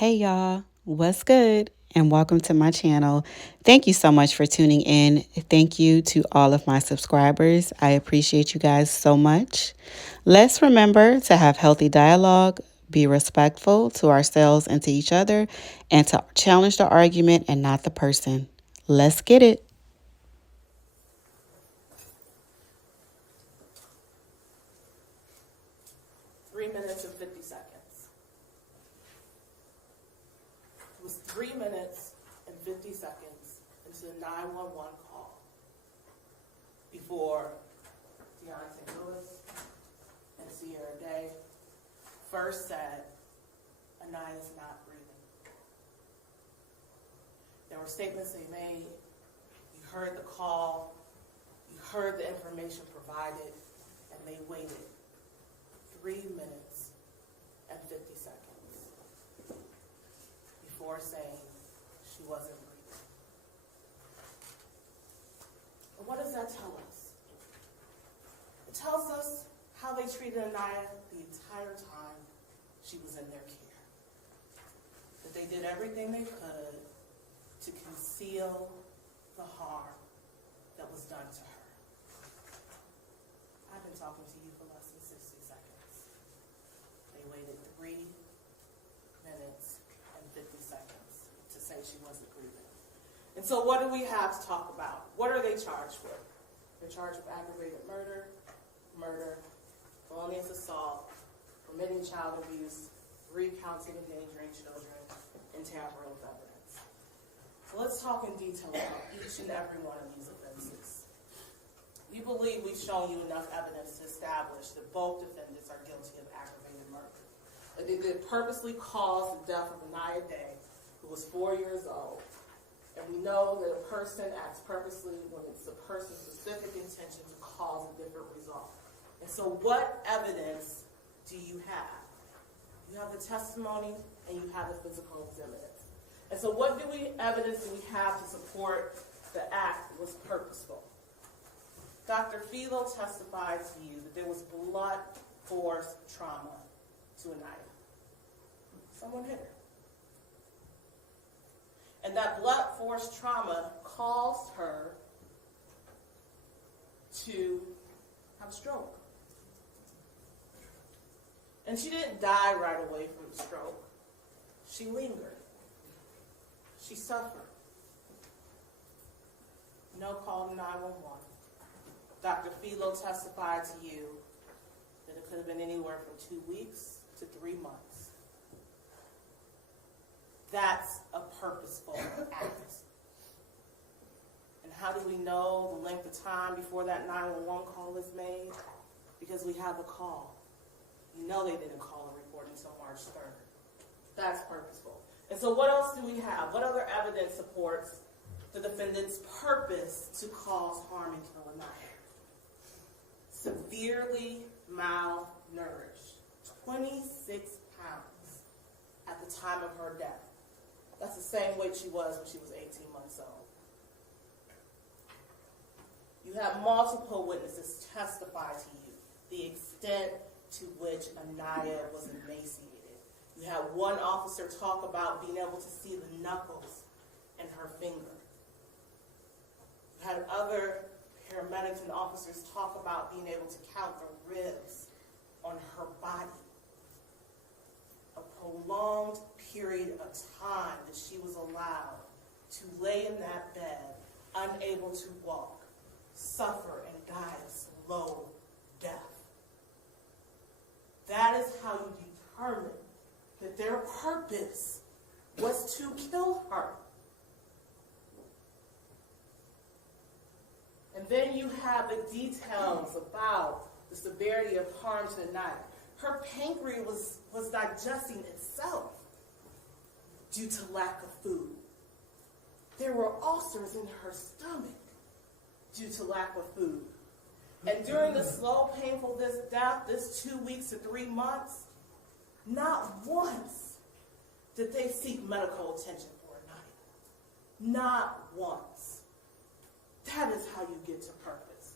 Hey y'all, what's good? And welcome to my channel. Thank you so much for tuning in. Thank you to all of my subscribers. I appreciate you guys so much. Let's remember to have healthy dialogue, be respectful to ourselves and to each other, and to challenge the argument and not the person. Let's get it. 3 minutes and 50 seconds. It was 3 minutes and 50 seconds into the 911 call before Deontay Lewis and Sierra Day first said, Aniya's not breathing. There were statements they made. You heard the call. You heard the information provided, and they waited 3 minutes and 50 seconds before saying she wasn't breathing. And what does that tell us? It tells us how they treated Aniya the entire time she was in their care. That they did everything they could to conceal the harm that was done to her. I've been talking to you for less than 60 seconds. They waited 3 minutes and 50 seconds to say she wasn't breathing. And so what do we have to talk about? What are they charged with? They're charged with aggravated murder, felonious assault, permitting child abuse, 3 counts of endangering children, and tampering with evidence. So let's talk in detail about each and every one of these offenses. We believe we've shown you enough evidence to establish that both defendants are guilty of aggravated murder. That they did purposely cause the death of Aniya Day, who was 4 years old. And we know that a person acts purposely when it's a person's specific intention to cause a different result. And so what evidence do you have? You have the testimony and you have the physical evidence. And so what evidence do we have to support the act was purposeful? Dr. Philo testified to you that there was blunt force trauma to Aniya. Someone hit her. And that blunt force trauma caused her to have a stroke. And she didn't die right away from the stroke. She lingered. She suffered. No call to 911. Dr. Philo testified to you that it could have been anywhere from 2 weeks to 3 months. That's a purposeful act. And how do we know the length of time before that 911 call is made? Because we have a call. You know they didn't call a report until March 3rd. That's purposeful. And so what else do we have? What other evidence supports the defendant's purpose to cause harm and kill Aniya? Severely malnourished. 26 pounds at the time of her death. That's the same weight she was when she was 18 months old. You have multiple witnesses testify to you the extent to which Aniya was emaciated. You had one officer talk about being able to see the knuckles in her finger. You had other paramedics and officers talk about being able to count the ribs on her body. A prolonged period of time that she was allowed to lay in that bed, unable to walk, suffer, and die a slow death. That is how you determine that their purpose was to kill her. And then you have the details about the severity of harm to Aniya. Her pancreas was digesting itself due to lack of food. There were ulcers in her stomach due to lack of food. And during the slow, painful death, this 2 weeks to 3 months, not once did they seek medical attention for Aniya. Not once. That is how you get to purpose.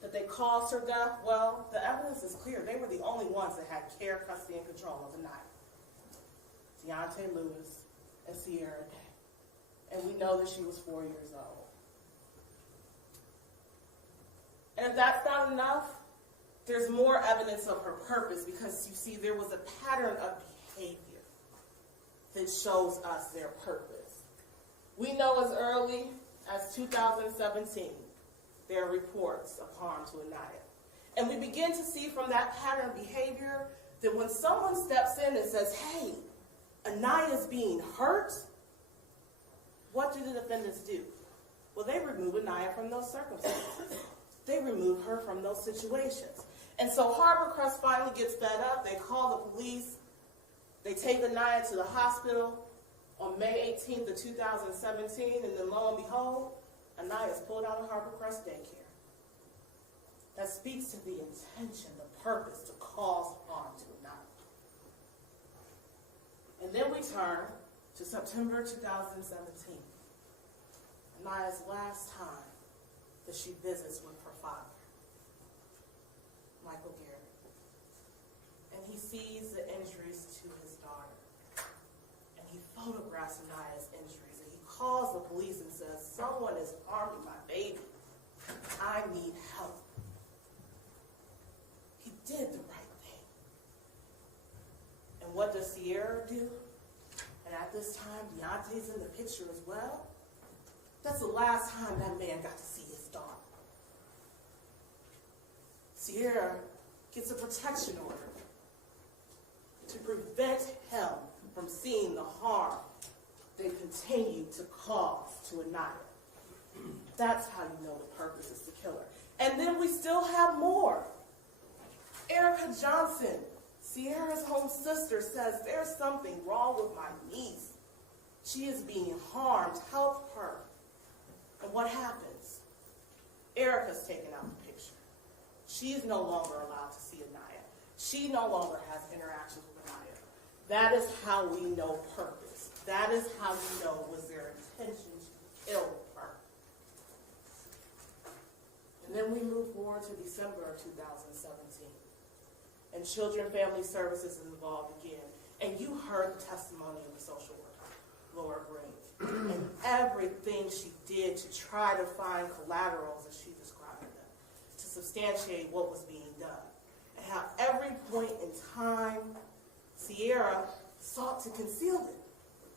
That they caused her death? Well, the evidence is clear. They were the only ones that had care, custody, and control of Aniya. Deontay Lewis, and Sierra Day. And we know that she was 4 years old. And if that's not enough, there's more evidence of her purpose, because you see there was a pattern of behavior that shows us their purpose. We know as early as 2017, there are reports of harm to Aniya. And we begin to see from that pattern of behavior that when someone steps in and says, hey, Aniya is being hurt, what do the defendants do? Well, they remove Aniya from those circumstances. They remove her from those situations. And so Harbor Crest finally gets fed up. They call the police. They take Aniya to the hospital on May 18th of 2017, and then lo and behold, Aniya is pulled out of Harbor Crest daycare. That speaks to the intention, the purpose to cause harm to Aniya. And then we turn to September 2017, Aniya's last time that she visits with her father, Michael Garrett. And he sees the injuries to his daughter. And he photographs Aniya's injuries. And he calls the police and says, someone is harming my baby. I need help. He did the right thing. And what does Sierra do? And at this time, Deontay's in the picture as well. That's the last time that man got to see his daughter. Sierra gets a protection order to prevent him from seeing the harm they continue to cause to Aniya. That's how you know the purpose is to kill her. And then we still have more. Erica Johnson, Sierra's home sister, says there's something wrong with my niece. She is being harmed. Help her. And what happens? Erica's taken out the picture. She is no longer allowed to see Aniya. She no longer has interactions with Aniya. That is how we know purpose. That is how we know was their intention to kill her. And then we move forward to December of 2017. And Children and Family Services is involved again. And you heard the testimony of the social worker, Laura Green, and everything she did to try to find collaterals, as she described them, to substantiate what was being done. And how every point in time, Sierra sought to conceal it.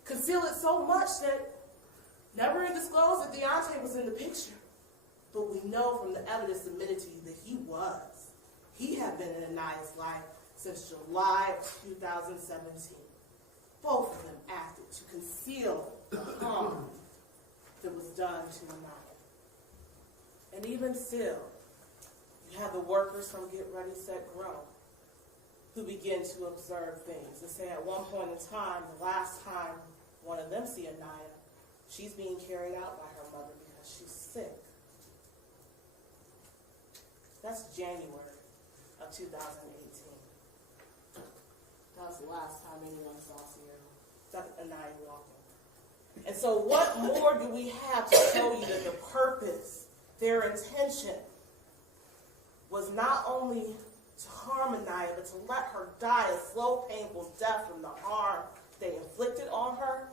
Conceal it so much that never disclosed that Deontay was in the picture. But we know from the evidence submitted to you that he was. He had been in Aniya's life since July of 2017. Both of them acted to conceal the harm that was done to Aniya. And even still, you have the workers from Get Ready, Set, Grow who begin to observe things and say at one point in time, the last time one of them see Aniya, she's being carried out by her mother because she's sick. That's January of 2018. That was the last time anyone saw Aniya walking. And so what more do we have to show you that the purpose, their intention, was not only to harm Aniya, but to let her die a slow, painful death from the harm they inflicted on her?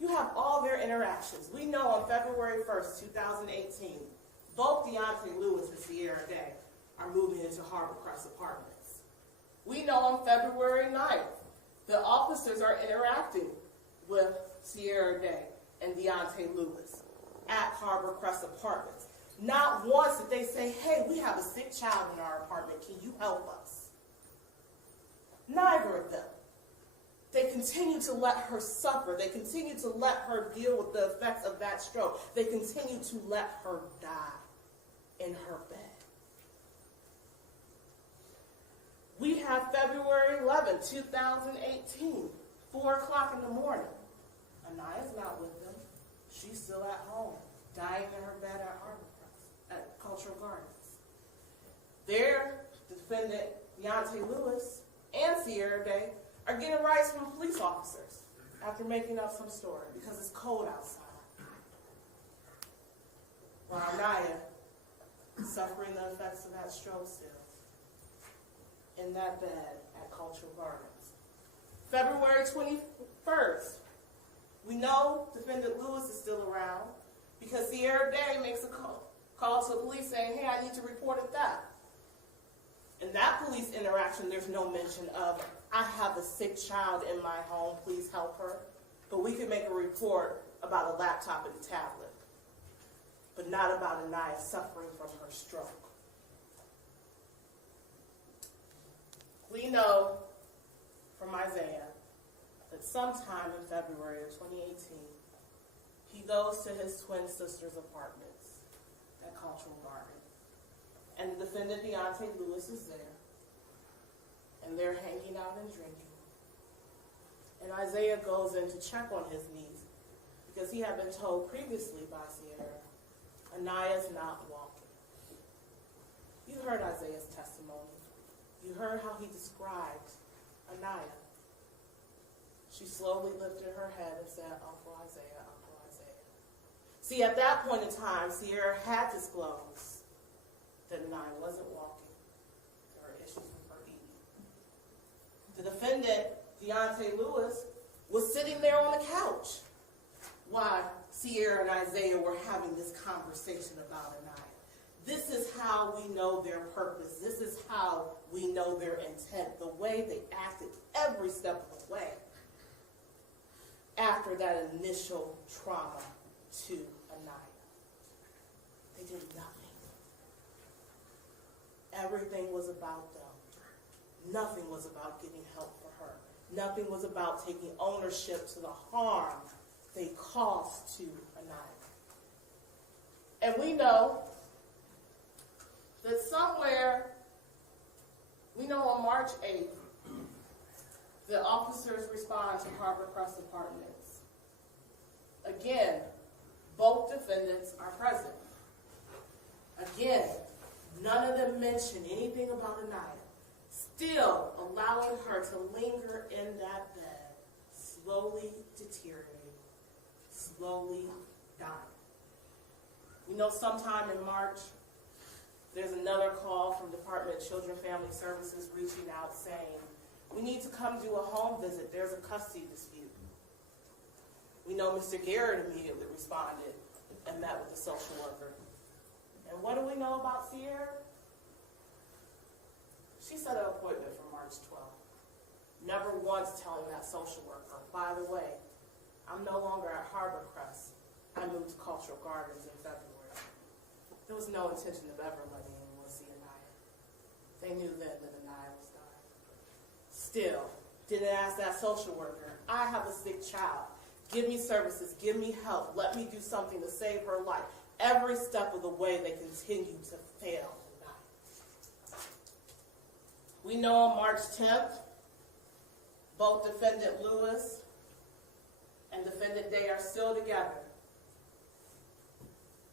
You have all their interactions. We know on February 1st, 2018, both Deontay Lewis and Sierra Day are moving into Harbor Crest Apartments. We know on February 9th, the officers are interacting with Sierra Day and Deontay Lewis at Harbor Crest Apartments. Not once did they say, hey, we have a sick child in our apartment. Can you help us? Neither of them. They continue to let her suffer. They continue to let her deal with the effects of that stroke. They continue to let her die in her bed. We have February 11th, 2018, 4 o'clock in the morning. Aniya's not with them. She's still at home, dying in her bed at Harbor Crest, at Cultural Gardens. There, the defendant, Deontay Lewis, and Sierra Day are getting rights from police officers after making up some story because it's cold outside. While Aniya, suffering the effects of that stroke still, in that bed at Cultural Gardens. February 21st, we know defendant Lewis is still around because Sierra Day makes a call to the police saying, hey, I need to report a theft. In that police interaction, there's no mention of, I have a sick child in my home, please help her. But we can make a report about a laptop and a tablet, but not about Aniya suffering from her stroke. We know from Isaiah that sometime in February of 2018, he goes to his twin sister's apartments at Cultural Garden. And the defendant, Deontay Lewis, is there. And they're hanging out and drinking. And Isaiah goes in to check on his niece because he had been told previously by Sierra, Aniya's not walking. You heard Isaiah's testimony. You heard how he described Aniya. She slowly lifted her head and said, Uncle Isaiah, Uncle Isaiah. See, at that point in time, Sierra had disclosed that Aniya wasn't walking. There were issues with her eating. The defendant, Deontay Lewis, was sitting there on the couch while Sierra and Isaiah were having this conversation about Aniya. This is how we know their purpose. This is how we know their intent, the way they acted every step of the way after that initial trauma to Aniya. They did nothing. Everything was about them. Nothing was about getting help for her. Nothing was about taking ownership to the harm they caused to Aniya. And we know that somewhere, we know on March 8th, the officers respond to Harbor Crest Apartments. Again, both defendants are present. Again, none of them mention anything about Aniya. Still allowing her to linger in that bed, slowly deteriorating, slowly dying. We know sometime in March, there's another call from Department of Children and Family Services reaching out saying, we need to come do a home visit. There's a custody dispute. We know Mr. Garrett immediately responded and met with the social worker. And what do we know about Sierra? She set an appointment for March 12th. Never once telling that social worker, by the way, I'm no longer at Harbor Crest. I moved to Cultural Gardens in February. There was no intention of ever letting anyone see Aniya. They knew then that Aniya was dying. Still, didn't ask that social worker, I have a sick child. Give me services, give me help, let me do something to save her life. Every step of the way, they continue to fail Aniya. We know on March 10th, both defendant Lewis and defendant Day are still together.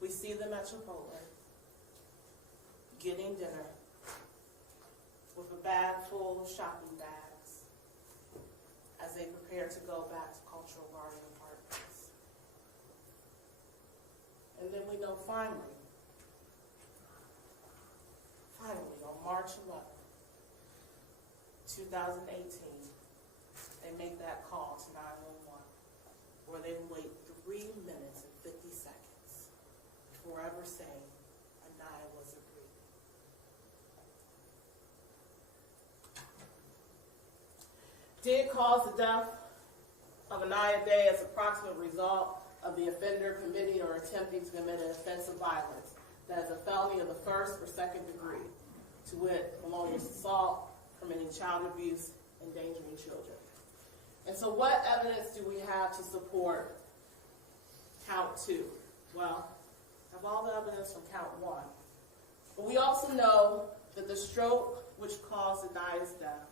We see them at Chipotle getting dinner with a bag full of shopping bags as they prepare to go back to Cultural Garden Apartments. And then we know finally, on March 11th, 2018, they make that call to 911 where they wait 3 minutes and 50 seconds before ever saying Aniya wasn't breathing. Did cause the death of Aniya Day as a proximate result of the offender committing or attempting to commit an offense of violence that is a felony of the first or second degree, to wit, felonious assault, committing child abuse, endangering children. And so what evidence do we have to support count 2? Well, we have all the evidence from count 1. But we also know that the stroke which caused Aniya's death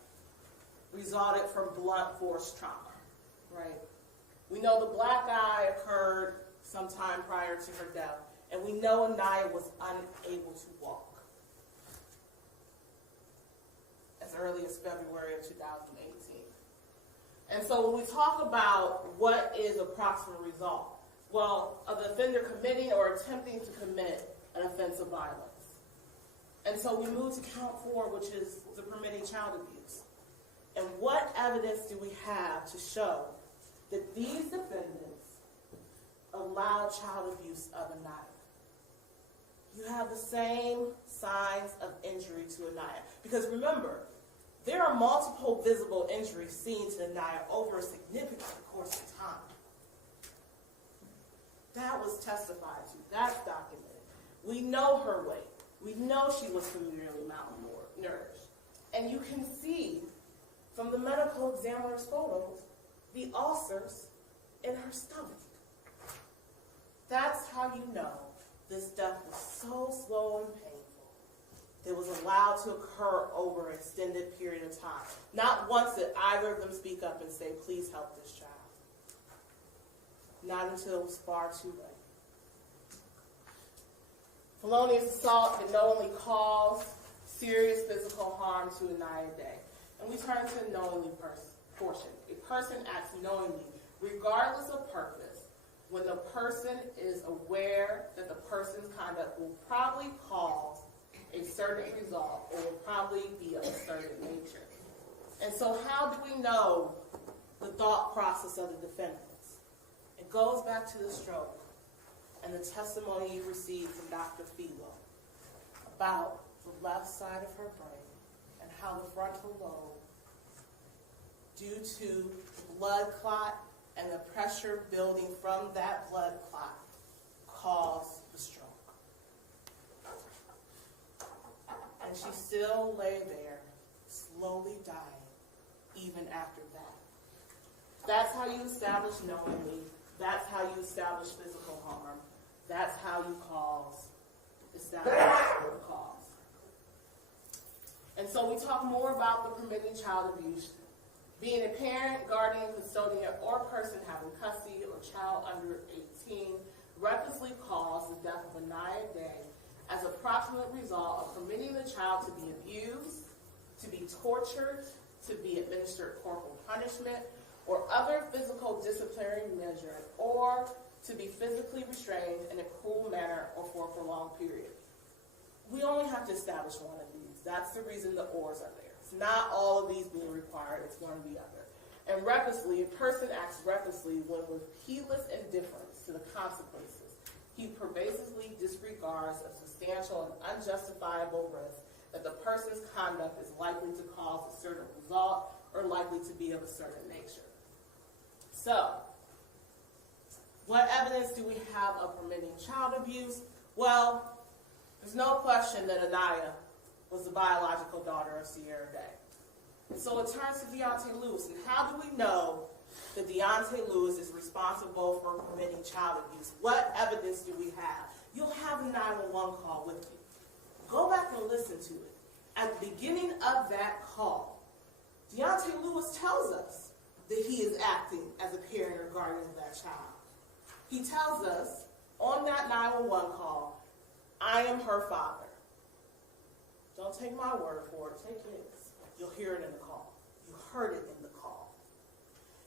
resulted from blunt force trauma, right? We know the black eye occurred sometime prior to her death, and we know Aniya was unable to walk as early as February of 2018. And so when we talk about what is a proximate result, well, of the offender committing or attempting to commit an offense of violence. And so we move to count 4, which is the permitting child abuse. And what evidence do we have to show that these defendants allowed child abuse of Aniya? You have the same signs of injury to Aniya. Because remember, there are multiple visible injuries seen to Aniya over a significant course of time. That was testified to. That's documented. We know her weight. We know she was severely malnourished. And you can see from the medical examiner's photos the ulcers in her stomach. That's how you know this death was so slow and painful. It was allowed to occur over an extended period of time. Not once did either of them speak up and say, please help this child. Not until it was far too late. Felonious assault can knowingly cause serious physical harm to Aniya Day. And we turn to the knowingly portion. A person acts knowingly, regardless of purpose, when the person is aware that the person's conduct will probably cause a certain result or will probably be of a certain nature. And so how do we know the thought process of the defendants? It goes back to the stroke and the testimony you received from Dr. Philo about the left side of her brain and how the frontal lobe, due to the blood clot and the pressure building from that blood clot, caused the stroke. And she still lay there, slowly dying, even after that. That's how you establish knowingly. That's how you establish physical harm. That's how you establish the cause. And so we talk more about the permitting child abuse. Being a parent, guardian, custodian, or person having custody or child under 18 recklessly caused the death of Aniya Day as a proximate result of permitting the child to be abused, to be tortured, to be administered corporal punishment, or other physical disciplinary measure, or to be physically restrained in a cruel manner or for a prolonged period. We only have to establish one of these. That's the reason the ors are there. It's not all of these being required, it's one or the other. And recklessly, a person acts recklessly when with heedless indifference to the consequences, he pervasively disregards a substantial and unjustifiable risk that the person's conduct is likely to cause a certain result or likely to be of a certain nature. So, what evidence do we have of permitting child abuse? Well, there's no question that Aniya was the biological daughter of Sierra Day. And so it turns to Deontay Lewis. And how do we know that Deontay Lewis is responsible for permitting child abuse? What evidence do we have? You'll have the 911 call with you. Go back and listen to it. At the beginning of that call, Deontay Lewis tells us that he is acting as a parent or guardian of that child. He tells us on that 911 call, I am her father. Don't take my word for it, take his. You'll hear it in the call. You heard it in the call.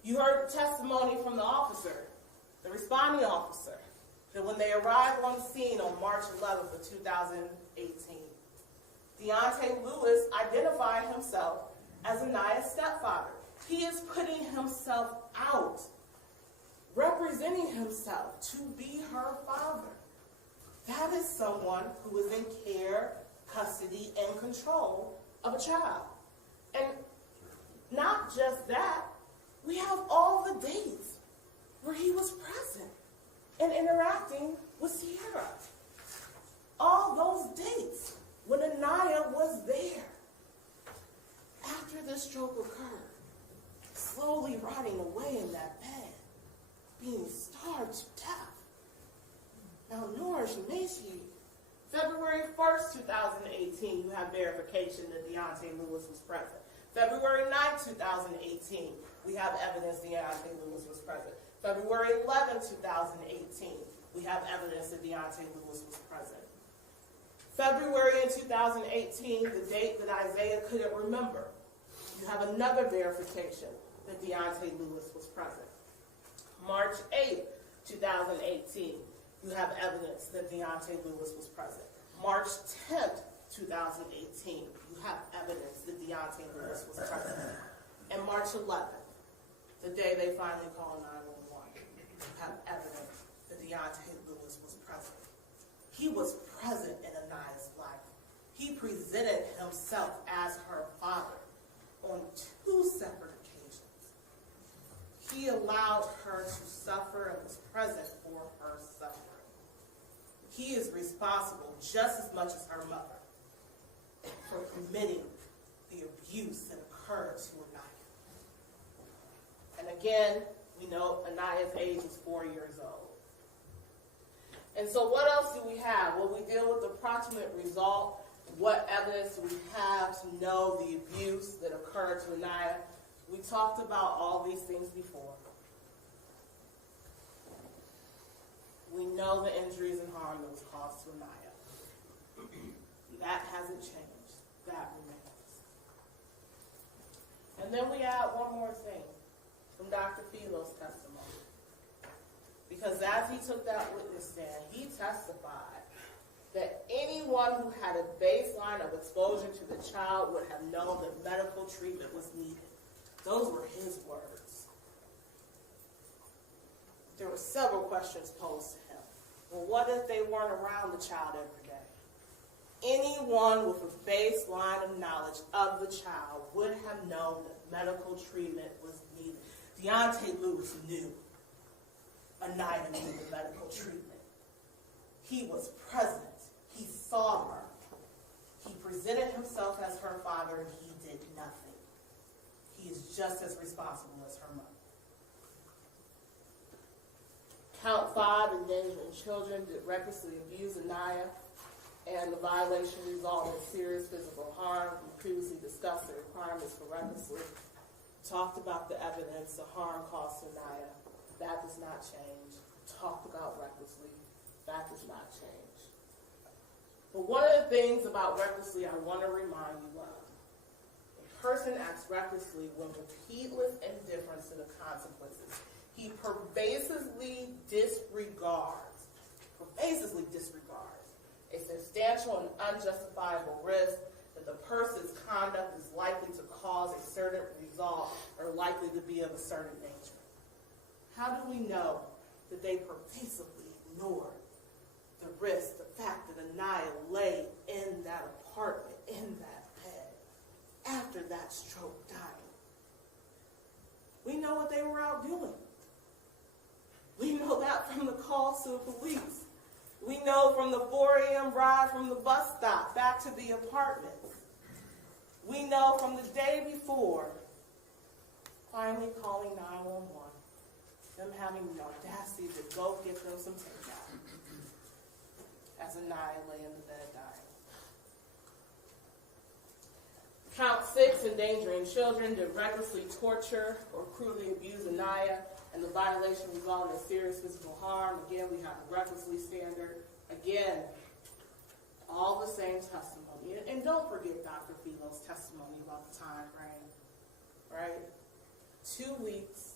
You heard testimony from the officer, the responding officer, that when they arrived on the scene on March 11th of 2018, Deontay Lewis identified himself as Aniya's stepfather. He is putting himself out, representing himself to be her father. That is someone who is in care, custody, and control of a child. And not just that, we have all the dates where he was present and interacting with Sierra. All those dates when Aniya was there. After the stroke occurred, slowly rotting away in that bed, being starved to death, malnourished, emaciated. February 1st, 2018, you have verification that Deontay Lewis was present. February 9th, 2018, we have evidence Deontay Lewis was present. February 11th, 2018, we have evidence that Deontay Lewis was present. February in 2018, the date that Isaiah couldn't remember, you have another verification that Deontay Lewis was present. March 8th, 2018, you have evidence that Deontay Lewis was present. March 10th, 2018, you have evidence that Deontay Lewis was present. And March 11th, the day they finally called 911, have evidence that Deontay Lewis was present. He was present in Aniya's life. He presented himself as her father on 2 separate occasions. He allowed her to suffer and was present for her suffering. He is responsible just as much as her mother for committing the abuse that occurred to Aniya. And again, we know Aniya's age is 4 years old. And so what else do we have? Well, we deal with the approximate result. What evidence do we have to know the abuse that occurred to Aniya? We talked about all these things before. We know the injuries and harm that was caused to Aniya. That hasn't changed. That remains. And then we add one more thing from Dr. Philo's testimony. Because as he took that witness stand, he testified that anyone who had a baseline of exposure to the child would have known that medical treatment was needed. Those were his words. There were several questions posed to him. Well, what if they weren't around the child every day? Anyone with a baseline of knowledge of the child would have known that medical treatment was needed. Deontay Lewis knew Aniya needed medical treatment. He was present. He saw her. He presented himself as her father, and he did nothing. He is just as responsible as her mother. Count 5, endangering children, did recklessly abuse Aniya, and the violation resulted in serious physical harm. We previously discussed the requirements for recklessly, talked about the evidence, the harm caused to Aniya. That does not change. Talked about recklessly. That does not change. But one of the things about recklessly I want to remind you of, a person acts recklessly when with heedless indifference to the consequences. He pervasively disregards a substantial and unjustifiable risk that the person's conduct is likely to cause a certain result or likely to be of a certain nature. How do we know that they pervasively ignored the risk, the fact that Aniya lay in that apartment, in that bed, after that stroke dying? We know what they were out doing. We know that from the calls to the police. We know from the 4 a.m. ride from the bus stop back to the apartment. We know from the day before, finally calling 911, them having the audacity to go get them some takeout as Aniya lay in the bed dying. Count 6, endangering children, did recklessly torture or cruelly abuse Aniya, and the violation resulted in serious physical harm. Again, we have the recklessly standard. Again, all the same testimony. And don't forget Dr. Philo's testimony about the time frame, right? 2 weeks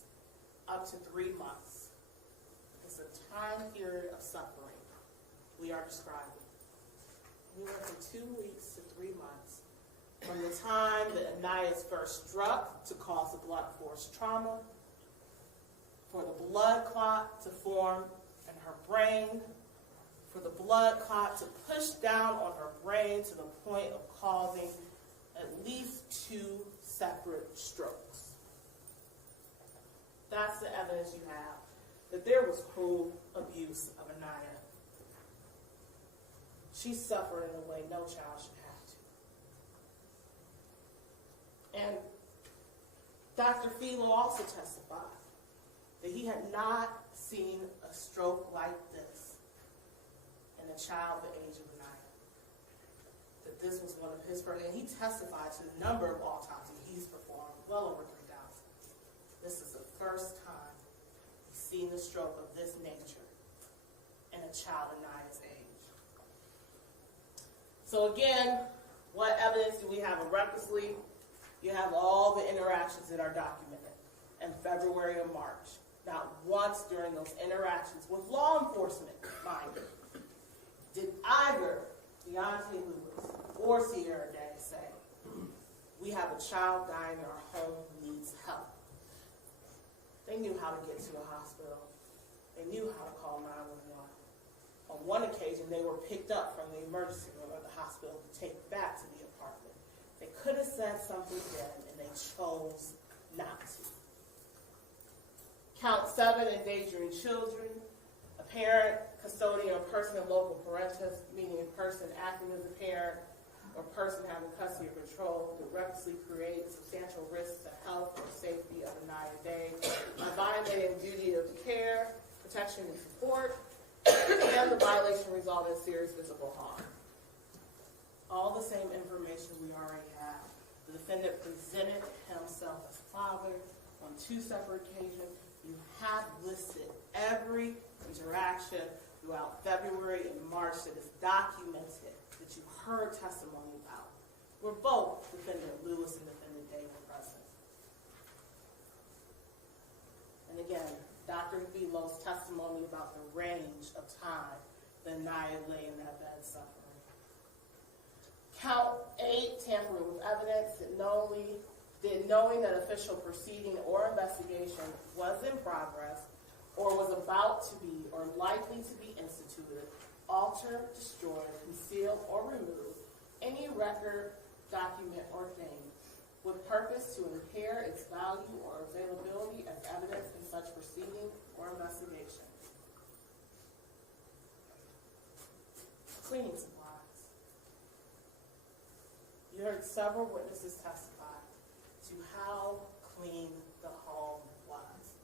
up to 3 months. It's a time period of suffering we are describing. We went from 2 weeks to 3 months. From the time that Aniya is first struck to cause a blunt force trauma, for the blood clot to form in her brain, for the blood clot to push down on her brain to the point of causing at least 2 separate strokes. That's the evidence you have that there was cruel abuse of Aniya. She suffered in a way no child should have to. And Dr. Philo also testified that he had not seen a stroke like this in a child the age of 9. That this was one of his first, and he testified to the number of autopsies he's performed, well over 3,000. This is the first time he's seen a stroke of this nature in a child Aniya's age. So again, what evidence do we have of recklessly? You have all the interactions that are documented in February and March. Not once during those interactions with law enforcement, mind you, did either Deontay Lewis or Sierra Day say, We have a child dying in our home who needs help. They knew how to get to the hospital. They knew how to call 911. On one occasion, they were picked up from the emergency room of the hospital to take back to the apartment. They could have said something then, and they chose not to. Count 7, endangering children. A parent, custodian, or person in loco parentis, meaning a person acting as a parent or person having custody or control, directly creates substantial risks to health or safety of Aniya Day by violating duty of care, protection, and support, and the violation resulted in serious physical harm. All the same information we already have. The defendant presented himself as father on 2 separate occasions. You have listed every interaction throughout February and March that is documented, that you heard testimony about, where both defendant Lewis and defendant Day were present. And again, Dr. Velo's testimony about the range of time that Aniya lay in that bed suffering. Count 8, tampering with evidence, knowing that official proceeding or investigation was in progress or was about to be or likely to be instituted, alter, destroy, conceal, or remove any record, document, or thing with purpose to impair its value or availability as evidence in such proceeding or investigation. Cleaning supplies. You heard several witnesses testify to how clean the home was,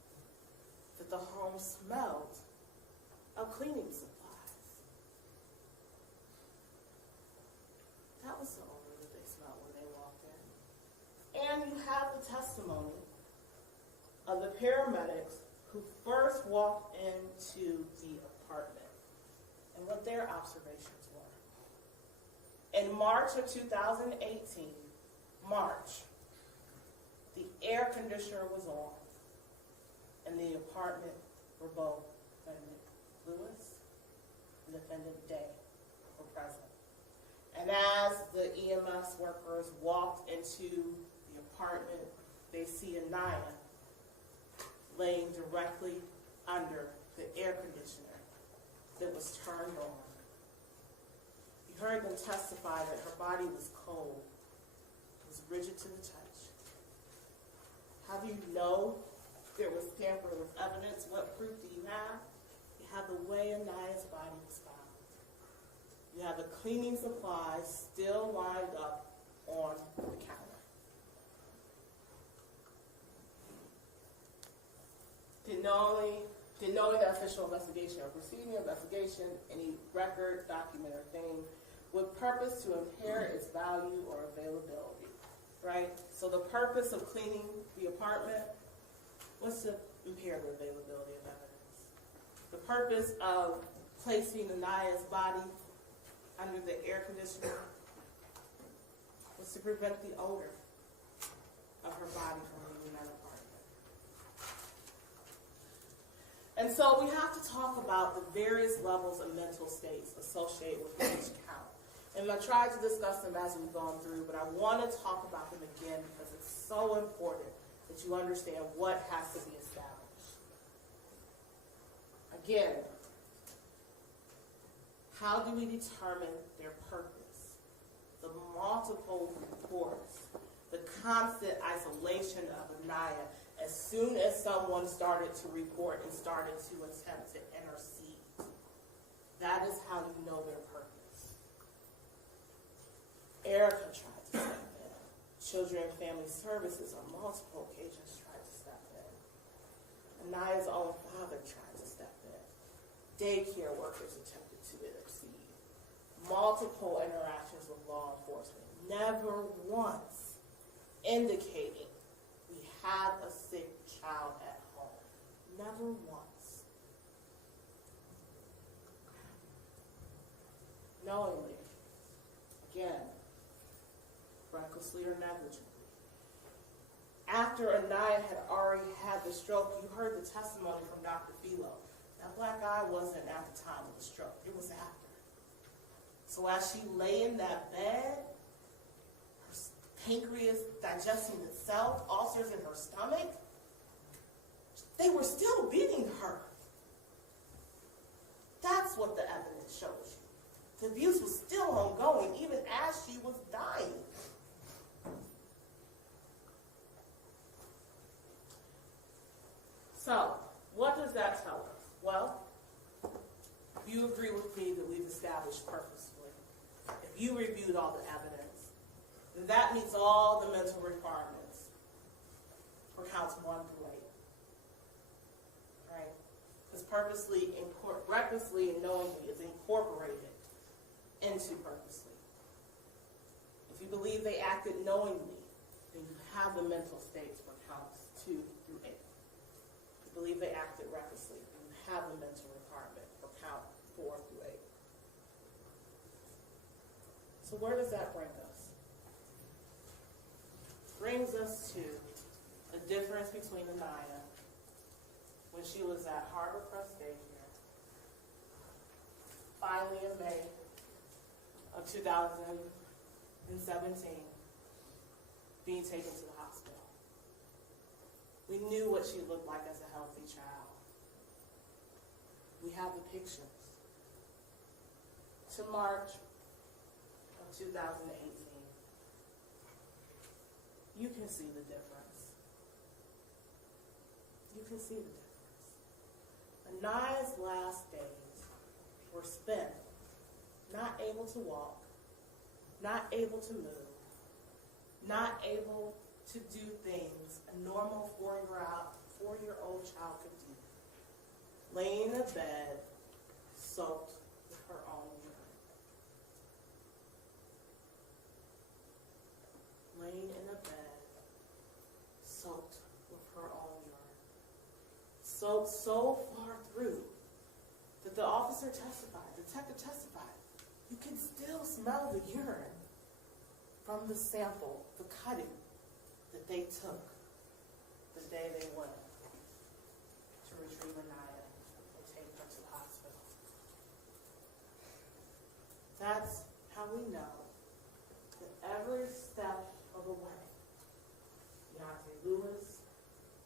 that the home smelled of cleaning supplies. That was the odor that they smelled when they walked in. And you have the testimony of the paramedics who first walked into the apartment and what their observations were. In March of 2018, the air conditioner was on, and the apartment were both defendant Lewis and defendant Day were present. And as the EMS workers walked into the apartment, they see Aniya laying directly under the air conditioner that was turned on. You heard them testify that her body was cold, was rigid to the touch. How do you know there was tampering with evidence? What proof do you have? You have the way Aniya's body was found. You have the cleaning supplies still lined up on the counter. Denying the official investigation or proceeding investigation, any record, document, or thing with purpose to impair its value or availability, right? So the purpose of cleaning the apartment was to impair the availability of evidence. The purpose of placing Aniya's body under the air conditioner was to prevent the odor of her body from leaving that apartment. And so we have to talk about the various levels of mental states associated with each count. And I tried to discuss them as we've gone through, but I want to talk about them again because it's so important that you understand what has to be established. Again, how do we determine their purpose? The multiple reports, the constant isolation of Aniya as soon as someone started to report and started to attempt to intercede. That is how you know their purpose. Erica tried to step in. Children and Family Services on multiple occasions tried to step in. Aniya's own father tried to step in. Daycare workers attempted to intercede. Multiple interactions with law enforcement. Never once indicating we have a sick child at home. Never once. Knowingly, again, recklessly or negligently. After Aniya had already had the stroke, you heard the testimony from Dr. Velo. That black eye wasn't at the time of the stroke. It was after. So as she lay in that bed, her pancreas digesting itself, ulcers in her stomach. They were still beating her. That's what the evidence shows you. The abuse was still ongoing even as she was dying. So, what does that tell us? Well, if you agree with me that we've established purposefully, if you reviewed all the evidence, then that meets all the mental requirements for counts 1 through 8. Right? Because purposely, recklessly, and knowingly is incorporated into purposely. If you believe they acted knowingly, then you have the mental states for counts 2 through 8. If you believe they acted recklessly, then you have the mental requirement for count 4 through 8. So where does that bring us? Brings us to a difference between Aniya when she was at Harbor Crest Daycare, finally in May of 2017, being taken to the hospital. We knew what she looked like as a healthy child. We have the pictures. To March of 2018, you can see the difference. You can see the difference. Aniya's last days were spent not able to walk, not able to move, not able to do things a normal 4-year-old child could do. Laying in a bed, soaked with her own urine. Laying in a bed, soaked with her own urine. Soaked so far through that the officer testified, the detective testified, you can still smell the urine from the sample, the cutting that they took the day they went to retrieve Aniya and take her to the hospital. That's how we know that every step of the way, Deontay Lewis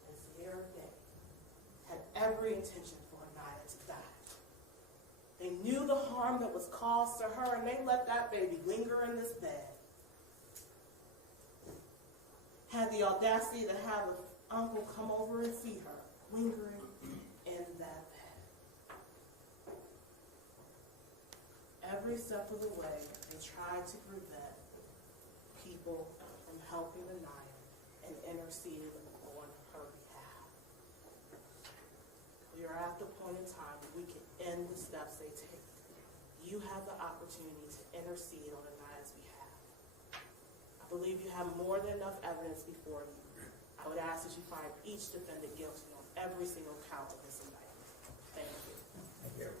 and Sierra Day had every intention for Aniya to die. They knew the harm that was caused to her, and they let that baby linger in this bed. Had the audacity to have an uncle come over and see her, lingering in that bed. Every step of the way, they tried to prevent people from helping Aniya and interceding on her behalf. We are at the point in time where we can end the steps they take. You have the opportunity to intercede on Aniya's behalf. I believe you have more than enough evidence before you. I would ask that you find each defendant guilty on every single count of this indictment. Thank you. Thank you.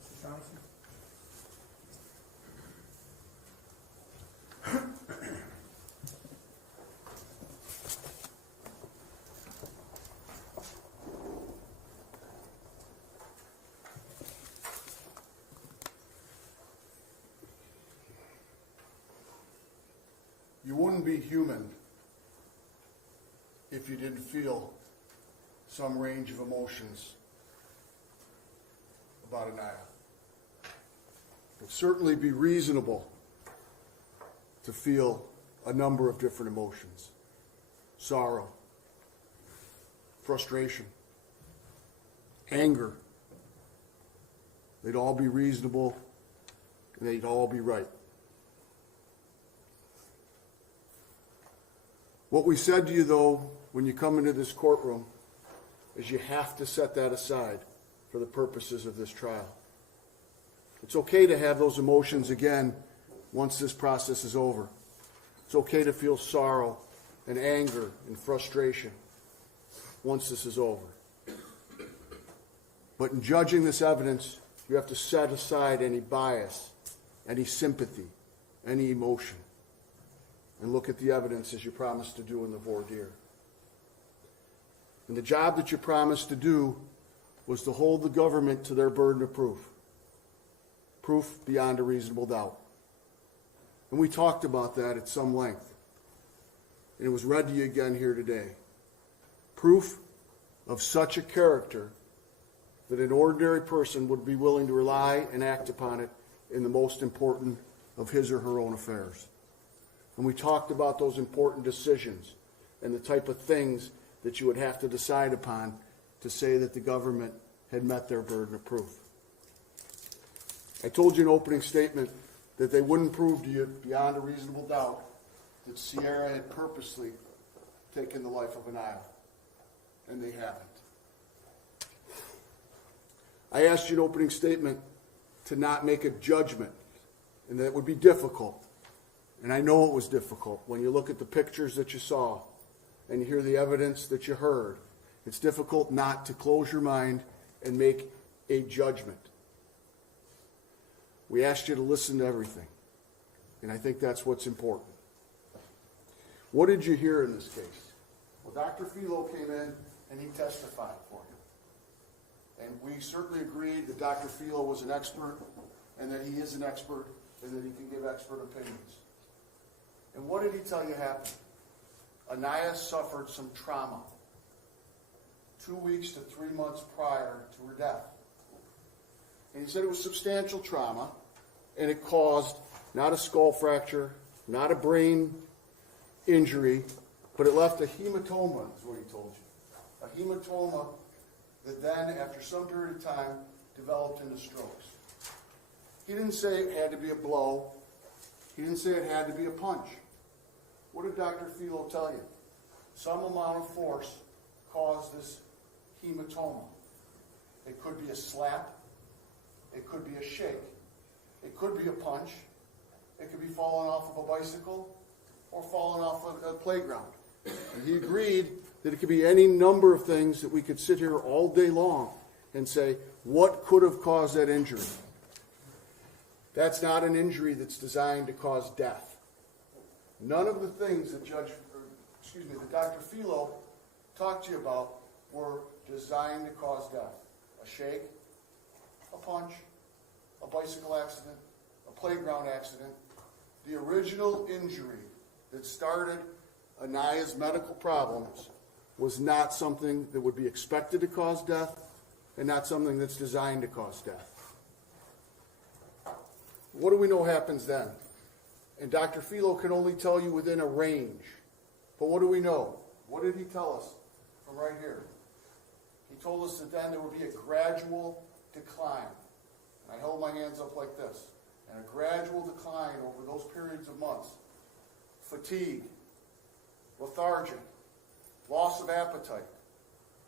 Mr. Johnson? You wouldn't be human if you didn't feel some range of emotions about Aniya. It would certainly be reasonable to feel a number of different emotions: sorrow, frustration, anger. They'd all be reasonable and they'd all be right. What we said to you, though, when you come into this courtroom, is you have to set that aside for the purposes of this trial. It's okay to have those emotions again once this process is over. It's okay to feel sorrow and anger and frustration once this is over. But in judging this evidence, you have to set aside any bias, any sympathy, any emotion, and look at the evidence as you promised to do in the voir dire. And the job that you promised to do was to hold the government to their burden of proof. Proof beyond a reasonable doubt. And we talked about that at some length. And it was read to you again here today. Proof of such a character that an ordinary person would be willing to rely and act upon it in the most important of his or her own affairs. And we talked about those important decisions and the type of things that you would have to decide upon to say that the government had met their burden of proof. I told you in opening statement that they wouldn't prove to you beyond a reasonable doubt that Sierra had purposely taken the life of Aniya. And they haven't. I asked you in opening statement to not make a judgment, and that it would be difficult. And I know it was difficult when you look at the pictures that you saw and you hear the evidence that you heard. It's difficult not to close your mind and make a judgment. We asked you to listen to everything, and I think that's what's important. What did you hear in this case? Well, Dr. Philo came in and he testified for you. And we certainly agreed that Dr. Philo was an expert, and that he is an expert, and that he can give expert opinions. And what did he tell you happened? Aniya suffered some trauma 2 weeks to 3 months prior to her death. And he said it was substantial trauma, and it caused not a skull fracture, not a brain injury, but it left a hematoma, is what he told you. A hematoma that then, after some period of time, developed into strokes. He didn't say it had to be a blow. He didn't say it had to be a punch. What did Dr. Philo tell you? Some amount of force caused this hematoma. It could be a slap. It could be a shake. It could be a punch. It could be falling off of a bicycle or falling off of a playground. And he agreed that it could be any number of things that we could sit here all day long and say, what could have caused that injury? That's not an injury that's designed to cause death. None of the things that that Dr. Philo talked to you about were designed to cause death. A shake, a punch, a bicycle accident, a playground accident. The original injury that started Aniya's medical problems was not something that would be expected to cause death, and not something that's designed to cause death. What do we know happens then? And Dr. Philo can only tell you within a range. But what do we know? What did he tell us from right here? He told us that then there would be a gradual decline. And I held my hands up like this. And a gradual decline over those periods of months. Fatigue, lethargic, loss of appetite,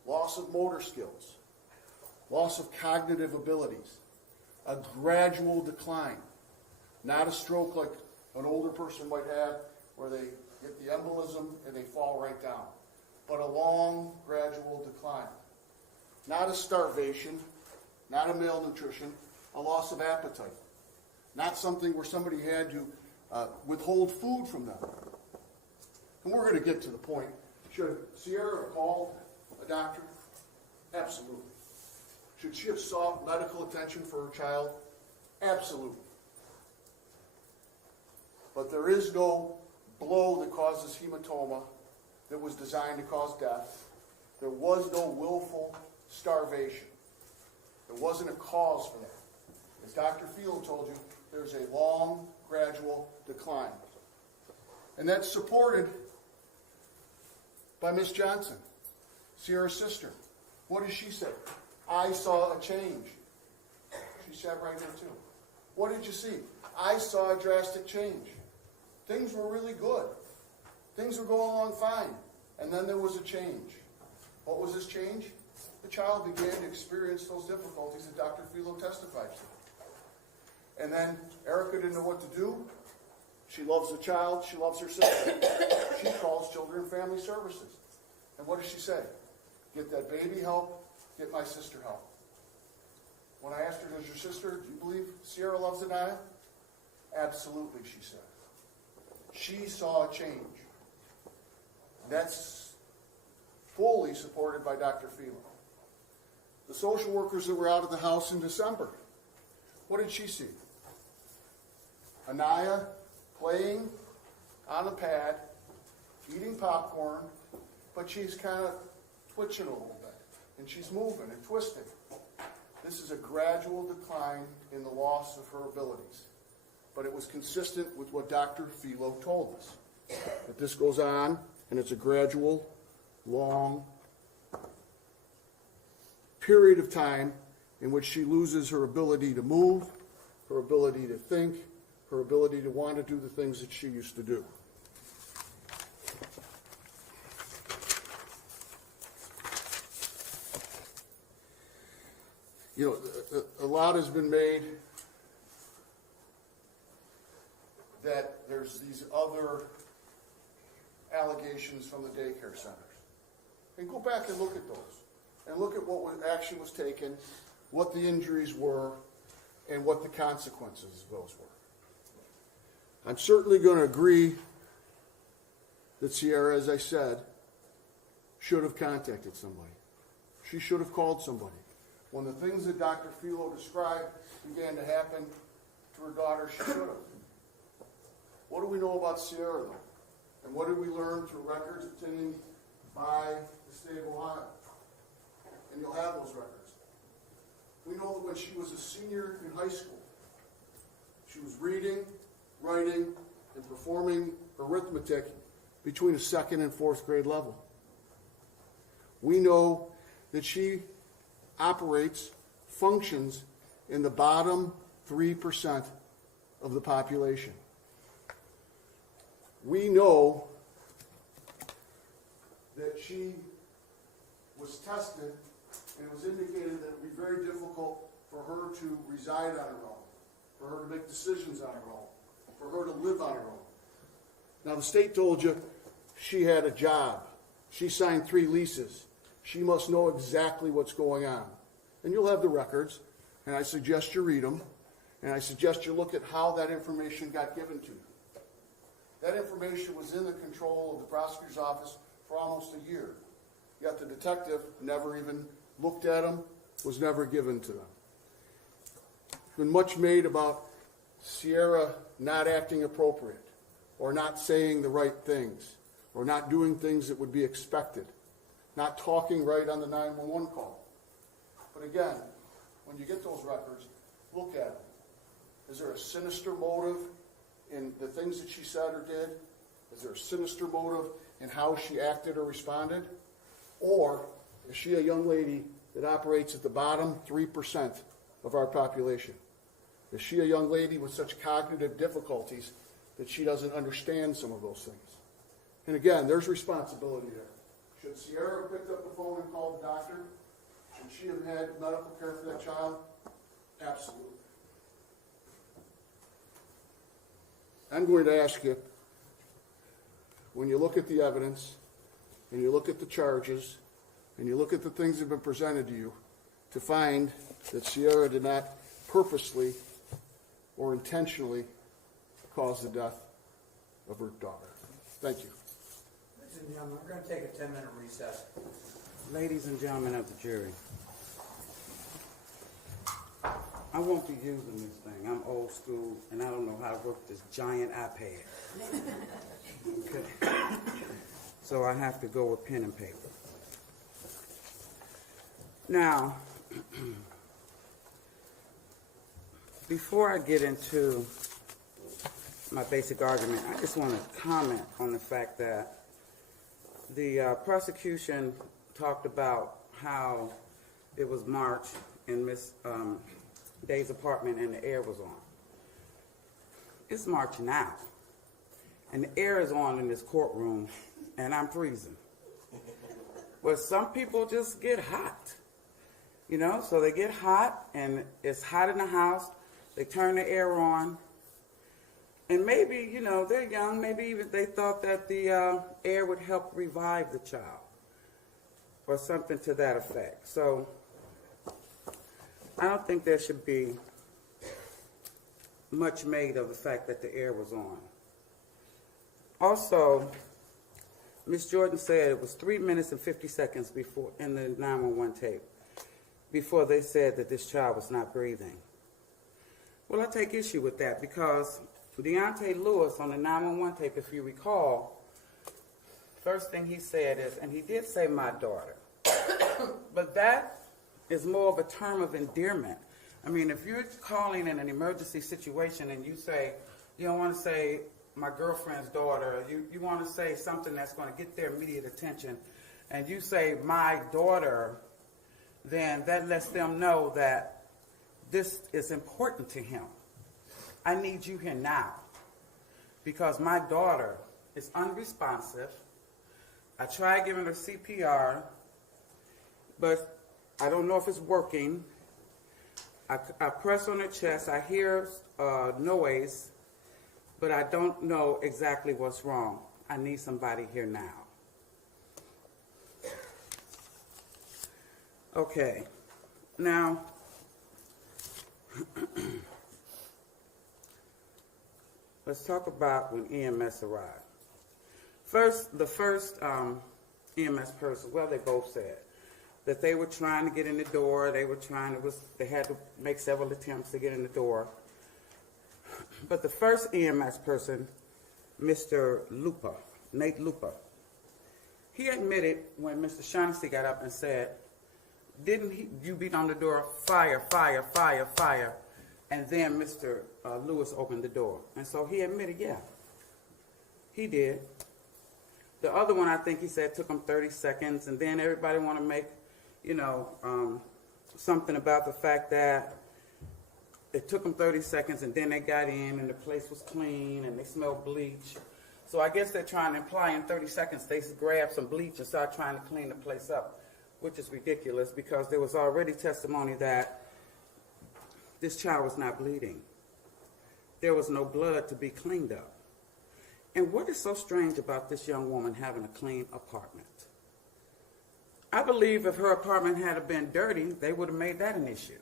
loss of motor skills, loss of cognitive abilities, a gradual decline. Not a stroke like an older person might have where they get the embolism and they fall right down, but a long, gradual decline. Not a starvation, not a malnutrition, a loss of appetite. Not something where somebody had to withhold food from them. And we're going to get to the point. Should Sierra have called a doctor? Absolutely. Should she have sought medical attention for her child? Absolutely. But there is no blow that causes hematoma that was designed to cause death. There was no willful starvation. There wasn't a cause for that. As Dr. Field told you, there's a long, gradual decline. And that's supported by Miss Johnson, Sierra's sister. What did she say? I saw a change. She sat right there too. What did you see? I saw a drastic change. Things were really good. Things were going along fine. And then there was a change. What was this change? The child began to experience those difficulties that Dr. Philo testified to. And then Erica didn't know what to do. She loves the child. She loves her sister. She calls Children and Family Services. And what does she say? Get that baby help. Get my sister help. When I asked her, does your sister, do you believe Sierra loves Aniya? Absolutely, she said. She saw a change. That's fully supported by Dr. Phelan. The social workers that were out of the house in December, what did she see? Aniya playing on a pad, eating popcorn, but she's kind of twitching a little bit, and she's moving and twisting. This is a gradual decline in the loss of her abilities, but it was consistent with what Dr. Philo told us, that this goes on, and it's a gradual, long period of time in which she loses her ability to move, her ability to think, her ability to want to do the things that she used to do. You know, a lot has been made that there's these other allegations from the daycare centers. And go back and look at those. And look at what action was taken, what the injuries were, and what the consequences of those were. I'm certainly going to agree that Sierra, as I said, should have contacted somebody. She should have called somebody. When the things that Dr. Philo described began to happen to her daughter, she should have. What do we know about Sierra, though? And what did we learn through records obtained by the state of Ohio? And you'll have those records. We know that when she was a senior in high school, she was reading, writing, and performing arithmetic between a second and fourth grade level. We know that she functions in the bottom 3% of the population. We know that she was tested, and it was indicated that it would be very difficult for her to reside on her own, for her to make decisions on her own, for her to live on her own. Now, the state told you she had a job. She signed 3 leases. She must know exactly what's going on. And you'll have the records, and I suggest you read them, and I suggest you look at how that information got given to you. That information was in the control of the prosecutor's office for almost a year. Yet the detective never even looked at them, was never given to them. There's been much made about Sierra not acting appropriate, or not saying the right things, or not doing things that would be expected, not talking right on the 911 call. But again, when you get those records, look at them. Is there a sinister motive in the things that she said or did? Is there a sinister motive in how she acted or responded? Or is she a young lady that operates at the bottom 3% of our population? Is she a young lady with such cognitive difficulties that she doesn't understand some of those things? And again, there's responsibility there. Should Sierra have picked up the phone and called the doctor? Should she have had medical care for that child? Absolutely. I'm going to ask you, when you look at the evidence, and you look at the charges, and you look at the things that have been presented to you, to find that Sierra did not purposely or intentionally cause the death of her daughter. Thank you. Ladies and gentlemen, we're going to take a 10-minute recess. Ladies and gentlemen of the jury, I won't be using this thing. I'm old school, and I don't know how to work this giant iPad. Okay. So I have to go with pen and paper. Now, before I get into my basic argument, I just want to comment on the fact that the prosecution talked about how it was March in Miss Day's apartment and the air was on. It's March now, and the air is on in this courtroom, and I'm freezing. But some people just get hot, you know, so they get hot, and it's hot in the house. They turn the air on, and maybe, you know, they're young, maybe even they thought that the air would help revive the child or something to that effect. So I don't think there should be much made of the fact that the air was on. Also, Ms. Jordan said it was 3 minutes and 50 seconds before, in the 911 tape, before they said that this child was not breathing. Well, I take issue with that because Deontay Lewis on the 911 tape, if you recall, first thing he said is, and he did say my daughter, but that is more of a term of endearment. I mean, if you're calling in an emergency situation and you say, you don't want to say my girlfriend's daughter, you want to say something that's going to get their immediate attention, and you say my daughter, then that lets them know that this is important to him. I need you here now because my daughter is unresponsive. I tried giving her CPR, but I don't know if it's working. I press on her chest, I hear noise, but I don't know exactly what's wrong. I need somebody here now. Okay, now, let's talk about when EMS arrived. The first EMS person, well, they both said that they were trying to get in the door. They had to make several attempts to get in the door. But the first EMS person, Mr. Lupa, Nate Lupa, he admitted when Mr. Shaughnessy got up and said, didn't you beat on the door, fire, fire, fire, fire, and then Mr. Lewis opened the door. And so he admitted, yeah, he did. The other one, I think he said, took him 30 seconds, and then everybody want to make, something about the fact that it took them 30 seconds, and then they got in, and the place was clean, and they smelled bleach. So I guess they're trying to imply in 30 seconds they grabbed some bleach and start trying to clean the place up, which is ridiculous because there was already testimony that this child was not bleeding. There was no blood to be cleaned up. And what is so strange about this young woman having a clean apartment? I believe if her apartment had been dirty, they would have made that an issue.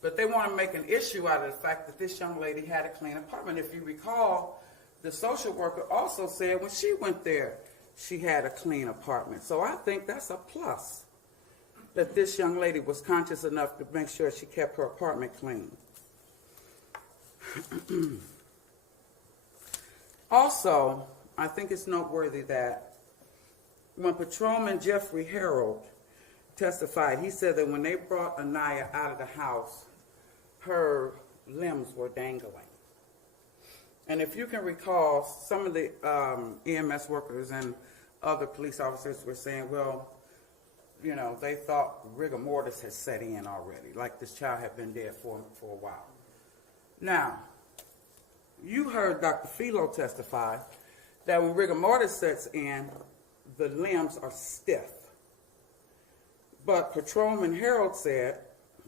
But they want to make an issue out of the fact that this young lady had a clean apartment. If you recall, the social worker also said when she went there, she had a clean apartment. So I think that's a plus, that this young lady was conscious enough to make sure she kept her apartment clean. Also, I think it's noteworthy that when Patrolman Jeffrey Harold testified, he said that when they brought Aniya out of the house, her limbs were dangling. And if you can recall, some of the EMS workers and other police officers were saying, well, they thought rigor mortis had set in already, like this child had been dead for a while. Now, you heard Dr. Philo testify that when rigor mortis sets in, the limbs are stiff. But Patrolman Harold said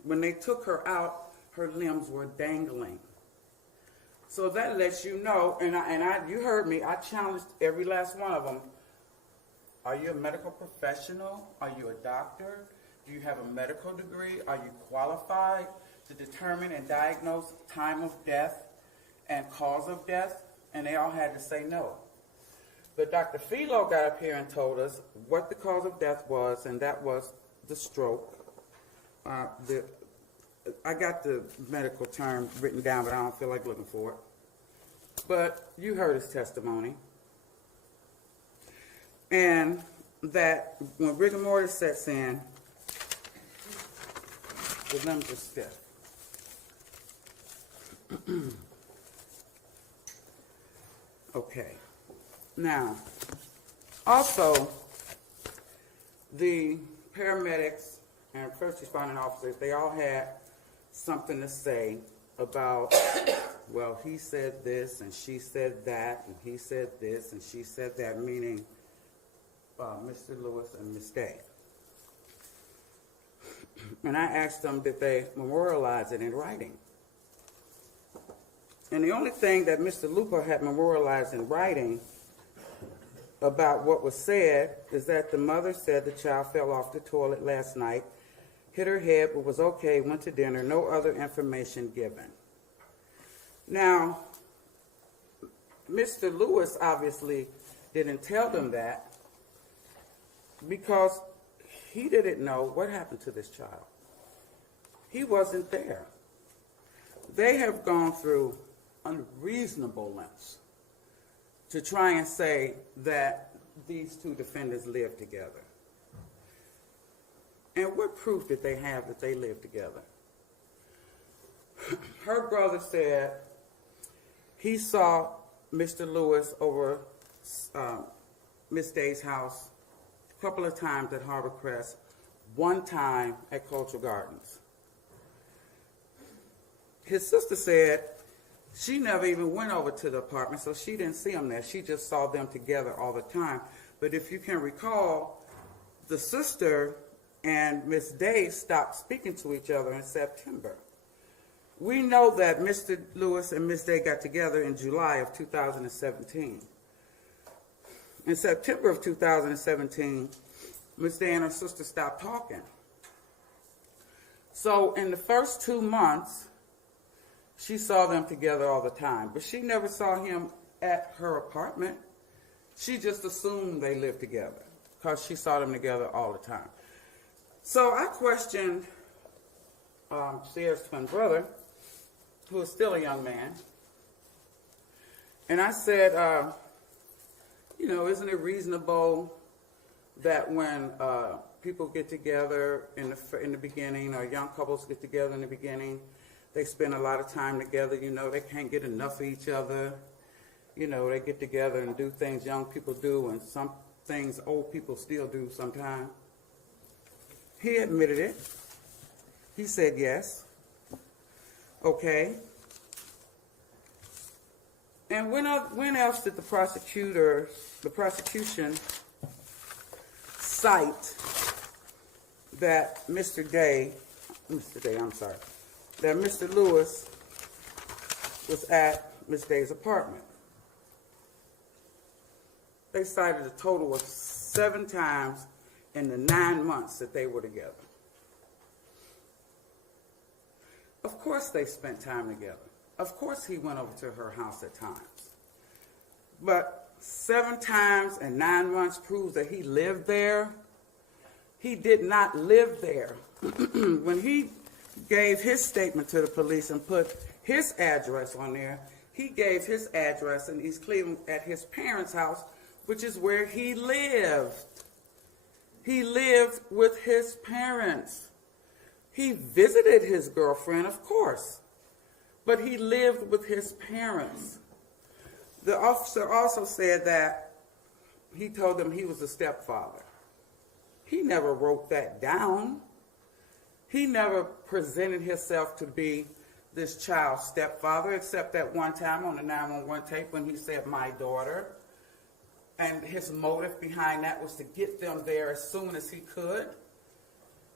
when they took her out, her limbs were dangling. So that lets you know, you heard me, I challenged every last one of them. Are you a medical professional? Are you a doctor? Do you have a medical degree? Are you qualified to determine and diagnose time of death and cause of death? And they all had to say no. But Dr. Philo got up here and told us what the cause of death was, and that was the stroke. I got the medical term written down, but I don't feel like looking for it. But you heard his testimony. And that when rigor mortis sets in, the limbs are stiff. Okay. Now, also, the paramedics and first responding officers, they all had something to say about, well, he said this and she said that, and he said this and she said that, meaning Mr. Lewis and Ms. Day. And I asked them, did they memorialize it in writing? And the only thing that Mr. Lupa had memorialized in writing about what was said is that the mother said the child fell off the toilet last night, hit her head, but was okay, went to dinner, no other information given. Now, Mr. Lewis obviously didn't tell them that because he didn't know what happened to this child. He wasn't there. They have gone through unreasonable lengths to try and say that these two defendants live together. And what proof did they have that they live together? Her brother said he saw Mr. Lewis over Miss Day's house a couple of times at Harbor Crest, one time at Cultural Gardens. His sister said she never even went over to the apartment, so she didn't see them there. She just saw them together all the time. But if you can recall, the sister and Miss Day stopped speaking to each other in September. We know that Mr. Lewis and Miss Day got together in July of 2017. In September of 2017, Miss Day and her sister stopped talking. So in the first 2 months, she saw them together all the time, but she never saw him at her apartment. She just assumed they lived together because she saw them together all the time. So I questioned Sierra's twin brother, who is still a young man, and I said, isn't it reasonable that when people get together in the beginning, or young couples get together in the beginning, they spend a lot of time together, they can't get enough of each other. They get together and do things young people do and some things old people still do sometimes. He admitted it. He said yes. Okay. And when else did the prosecution cite that that Mr. Lewis was at Miss Day's apartment? They cited a total of 7 times in the 9 months that they were together. Of course they spent time together. Of course he went over to her house at times. But 7 times in 9 months proves that he lived there. He did not live there. When he gave his statement to the police and put his address on there, he gave his address in East Cleveland at his parents' house, which is where he lived. He lived with his parents. He visited his girlfriend, of course, but he lived with his parents. The officer also said that he told them he was a stepfather. He never wrote that down. He never presented himself to be this child's stepfather, except that one time on the 911 tape when he said, "my daughter." And his motive behind that was to get them there as soon as he could.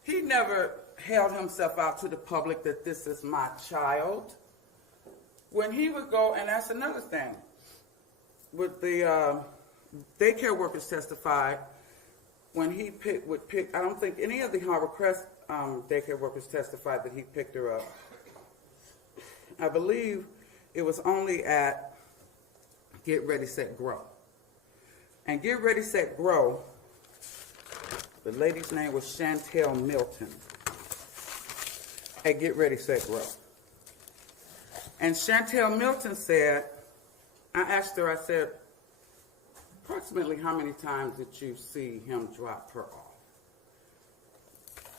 He never held himself out to the public that this is my child. When he would go, and that's another thing, with the daycare workers testified, when he would pick, I don't think any of the Harbor Crest daycare workers testified that he picked her up. I believe it was only at Get Ready, Set, Grow. And Get Ready, Set, Grow, the lady's name was Chantel Milton at Get Ready, Set, Grow. And Chantel Milton said, I asked her, I said, approximately how many times did you see him drop her off?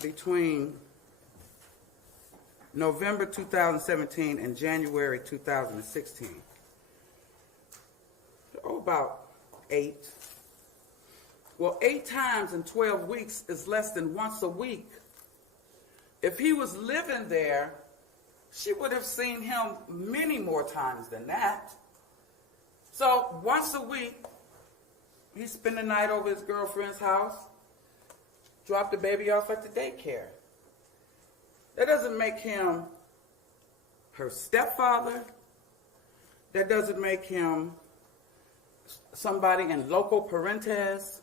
Between November 2017 and January 2016. Oh, about 8. Well, 8 times in 12 weeks is less than once a week. If he was living there, she would have seen him many more times than that. So once a week, he spent the night over his girlfriend's house, dropped the baby off at the daycare. That doesn't make him her stepfather. That doesn't make him somebody in loco parentis.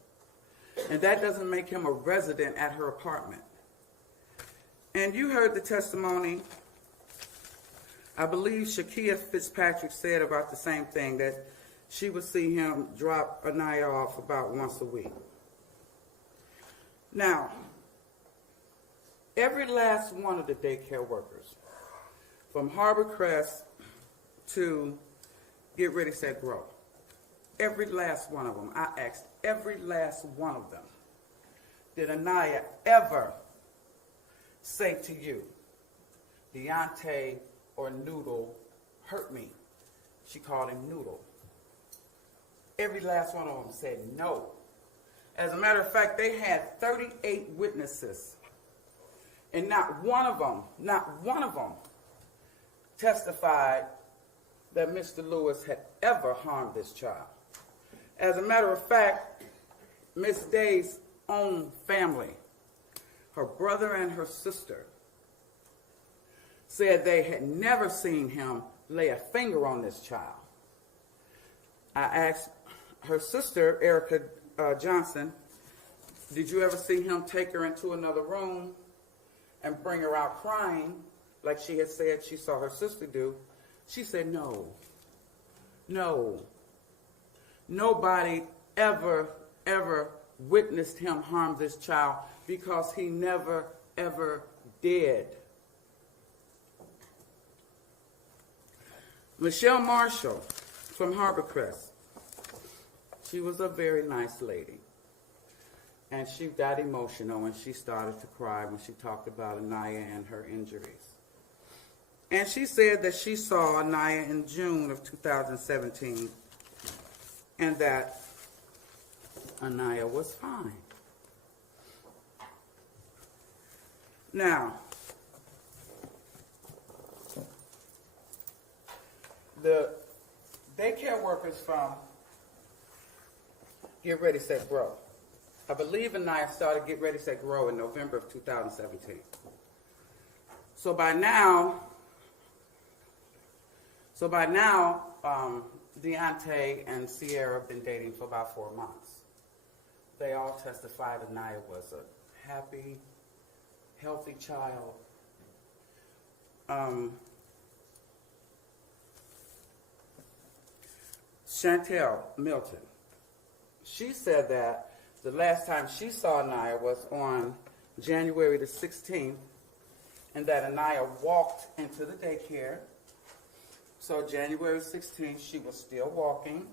And that doesn't make him a resident at her apartment. And you heard the testimony. I believe Shakia Fitzpatrick said about the same thing, that she would see him drop Aniya off about once a week. Now, every last one of the daycare workers, from Harbor Crest to Get Ready, Set, Grow. Every last one of them. I asked every last one of them, did Aniya ever say to you, Deontay or Noodle hurt me? She called him Noodle. Every last one of them said no. As a matter of fact, they had 38 witnesses, and not one of them testified that Mr. Lewis had ever harmed this child. As a matter of fact, Miss Day's own family, her brother and her sister, said they had never seen him lay a finger on this child. I asked her sister, Erica Johnson, did you ever see him take her into another room and bring her out crying like she had said she saw her sister do? She said no. Nobody ever witnessed him harm this child because he never, ever did. Michelle Marshall from Harborcrest. She was a very nice lady. And she got emotional when she started to cry when she talked about Aniya and her injuries. And she said that she saw Aniya in June of 2017 and that Aniya was fine. Now, the daycare workers from Get Ready, Set, Grow. I believe Aniya started Get Ready, Set, Grow in November of 2017. So by now, Deontay and Sierra have been dating for about 4 months. They all testified Aniya was a happy, healthy child. Chantel Milton, she said that the last time she saw Aniya was on January the 16th, and that Aniya walked into the daycare. So January 16th, she was still walking,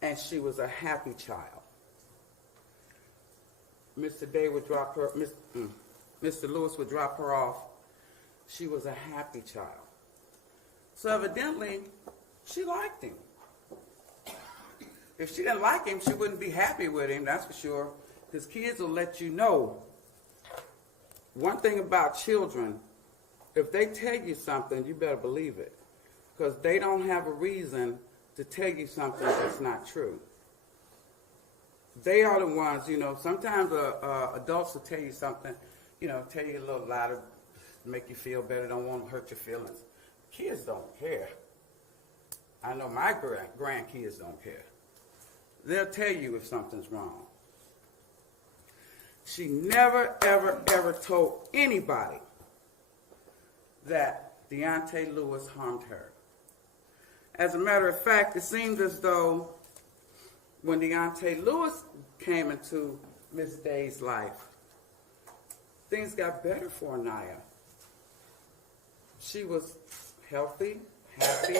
and she was a happy child. Mr. Lewis would drop her off. She was a happy child. So evidently, she liked him. If she didn't like him, she wouldn't be happy with him, that's for sure. Because kids will let you know. One thing about children, if they tell you something, you better believe it. Because they don't have a reason to tell you something that's not true. They are the ones, sometimes adults will tell you something, tell you a little louder, make you feel better, don't want to hurt your feelings. Kids don't care. I know my grandkids don't care. They'll tell you if something's wrong. She never, ever told anybody that Deontay Lewis harmed her. As a matter of fact, it seems as though when Deontay Lewis came into Miss Day's life, things got better for Aniya. She was healthy, happy,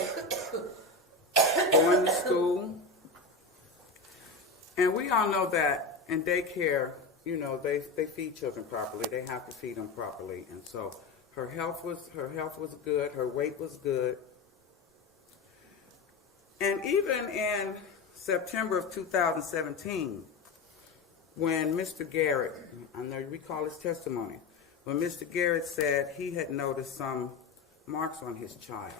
going to school. And we all know that in daycare, they feed children properly. They have to feed them properly. And so her health was good. Her weight was good. And even in September of 2017, when Mr. Garrett, I know you recall his testimony, when Mr. Garrett said he had noticed some marks on his child,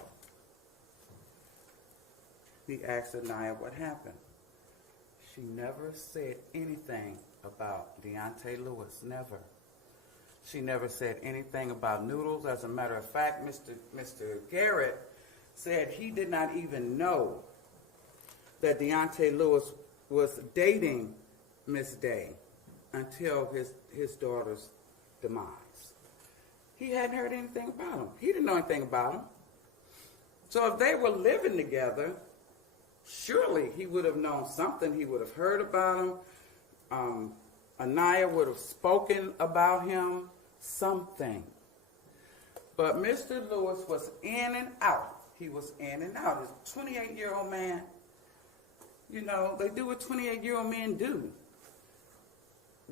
he asked Aniya what happened. She never said anything about Deontay Lewis, never. She never said anything about Noodles. As a matter of fact, Mr. Garrett said he did not even know that Deontay Lewis was dating Miss Day until his daughter's demise. He hadn't heard anything about him. He didn't know anything about him. So if they were living together, surely he would have known something. He would have heard about him. Aniya would have spoken about him, something. But Mr. Lewis was in and out. he was in and out. His 28-year-old man, you know, they do what 28-year-old men do.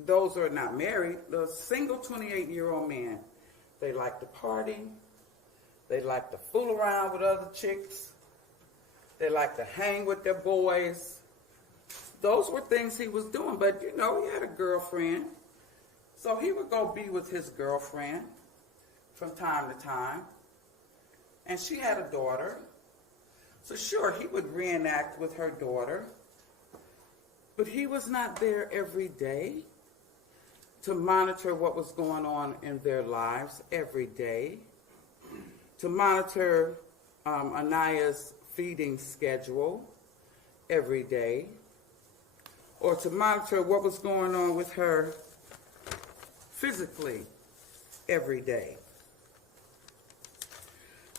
Those are not married, the single 28-year-old men, they like to party, they like to fool around with other chicks, they like to hang with their boys. Those were things he was doing, but you know, he had a girlfriend. So he would go be with his girlfriend from time to time. And she had a daughter. So sure, he would reenact with her daughter. But he was not there every day to monitor what was going on in their lives every day, to monitor Aniya's feeding schedule every day, or to monitor what was going on with her physically every day.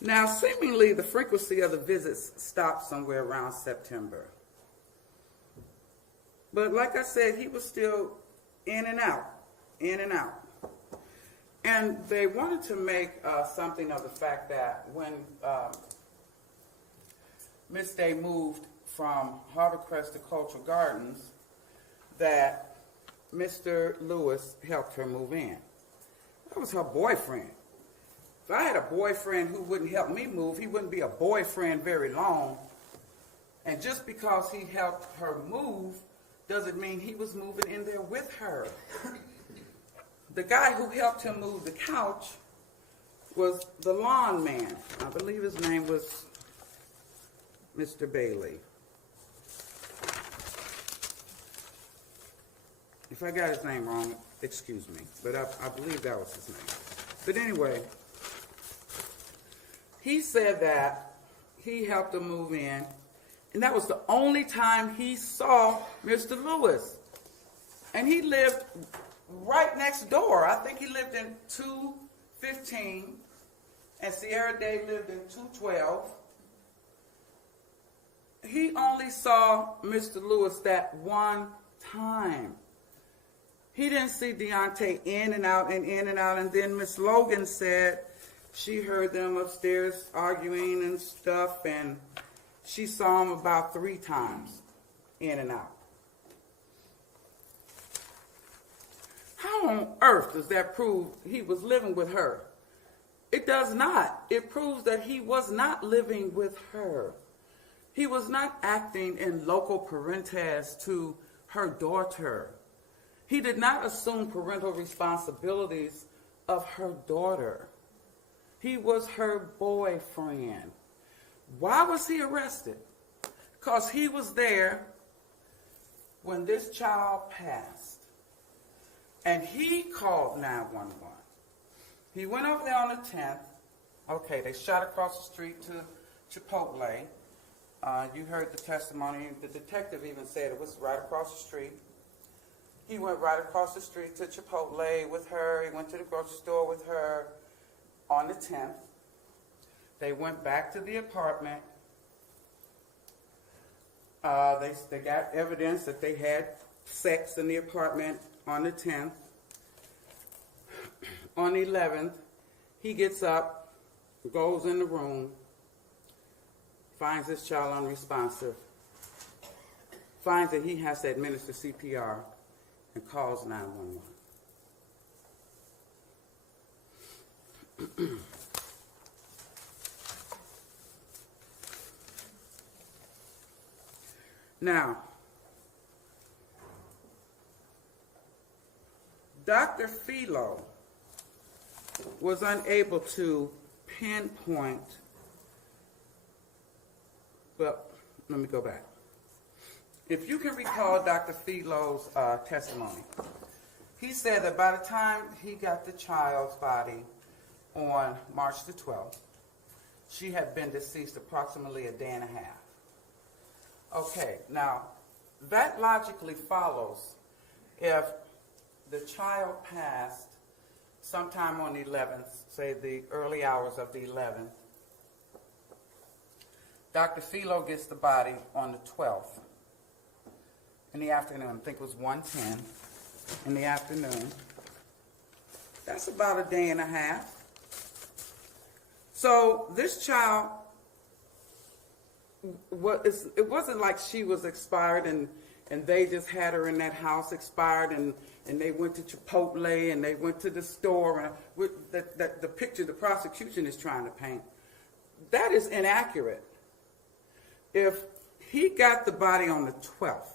Now, seemingly, the frequency of the visits stopped somewhere around September. But like I said, he was still in and out, in and out. And they wanted to make something of the fact that when Miss Day moved from Harborcrest to Cultural Gardens, that Mr. Lewis helped her move in. That was her boyfriend. If I had a boyfriend who wouldn't help me move, he wouldn't be a boyfriend very long. And just because he helped her move doesn't mean he was moving in there with her. The guy who helped him move the couch was the lawn man. I believe his name was Mr. Bailey. If I got his name wrong, excuse me, but I believe that was his name. But anyway, he said that he helped him move in, and that was the only time he saw Mr. Lewis. And he lived right next door. I think he lived in 215, and Sierra Day lived in 212. He only saw Mr. Lewis that one time. He didn't see Deontay in and out and in and out. And then Miss Logan said she heard them upstairs arguing and stuff, and she saw him about 3 times in and out. How on earth does that prove he was living with her? It does not. It proves that he was not living with her. He was not acting in loco parentis to her daughter. He did not assume parental responsibilities of her daughter. He was her boyfriend. Why was he arrested? Because he was there when this child passed. And he called 911. He went over there on the 10th. Okay, they shot across the street to Chipotle. You heard the testimony. The detective even said it was right across the street. He went right across the street to Chipotle with her. He went to the grocery store with her on the 10th. They went back to the apartment. They got evidence that they had sex in the apartment on the 10th. On the 11th, he gets up, goes in the room, finds his child unresponsive, finds that he has to administer CPR, and calls 911. Now, Dr. Philo was unable to pinpoint, well, let me go back. If you can recall Dr. Philo's testimony, he said that by the time he got the child's body on March the 12th, she had been deceased approximately a day and a half. Okay, now that logically follows if the child passed sometime on the 11th, say the early hours of the 11th, Dr. Philo gets the body on the 12th in the afternoon. I think it was 1:10 in the afternoon. That's about a day and a half. So this child it wasn't like she was expired and they just had her in that house expired and they went to Chipotle and they went to the store and that the picture the prosecution is trying to paint. That is inaccurate. If he got the body on the 12th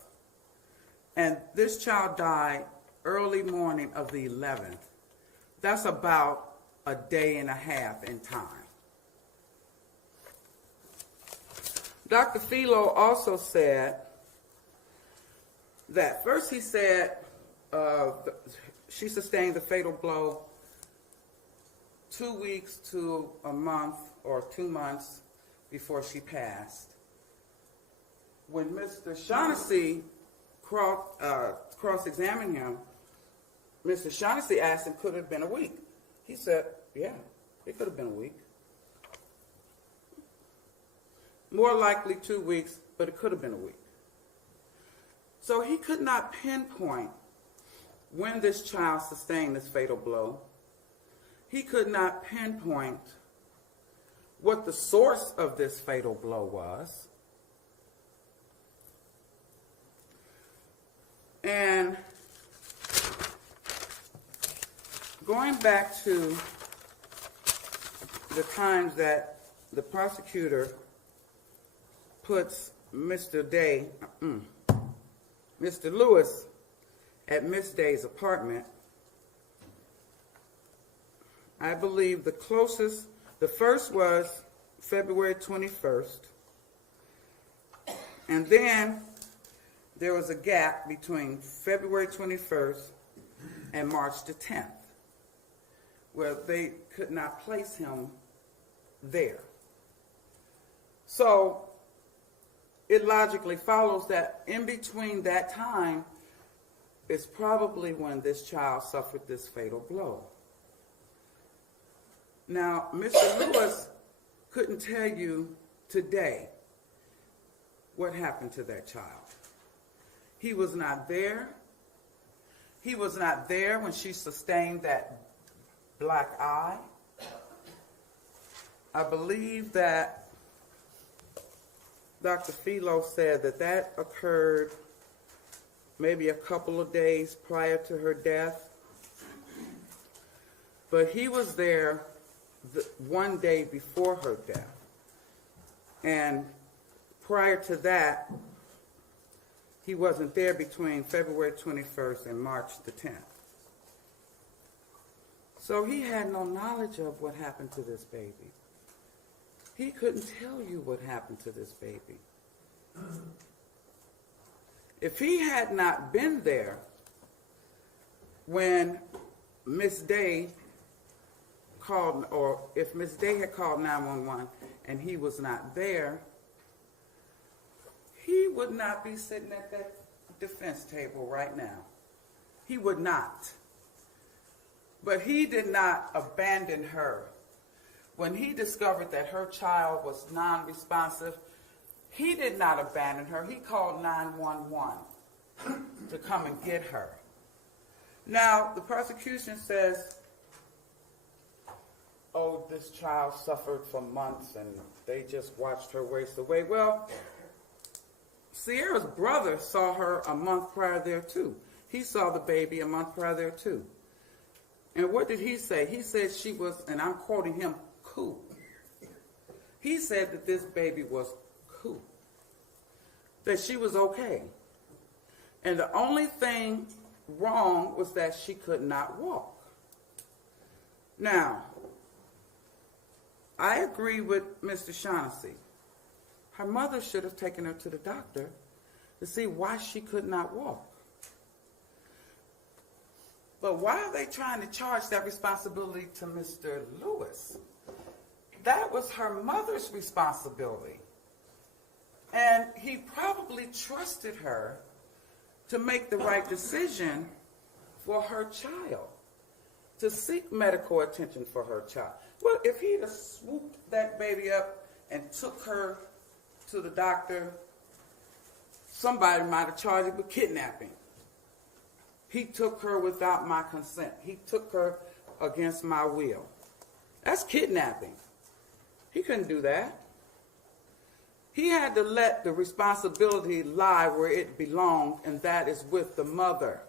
and this child died early morning of the 11th, that's about a day and a half in time. Dr. Philo also said that first he said she sustained the fatal blow 2 weeks to a month or 2 months before she passed. When Mr. Shaughnessy cross-examined him, Mr. Shaughnessy asked him, could it have been a week? He said, yeah, it could have been a week. More likely 2 weeks, but it could have been a week. So he could not pinpoint when this child sustained this fatal blow. He could not pinpoint what the source of this fatal blow was. And going back to the times that the prosecutor puts Mr. Lewis at Miss Day's apartment, I believe the first was February 21st, and then there was a gap between February 21st and March the 10th, where they could not place him there. So it logically follows that in between that time is probably when this child suffered this fatal blow. Now, Mr. Lewis couldn't tell you today what happened to that child. He was not there. He was not there when she sustained that black eye. I believe that Dr. Philo said that occurred maybe a couple of days prior to her death. But he was there one day before her death. And prior to that, he wasn't there between February 21st and March the 10th. So he had no knowledge of what happened to this baby. He couldn't tell you what happened to this baby. If he had not been there when Miss Day called, or if Miss Day had called 911 and he was not there, he would not be sitting at that defense table right now. He would not. But he did not abandon her. When he discovered that her child was non-responsive, he did not abandon her. He called 911 to come and get her. Now, the prosecution says, oh, this child suffered for months and they just watched her waste away. Well, Sierra's brother saw her a month prior there too. He saw the baby a month prior there too. And what did he say? He said she was, and I'm quoting him, cool. He said that this baby was cool, that she was okay. And the only thing wrong was that she could not walk. Now, I agree with Mr. Shaughnessy. Her mother should have taken her to the doctor to see why she could not walk. But why are they trying to charge that responsibility to Mr. Lewis? That was her mother's responsibility. And he probably trusted her to make the right decision for her child, to seek medical attention for her child. Well, if he'd have swooped that baby up and took her to the doctor, somebody might have charged him with kidnapping. He took her without my consent. He took her against my will. That's kidnapping. He couldn't do that. He had to let the responsibility lie where it belonged, and that is with the mother,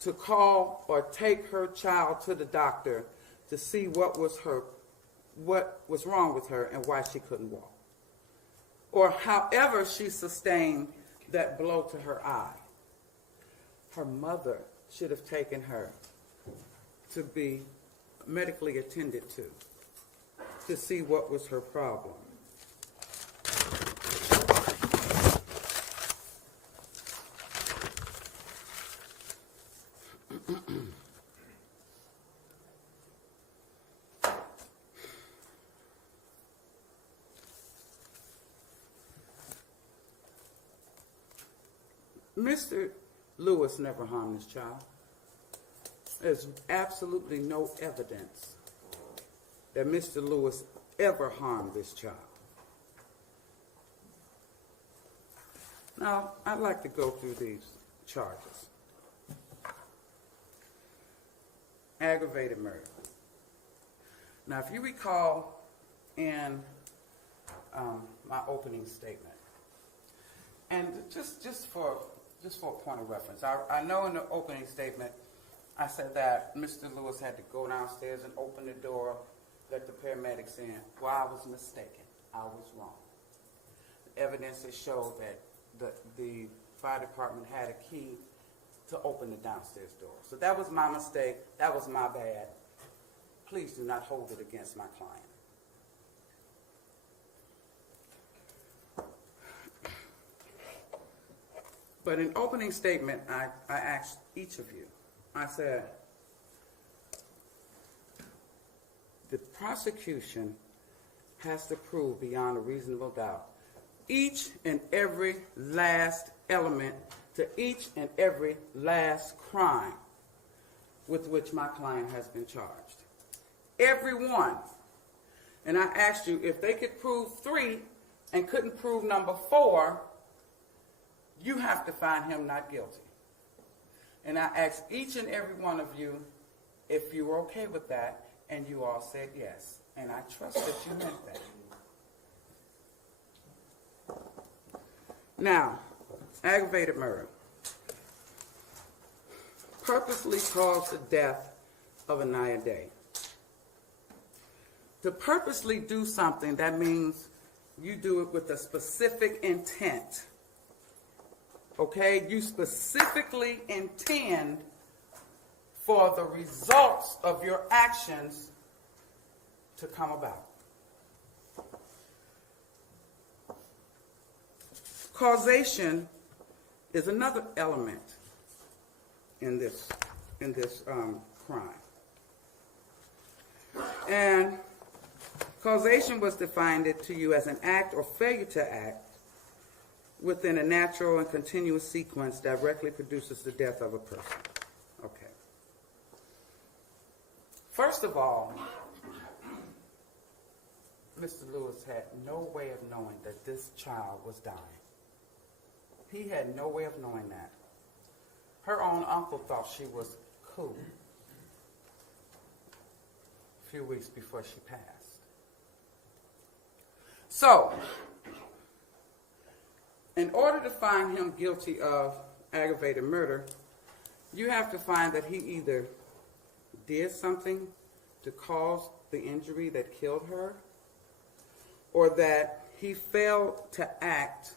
to call or take her child to the doctor to see what was wrong with her and why she couldn't walk, or however she sustained that blow to her eye. Her mother should have taken her to be medically attended to see what was her problem. Mr. Lewis never harmed this child. There's absolutely no evidence that Mr. Lewis ever harmed this child. Now, I'd like to go through these charges. Aggravated murder. Now, if you recall in my opening statement, and just for a point of reference, I know in the opening statement I said that Mr. Lewis had to go downstairs and open the door, let the paramedics in. Well, I was mistaken. I was wrong. The evidence has showed that the fire department had a key to open the downstairs door. So that was my mistake. That was my bad. Please do not hold it against my client. But in opening statement, I asked each of you, I said, the prosecution has to prove beyond a reasonable doubt each and every last element to each and every last crime with which my client has been charged. Every one. And I asked you if they could prove 3 and couldn't prove number 4, you have to find him not guilty. And I asked each and every one of you if you were okay with that, and you all said yes. And I trust that you meant that. Now, aggravated murder. Purposely caused the death of Aniya Day. To purposely do something, that means you do it with a specific intent. Okay? You specifically intend for the results of your actions to come about. Causation is another element in this crime. And causation was defined to you as an act or failure to act within a natural and continuous sequence directly produces the death of a person. Okay. First of all, Mr. Lewis had no way of knowing that this child was dying. He had no way of knowing that. Her own uncle thought she was cool a few weeks before she passed. So, in order to find him guilty of aggravated murder, you have to find that he either did something to cause the injury that killed her, or that he failed to act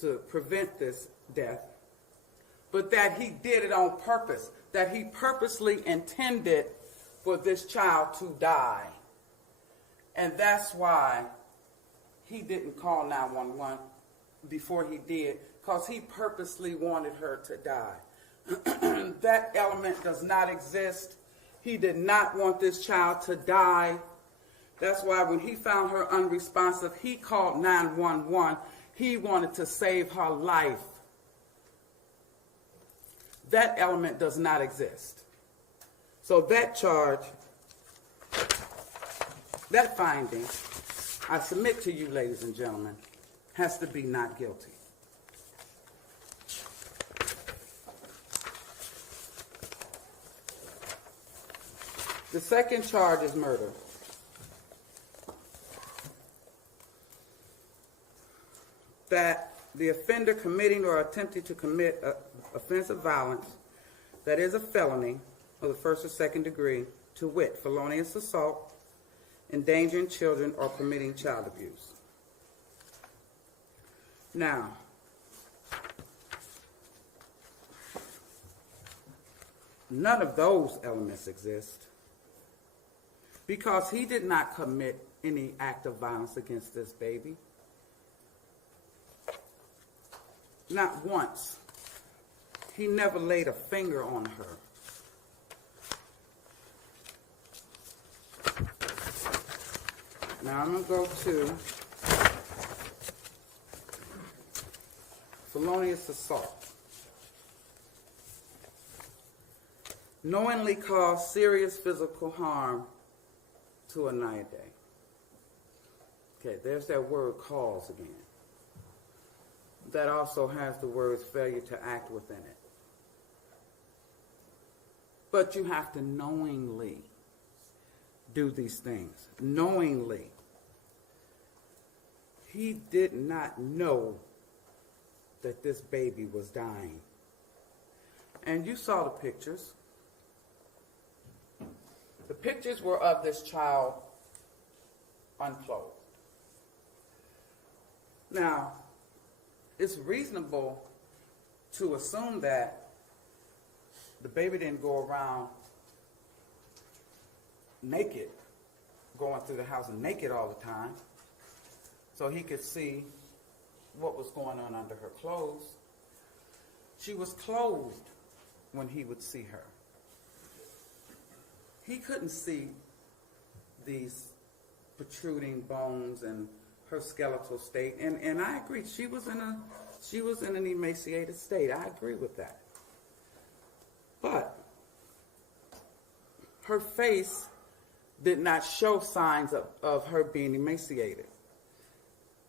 to prevent this death, but that he did it on purpose, that he purposely intended for this child to die. And that's why he didn't call 911 before he did, because he purposely wanted her to die. That element does not exist. He did not want this child to die. That's why when he found her unresponsive, he called 911. He wanted to save her life. That element does not exist. So that charge, that finding, I submit to you, ladies and gentlemen, has to be not guilty. The second charge is murder. that the offender committing or attempting to commit offensive violence that is a felony of the first or second degree, to wit, felonious assault, endangering children, or committing child abuse. Now, none of those elements exist because he did not commit any act of violence against this baby. Not once. He never laid a finger on her. Now I'm going to go to felonious assault. Knowingly cause serious physical harm to Aniya. Okay, there's that word cause again. That also has the words failure to act within it. But you have to knowingly do these things. Knowingly. He did not know that this baby was dying. And you saw the pictures. The pictures were of this child unclothed. Now, it's reasonable to assume that the baby didn't go around naked, going through the house naked all the time, so he could see what was going on under her clothes. She was clothed when he would see her. He couldn't see these protruding bones and her skeletal state, and I agree, she was in an emaciated state. I agree with that. But her face did not show signs of her being emaciated.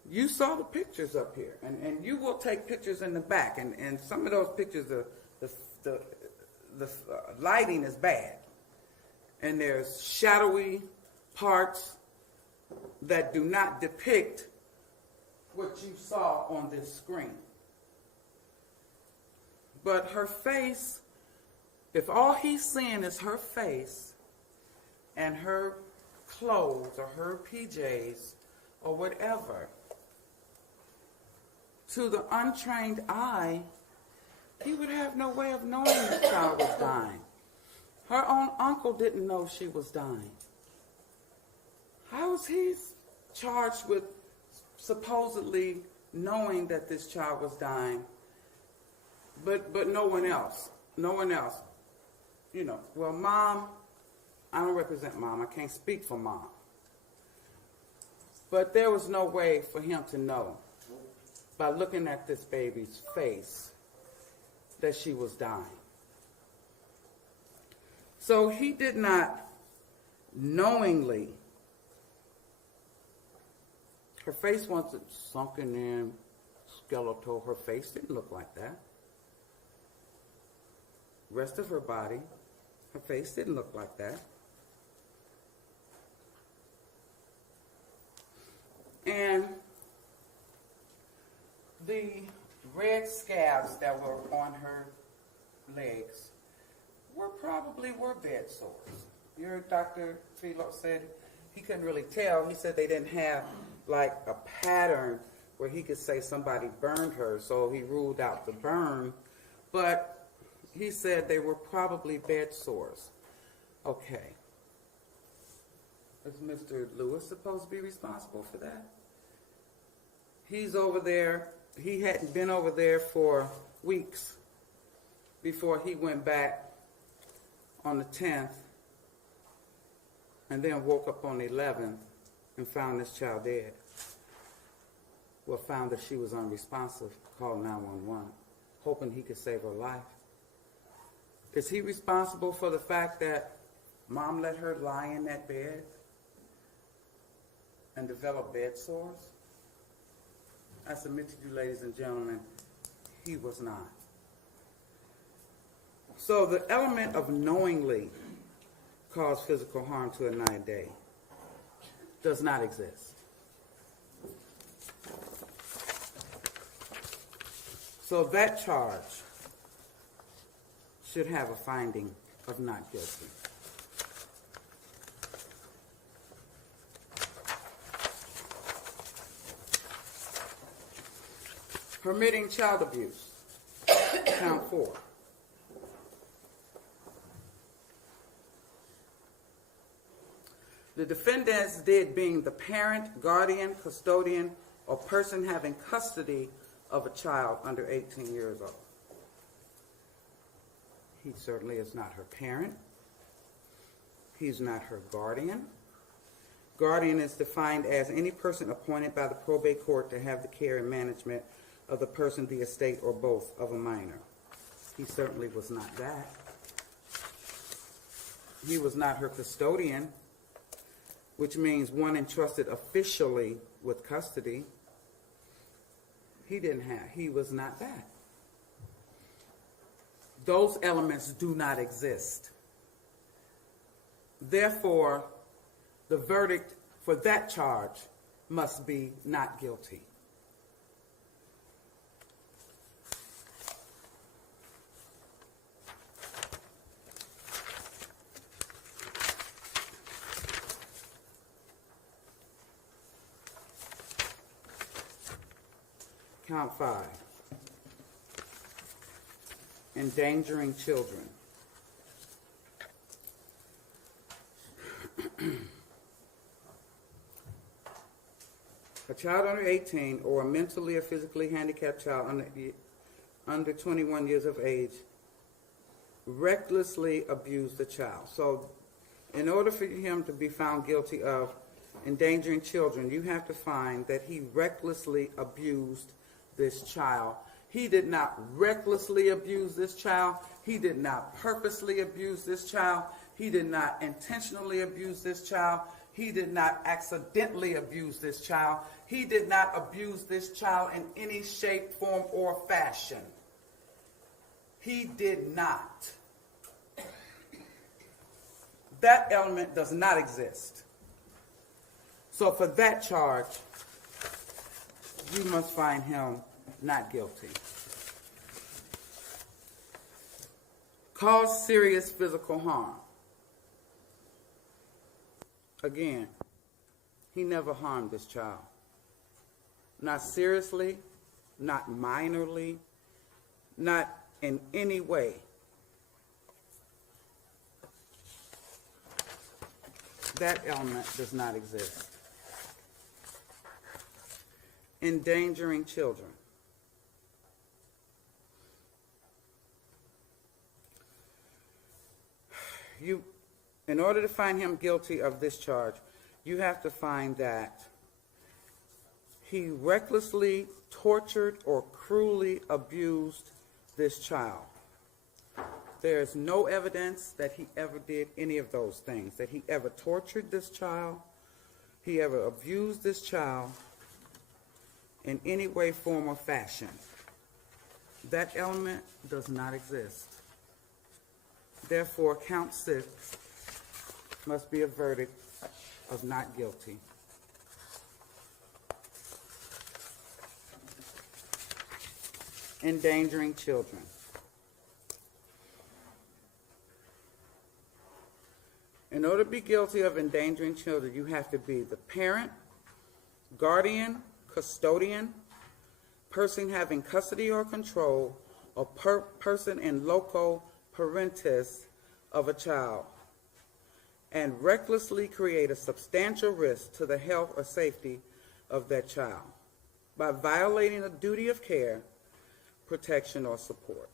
You saw the pictures up here, and you will take pictures in the back, and some of those pictures, the lighting is bad, and there's shadowy parts that do not depict what you saw on this screen. But her face, if all he's seeing is her face and her clothes or her PJs or whatever, to the untrained eye, he would have no way of knowing the child was dying. Her own uncle didn't know she was dying. How is he charged with supposedly knowing that this child was dying, but no one else? No one else. You know, well, Mom, I don't represent Mom. I can't speak for Mom. But there was no way for him to know by looking at this baby's face that she was dying. So he did not knowingly. Her face wasn't sunken in, skeletal. Her face didn't look like that. Rest of her body, her face didn't look like that. And the red scabs that were on her legs were bed sores. Your Dr. Philo said he couldn't really tell. He said they didn't have like a pattern where he could say somebody burned her, so he ruled out the burn, but he said they were probably bed sores. Okay. Is Mr. Lewis supposed to be responsible for that? He's over there. He hadn't been over there for weeks before he went back on the 10th and then woke up on the 11th and found this child dead. Well, found that she was unresponsive, called 911, hoping he could save her life. Is he responsible for the fact that Mom let her lie in that bed and develop bed sores? I submit to you, ladies and gentlemen, he was not. So the element of knowingly cause physical harm to Aniya does not exist. So that charge should have a finding of not guilty. Permitting child abuse, count 4. The defendants did being the parent, guardian, custodian, or person having custody of a child under 18 years old. He certainly is not her parent. He's not her guardian. Guardian is defined as any person appointed by the probate court to have the care and management of the person, the estate, or both of a minor. He certainly was not that. He was not her custodian, which means one entrusted officially with custody. He was not that. Those elements do not exist. Therefore, the verdict for that charge must be not guilty. Count 5. Endangering children. A child under 18 or a mentally or physically handicapped child under 21 years of age recklessly abused the child. So in order for him to be found guilty of endangering children, you have to find that he recklessly abused this child. He did not recklessly abuse this child. He did not purposely abuse this child. He did not intentionally abuse this child. He did not accidentally abuse this child. He did not abuse this child in any shape, form, or fashion. He did not. That element does not exist. So for that charge, you must find him not guilty. Cause serious physical harm. Again, he never harmed this child. Not seriously, not minorly, not in any way. That element does not exist. Endangering children. In order to find him guilty of this charge, you have to find that he recklessly tortured or cruelly abused this child. There is no evidence that he ever did any of those things, that he ever tortured this child, he ever abused this child in any way, form, or fashion. That element does not exist. Therefore, count 6 must be a verdict of not guilty. Endangering children. In order to be guilty of endangering children, you have to be the parent, guardian, custodian, person having custody or control, or person in loco parentis of a child, and recklessly create a substantial risk to the health or safety of that child by violating a duty of care, protection, or support.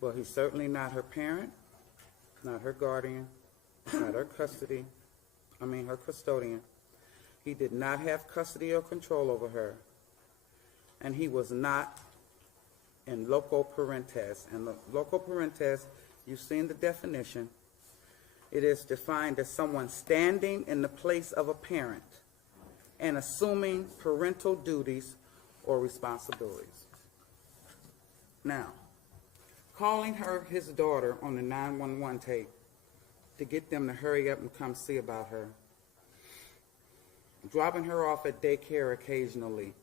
Well, he's certainly not her parent, not her guardian, not her her custodian. He did not have custody or control over her, and he was not in loco parentis. And loco parentis, you've seen the definition. It is defined as someone standing in the place of a parent and assuming parental duties or responsibilities. Now, calling her his daughter on the 911 tape to get them to hurry up and come see about her, dropping her off at daycare occasionally,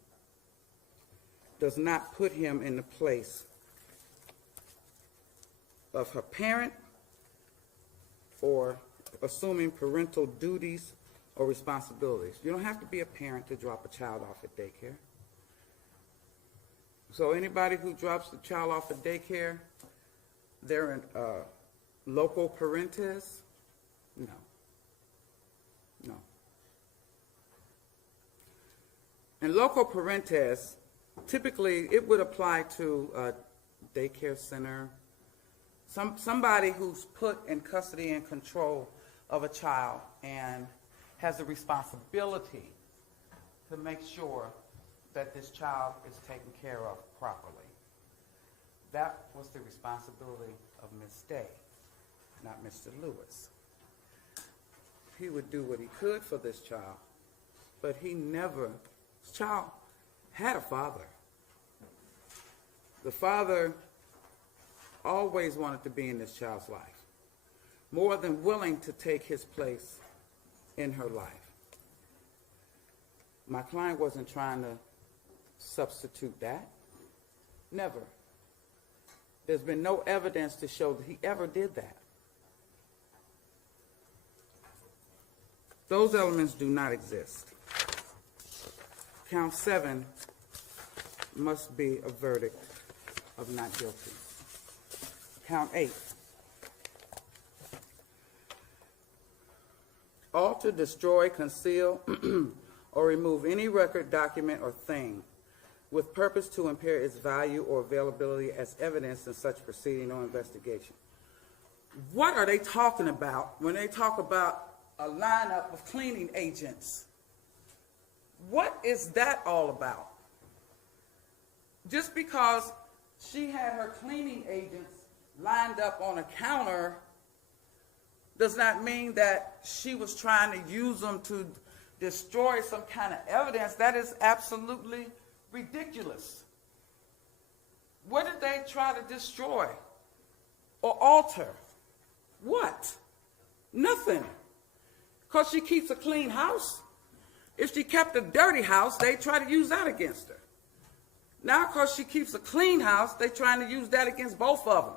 does not put him in the place of her parent or assuming parental duties or responsibilities. You don't have to be a parent to drop a child off at daycare. So anybody who drops the child off at daycare, they're in local parentes? No. No. And local parentes, typically it would apply to a daycare center, somebody who's put in custody and control of a child and has the responsibility to make sure that this child is taken care of properly. That was the responsibility of Miss Day, not Mr. Lewis. He would do what he could for this child, but this child had a father. The father always wanted to be in this child's life, more than willing to take his place in her life. My client wasn't trying to substitute that. Never. There's been no evidence to show that he ever did that. Those elements do not exist. Count 7 must be a verdict of not guilty. Count 8. Alter, destroy, conceal, or remove any record, document, or thing with purpose to impair its value or availability as evidence in such proceeding or investigation. What are they talking about when they talk about a lineup of cleaning agents? What is that all about? Just because she had her cleaning agents lined up on a counter does not mean that she was trying to use them to destroy some kind of evidence. That is absolutely ridiculous. What did they try to destroy or alter? What? Nothing. Because she keeps a clean house. If she kept a dirty house, they try to use that against her. Now, because she keeps a clean house, they're trying to use that against both of them.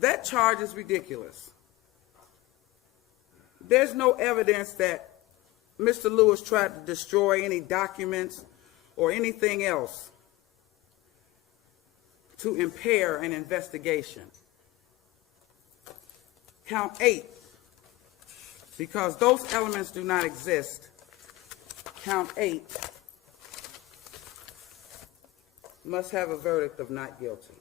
That charge is ridiculous. There's no evidence that Mr. Lewis tried to destroy any documents or anything else to impair an investigation. Count 8, because those elements do not exist. Count 8 must have a verdict of not guilty.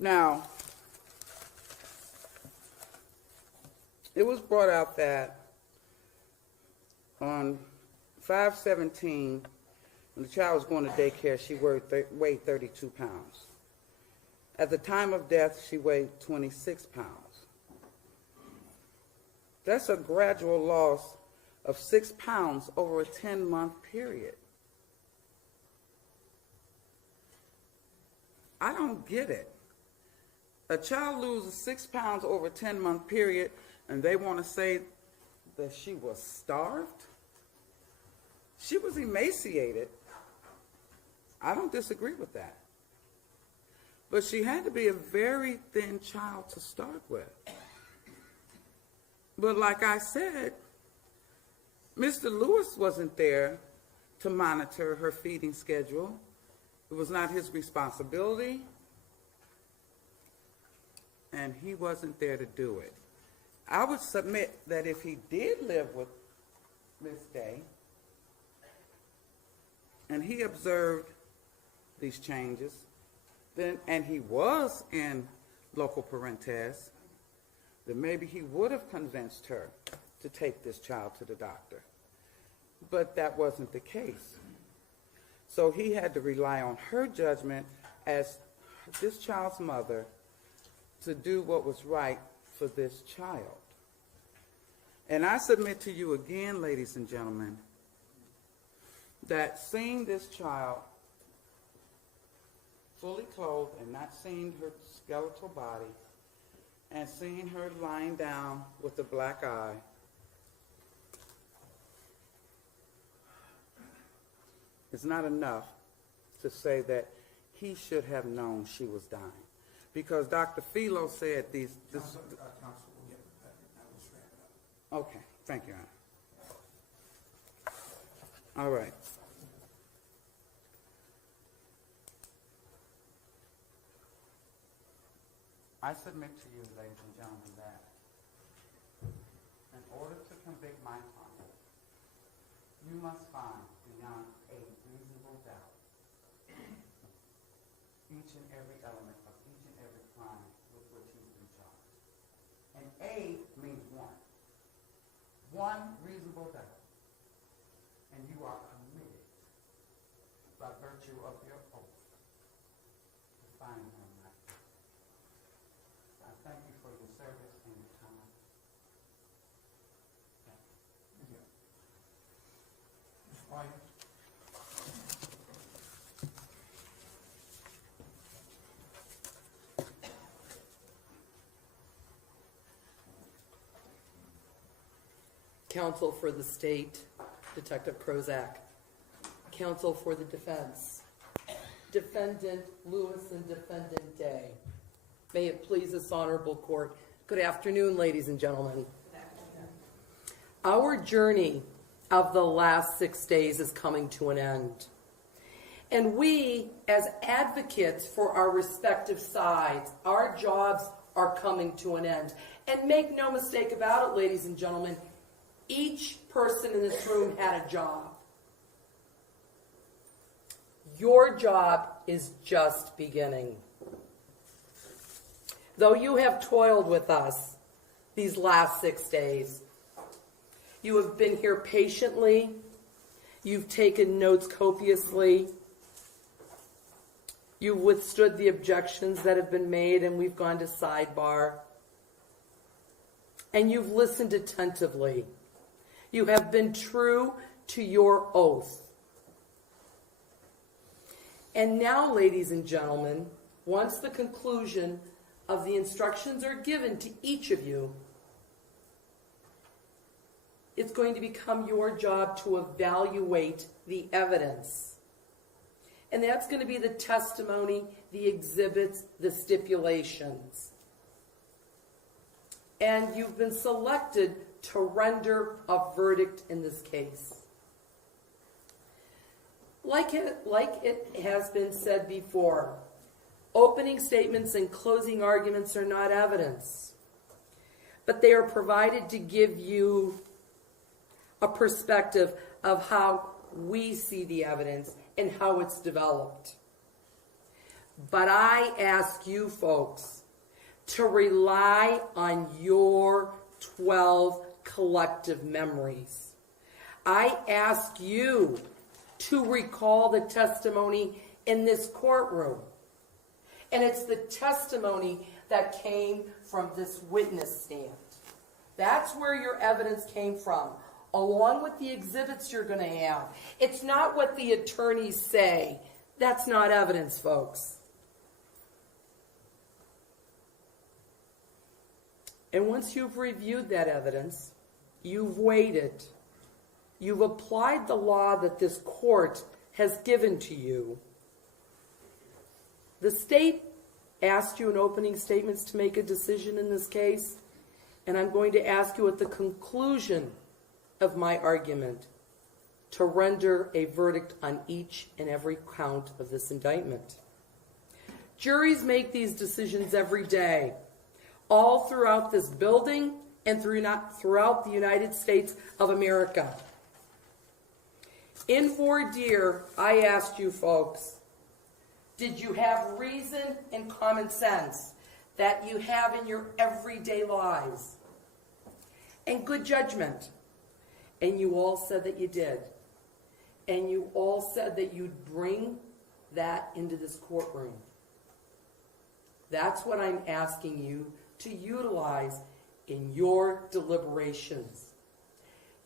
Now, it was brought out that on 5/17, when the child was going to daycare, she weighed 32 pounds. At the time of death, she weighed 26 pounds. That's a gradual loss of 6 pounds over a 10-month period. I don't get it. A child loses 6 pounds over a 10-month period, and they want to say that she was starved? She was emaciated. I don't disagree with that. But she had to be a very thin child to start with. But like I said, Mr. Lewis wasn't there to monitor her feeding schedule. It was not his responsibility, and he wasn't there to do it. I would submit that if he did live with Miss Day, and he observed these changes, then, and he was in local parentes, then maybe he would have convinced her to take this child to the doctor. But that wasn't the case. So he had to rely on her judgment as this child's mother to do what was right for this child. And I submit to you again, ladies and gentlemen, that seeing this child fully clothed and not seeing her skeletal body and seeing her lying down with a black eye It's not enough to say that he should have known she was dying. Because Dr. Philo said Counsel will get that. I will straighten it up. Okay, thank you, Honor. All right. I submit to you, ladies and gentlemen, that in order to convict my client, you must find beyond a reasonable doubt each and every element of each and every crime with which he's been charged. And A means one. One reasonable doubt. And you are committed by virtue of your oath to find him not guilty. I thank you for your service and your time. Thank you. Ms. White? Counsel for the state, Detective Prozac. Counsel for the defense, Defendant Lewis and Defendant Day. May it please this honorable court. Good afternoon, ladies and gentlemen. Our journey of the last 6 days is coming to an end. And we, as advocates for our respective sides, our jobs are coming to an end. And make no mistake about it, ladies and gentlemen, each person in this room had a job. Your job is just beginning. Though you have toiled with us these last 6 days, you have been here patiently, you've taken notes copiously, you've withstood the objections that have been made, and we've gone to sidebar, and you've listened attentively. You have been true to your oath. And now, ladies and gentlemen, once the conclusion of the instructions are given to each of you, it's going to become your job to evaluate the evidence. And that's going to be the testimony, the exhibits, the stipulations. And you've been selected to render a verdict in this case. Like it has been said before, opening statements and closing arguments are not evidence, but they are provided to give you a perspective of how we see the evidence and how it's developed. But I ask you folks to rely on your 12 collective memories. I ask you to recall the testimony in this courtroom. And it's the testimony that came from this witness stand. That's where your evidence came from, along with the exhibits you're going to have. It's not what the attorneys say. That's not evidence, folks. And once you've reviewed that evidence, you've weighed it, you've applied the law that this court has given to you. The state asked you in opening statements to make a decision in this case, and I'm going to ask you at the conclusion of my argument to render a verdict on each and every count of this indictment. Juries make these decisions every day, all throughout this building and throughout the United States of America. In voir dire, I asked you folks, did you have reason and common sense that you have in your everyday lives? And good judgment. And you all said that you did. And you all said that you'd bring that into this courtroom. That's what I'm asking you to utilize in your deliberations.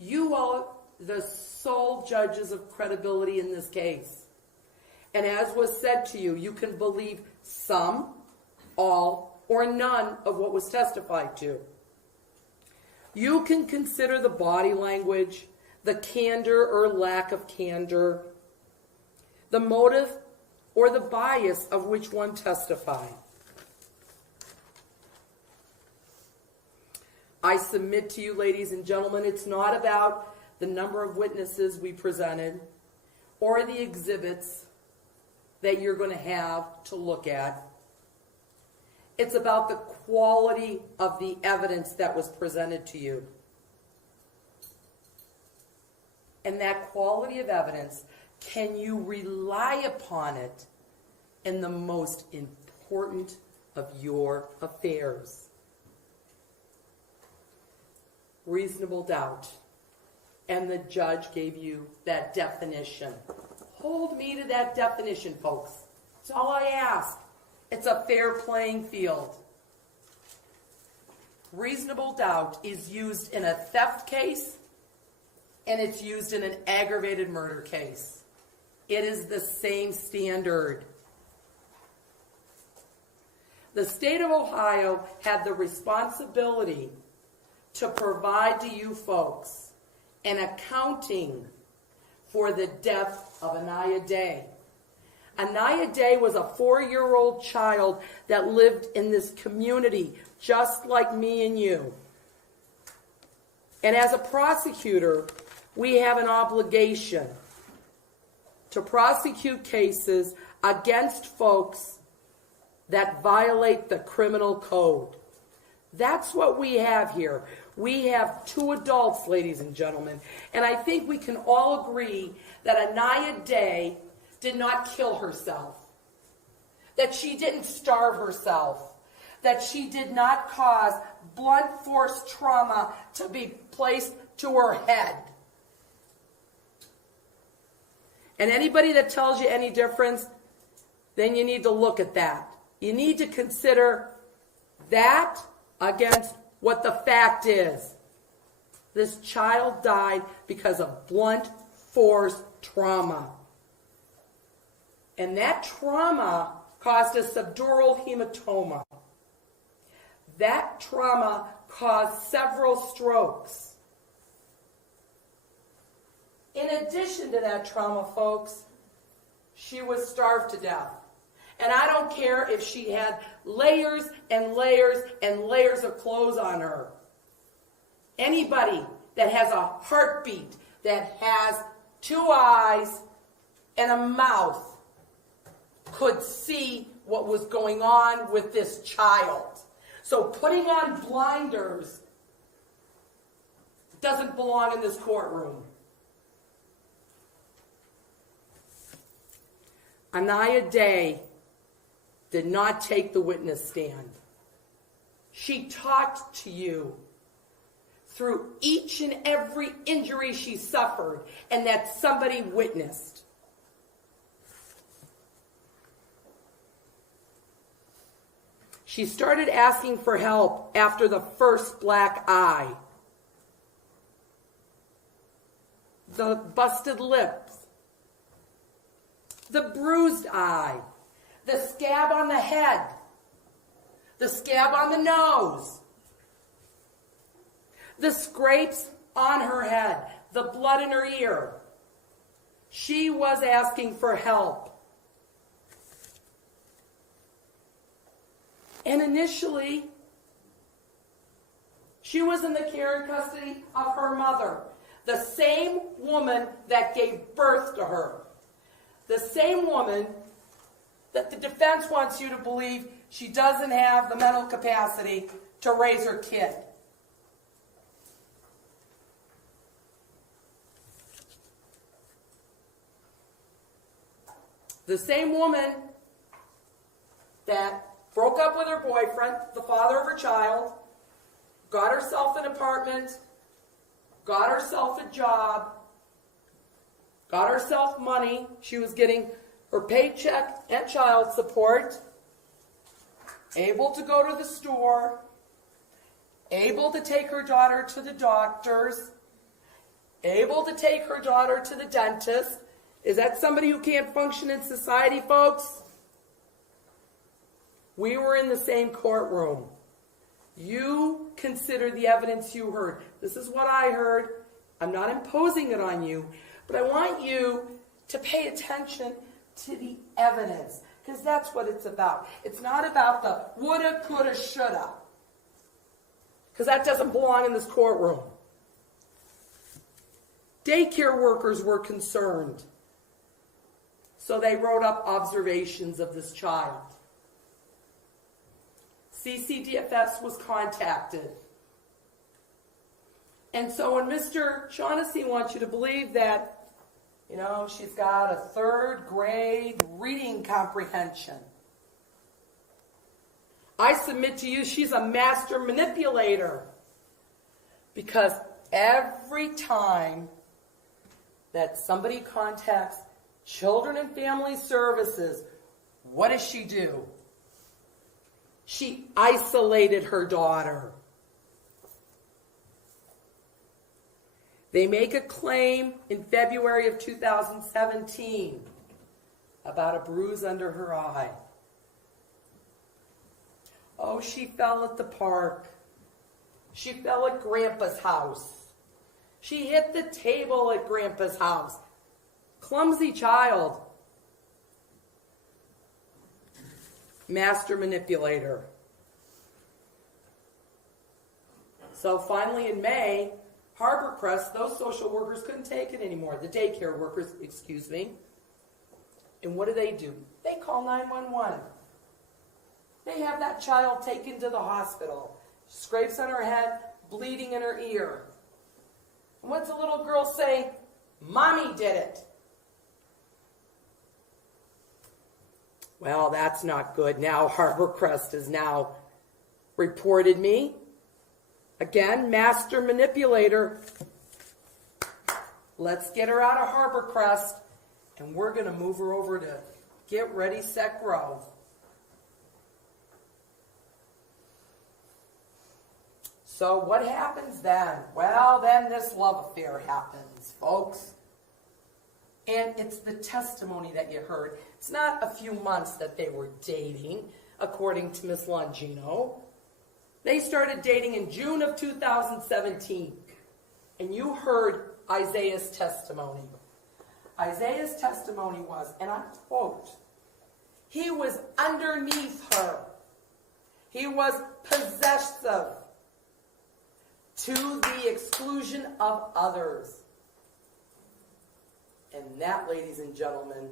You all, the sole judges of credibility in this case. And as was said to you, you can believe some, all, or none of what was testified to. You can consider the body language, the candor or lack of candor, the motive, or the bias of which one testified. I submit to you, ladies and gentlemen, it's not about the number of witnesses we presented or the exhibits that you're going to have to look at. It's about the quality of the evidence that was presented to you. And that quality of evidence, can you rely upon it in the most important of your affairs? Reasonable doubt. And the judge gave you that definition. Hold me to that definition, folks. That's all I ask. It's a fair playing field. Reasonable doubt is used in a theft case, and it's used in an aggravated murder case. It is the same standard. The state of Ohio had the responsibility to provide to you folks an accounting for the death of Aniya Day. Aniya Day was a 4-year-old child that lived in this community just like me and you. And as a prosecutor, we have an obligation to prosecute cases against folks that violate the criminal code. That's what we have here. We have 2 adults, ladies and gentlemen, and I think we can all agree that Aniya Day did not kill herself, that she didn't starve herself, that she did not cause blunt force trauma to be placed to her head. And anybody that tells you any difference, then you need to look at that. You need to consider that against what the fact is. This child died because of blunt force trauma. And that trauma caused a subdural hematoma. That trauma caused several strokes. In addition to that trauma, folks, she was starved to death. And I don't care if she had layers and layers and layers of clothes on her. Anybody that has a heartbeat, that has 2 eyes and a mouth, could see what was going on with this child. So putting on blinders doesn't belong in this courtroom. Aniya Day did not take the witness stand. She talked to you through each and every injury she suffered and that somebody witnessed. She started asking for help after the first black eye, the busted lips, the bruised eye, the scab on the head, the scab on the nose, the scrapes on her head, the blood in her ear. She was asking for help. And initially, she was in the care and custody of her mother, the same woman that gave birth to her, the same woman that the defense wants you to believe she doesn't have the mental capacity to raise her kid. The same woman that broke up with her boyfriend, the father of her child, got herself an apartment, got herself a job, got herself money. She was getting her paycheck and child support, able to go to the store, able to take her daughter to the doctors, able to take her daughter to the dentist. Is that somebody who can't function in society, folks? We were in the same courtroom. You consider the evidence you heard. This is what I heard. I'm not imposing it on you, but I want you to pay attention to the evidence, because that's what it's about. It's not about the woulda, coulda, shoulda, because that doesn't belong in this courtroom. Daycare workers were concerned, so they wrote up observations of this child. CCDFS was contacted. And so when Mr. Shaughnessy wants you to believe that, she's got a 3rd grade reading comprehension, I submit to you she's a master manipulator. Because every time that somebody contacts Children and Family Services, what does she do? She isolated her daughter. They make a claim in February of 2017 about a bruise under her eye. Oh, she fell at the park. She fell at Grandpa's house. She hit the table at Grandpa's house. Clumsy child. Master manipulator. So finally in May, Harbor Crest, those social workers couldn't take it anymore. The daycare workers, excuse me. And what do? They call 911. They have that child taken to the hospital. Scrapes on her head, bleeding in her ear. And what's the little girl say? Mommy did it. Well, that's not good. Now Harbor Crest has now reported me. Again, master manipulator. Let's get her out of Harbor Crest, and we're going to move her over to Get Ready, Set, Grow. So what happens then? Well, then this love affair happens, folks. And it's the testimony that you heard. It's not a few months that they were dating, according to Miss Longino. They started dating in June of 2017. And you heard Isaiah's testimony. Isaiah's testimony was, and I quote, he was underneath her. He was possessive to the exclusion of others. And that, ladies and gentlemen,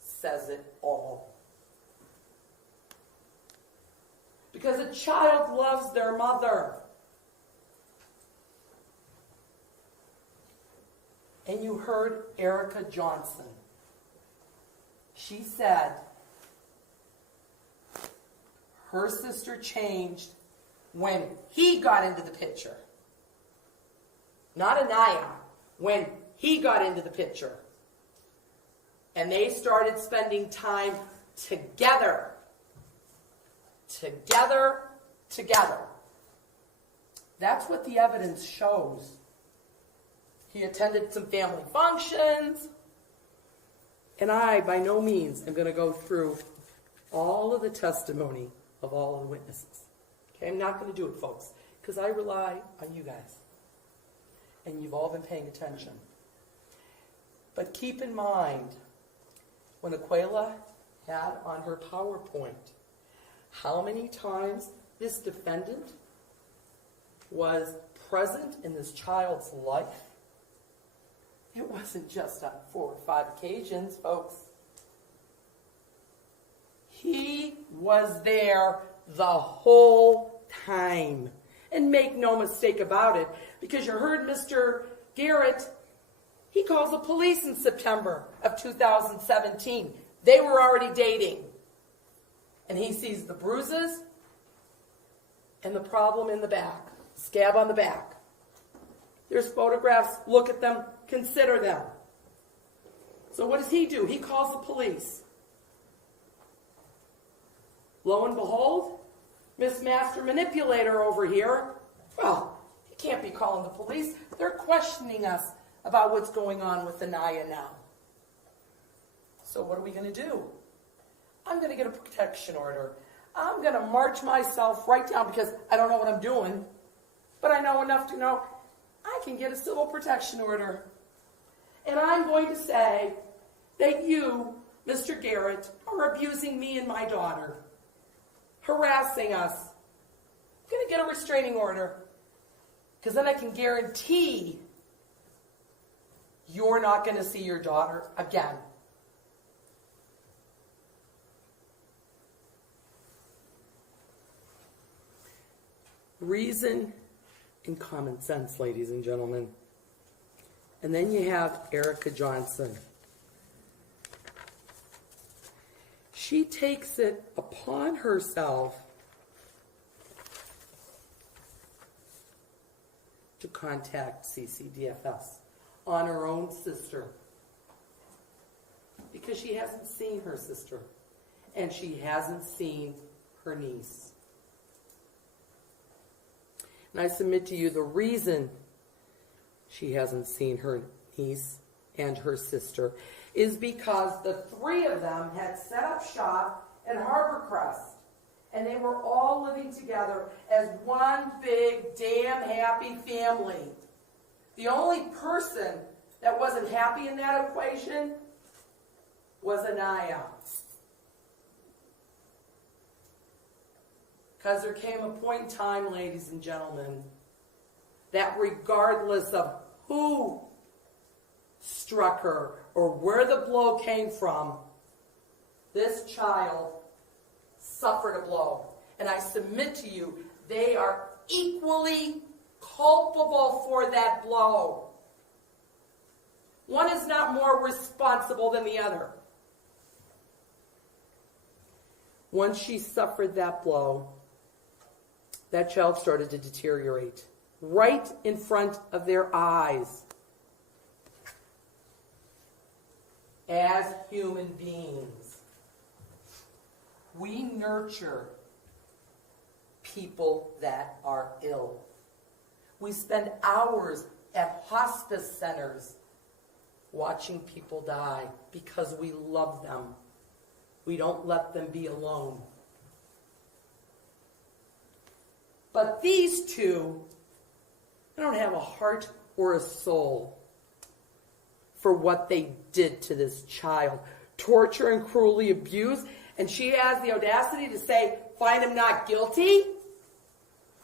says it all. Because a child loves their mother. And you heard Erica Johnson. She said her sister changed when he got into the picture. Not Aniya, when he got into the picture. And they started spending time together. Together. That's what the evidence shows. He attended some family functions. And I, by no means, am going to go through all of the testimony of all of the witnesses. Okay, I'm not going to do it, folks, because I rely on you guys. And you've all been paying attention. But keep in mind, when Aquila had on her PowerPoint, how many times this defendant was present in this child's life? It wasn't just on 4 or 5 occasions, folks. He was there the whole time. And make no mistake about it, because you heard Mr. Garrett, he calls the police in September of 2017. They were already dating. And he sees the bruises and the problem in the back, scab on the back. There's photographs, look at them, consider them. So what does he do? He calls the police. Lo and behold, Miss Master Manipulator over here, well, he can't be calling the police. They're questioning us about what's going on with Aniya now. So what are we going to do? I'm going to get a protection order. I'm going to march myself right down because I don't know what I'm doing, but I know enough to know I can get a civil protection order. And I'm going to say that you Mr. Garrett, are abusing me and my daughter, harassing us. I'm going to get a restraining order, because then I can guarantee you're not going to see your daughter again. Reason and common sense, ladies and gentlemen. And then you have Erica Johnson. She takes it upon herself to contact CCDFS on her own sister, because she hasn't seen her sister and she hasn't seen her niece. And I submit to you the reason she hasn't seen her niece and her sister is because the three of them had set up shop in Harbor Crest, and they were all living together as one big, damn happy family. The only person that wasn't happy in that equation was Aniya. Because there came a point in time, ladies and gentlemen, that regardless of who struck her or where the blow came from, this child suffered a blow. And I submit to you, they are equally culpable for that blow. One is not more responsible than the other. Once she suffered that blow, that child started to deteriorate right in front of their eyes. As human beings, we nurture people that are ill. We spend hours at hospice centers watching people die because we love them. We don't let them be alone. But these two, they don't have a heart or a soul for what they did to this child. Torture and cruelly abuse. And she has the audacity to say, find him not guilty?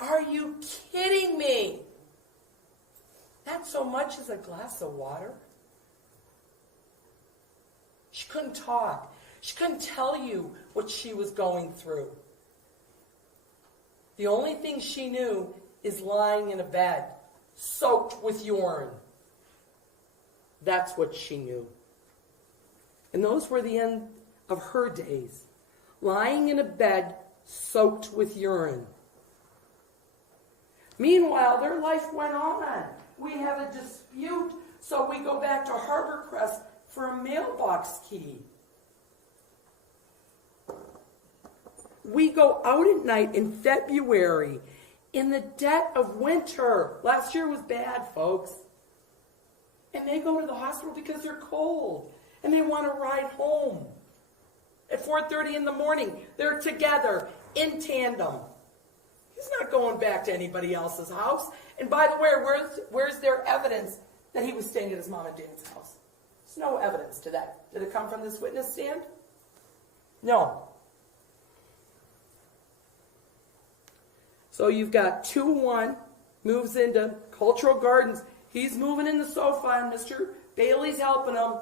Are you kidding me? Not so much as a glass of water. She couldn't talk. She couldn't tell you what she was going through. The only thing she knew is lying in a bed, soaked with urine. That's what she knew. And those were the end of her days. Lying in a bed, soaked with urine. Meanwhile, their life went on. We have a dispute, so we go back to Harbor Crest for a mailbox key. We go out at night in February, in the dead of winter. Last year was bad, folks. And they go to the hospital because they're cold and they want to ride home. At 4:30 in the morning, they're together in tandem. He's not going back to anybody else's house. And by the way, where's their evidence that he was staying at his mom and dad's house? There's no evidence to that. Did it come from this witness stand? No. So you've got 2-1, moves into Cultural Gardens. He's moving in the sofa and Mr. Bailey's helping him.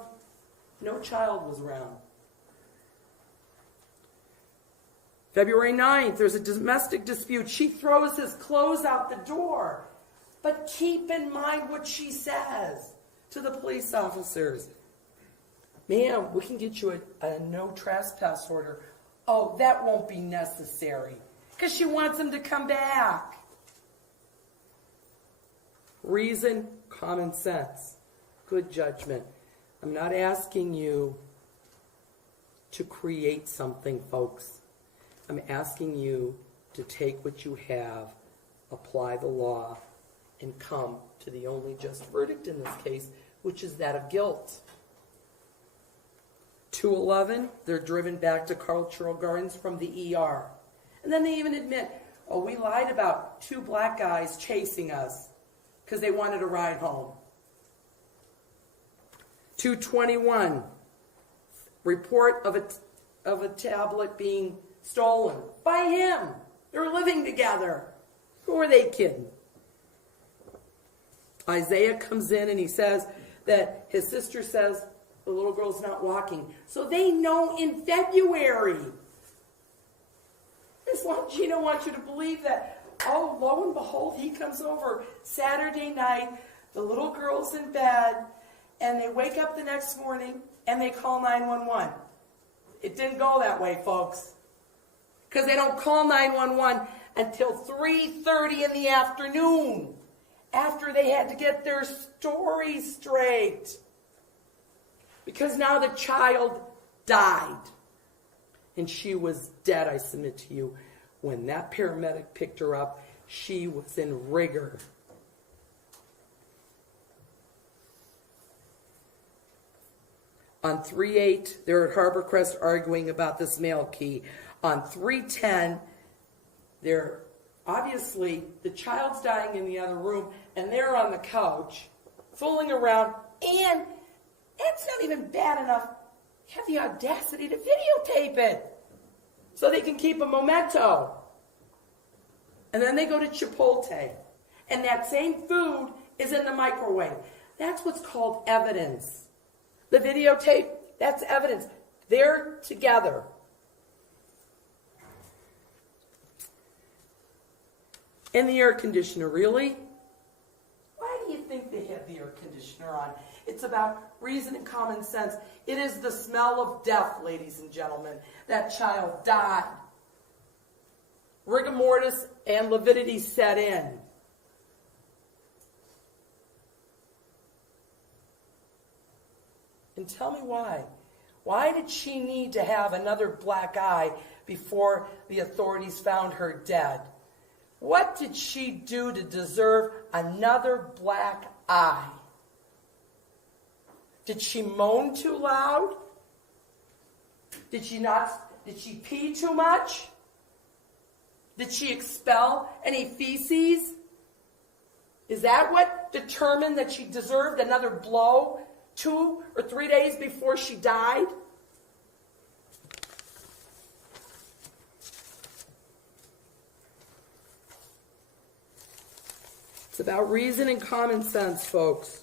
No child was around. February 9th, there's a domestic dispute. She throws his clothes out the door. But keep in mind what she says to the police officers. Ma'am, we can get you a no trespass order. Oh, that won't be necessary. Because she wants him to come back. Reason, common sense, good judgment. I'm not asking you to create something, folks. I'm asking you to take what you have, apply the law, and come to the only just verdict in this case, which is that of guilt. 2/11, they're driven back to Cultural Gardens from the ER. And then they even admit, oh, we lied about 2 black guys chasing us because they wanted a ride home. 2/21, report of a tablet being stolen by him. They're living together. Who are they kidding? Isaiah comes in and he says that his sister says the little girl's not walking. So they know in February. Miss Longino wants you to believe that, oh, lo and behold, he comes over Saturday night, the little girl's in bed, and they wake up the next morning and they call 911. It didn't go that way, folks. Because they don't call 911 until 3:30 in the afternoon, after they had to get their story straight. Because now the child died. And she was dead, I submit to you. When that paramedic picked her up, she was in rigor. On 3/8, they're at Harbor Crest arguing about this mail key. On 3:10, they're obviously, the child's dying in the other room, and they're on the couch, fooling around, and it's not even bad enough. Have the audacity to videotape it so they can keep a memento. And then they go to Chipotle, and that same food is in the microwave. That's what's called evidence. The videotape, that's evidence. They're together. And the air conditioner, really? Why do you think they have the air conditioner on? It's about reason and common sense. It is the smell of death, ladies and gentlemen. That child died. Rigor mortis and lividity set in. And tell me why. Why did she need to have another black eye before the authorities found her dead? What did she do to deserve another black eye? Did she moan too loud? Did she pee too much? Did she expel any feces? Is that what determined that she deserved another blow 2 or 3 days before she died? It's about reason and common sense, folks.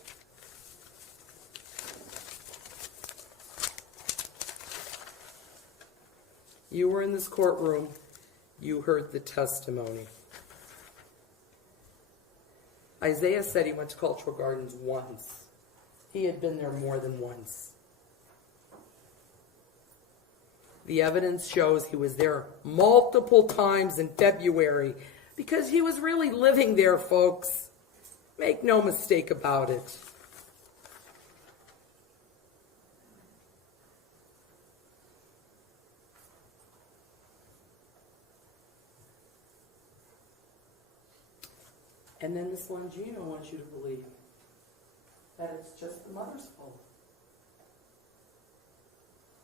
You were in this courtroom. You heard the testimony. Isaiah said he went to Cultural Gardens once. He had been there more than once. The evidence shows he was there multiple times in February because he was really living there, folks. Make no mistake about it. And then Miss Longino wants you to believe that it's just the mother's fault.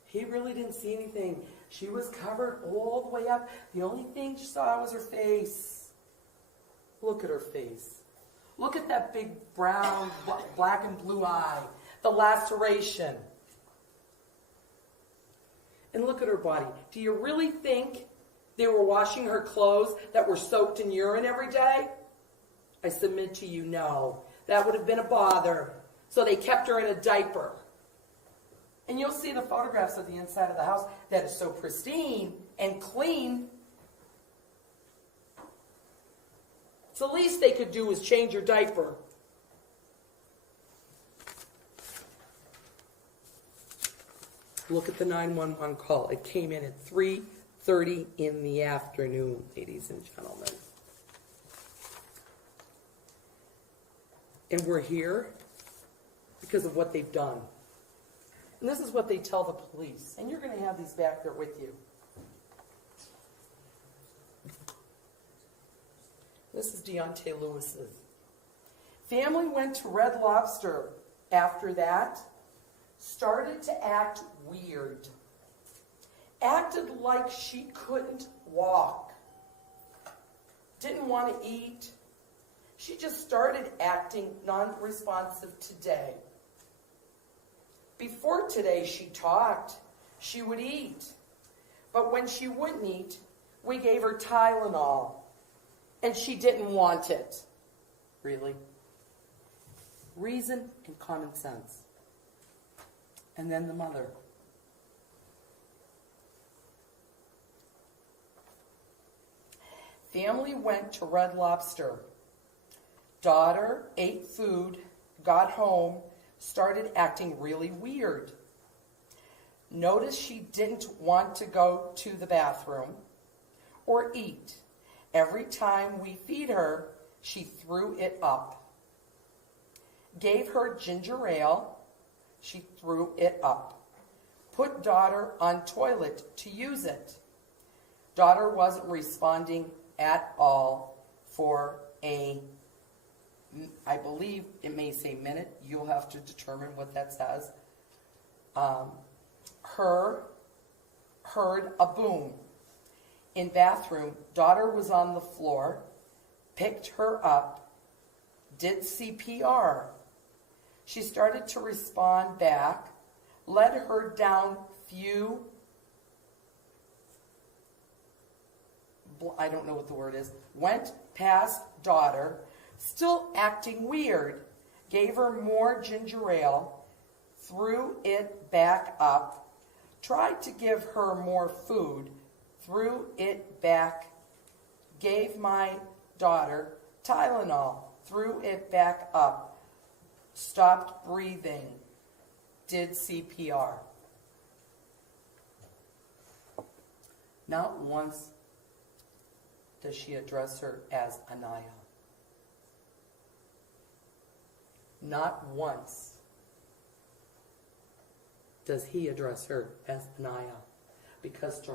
He really didn't see anything. She was covered all the way up. The only thing she saw was her face. Look at her face. Look at that big brown, black and blue eye. The laceration. And look at her body. Do you really think they were washing her clothes that were soaked in urine every day? I submit to you, no. That would have been a bother. So they kept her in a diaper. And you'll see the photographs of the inside of the house that is so pristine and clean. So the least they could do was change your diaper. Look at the 911 call. It came in at 3:30 in the afternoon, ladies and gentlemen. And we're here because of what they've done. And this is what they tell the police. And you're going to have these back there with you. This is Deontay Lewis's. Family went to Red Lobster after that. Started to act weird. Acted like she couldn't walk. Didn't want to eat. She just started acting non-responsive today. Before today, she talked. she would eat. But when she wouldn't eat, we gave her Tylenol, and she didn't want it. Really? Reason and common sense. And then the mother. Family went to Red Lobster. Daughter ate food, got home, started acting really weird. Noticed she didn't want to go to the bathroom or eat. Every time we feed her, she threw it up. Gave her ginger ale, she threw it up. Put daughter on toilet to use it. Daughter wasn't responding at all for I believe it may say minute. You'll have to determine what that says. Heard a boom. In bathroom, daughter was on the floor, picked her up, did CPR. She started to respond back, led her down I don't know what the word is, went past daughter, still acting weird, gave her more ginger ale, threw it back up, tried to give her more food, threw it back, gave my daughter Tylenol, threw it back up, stopped breathing, did CPR. Not once does she address her as Aniya. Not once does he address her as Aniya, because to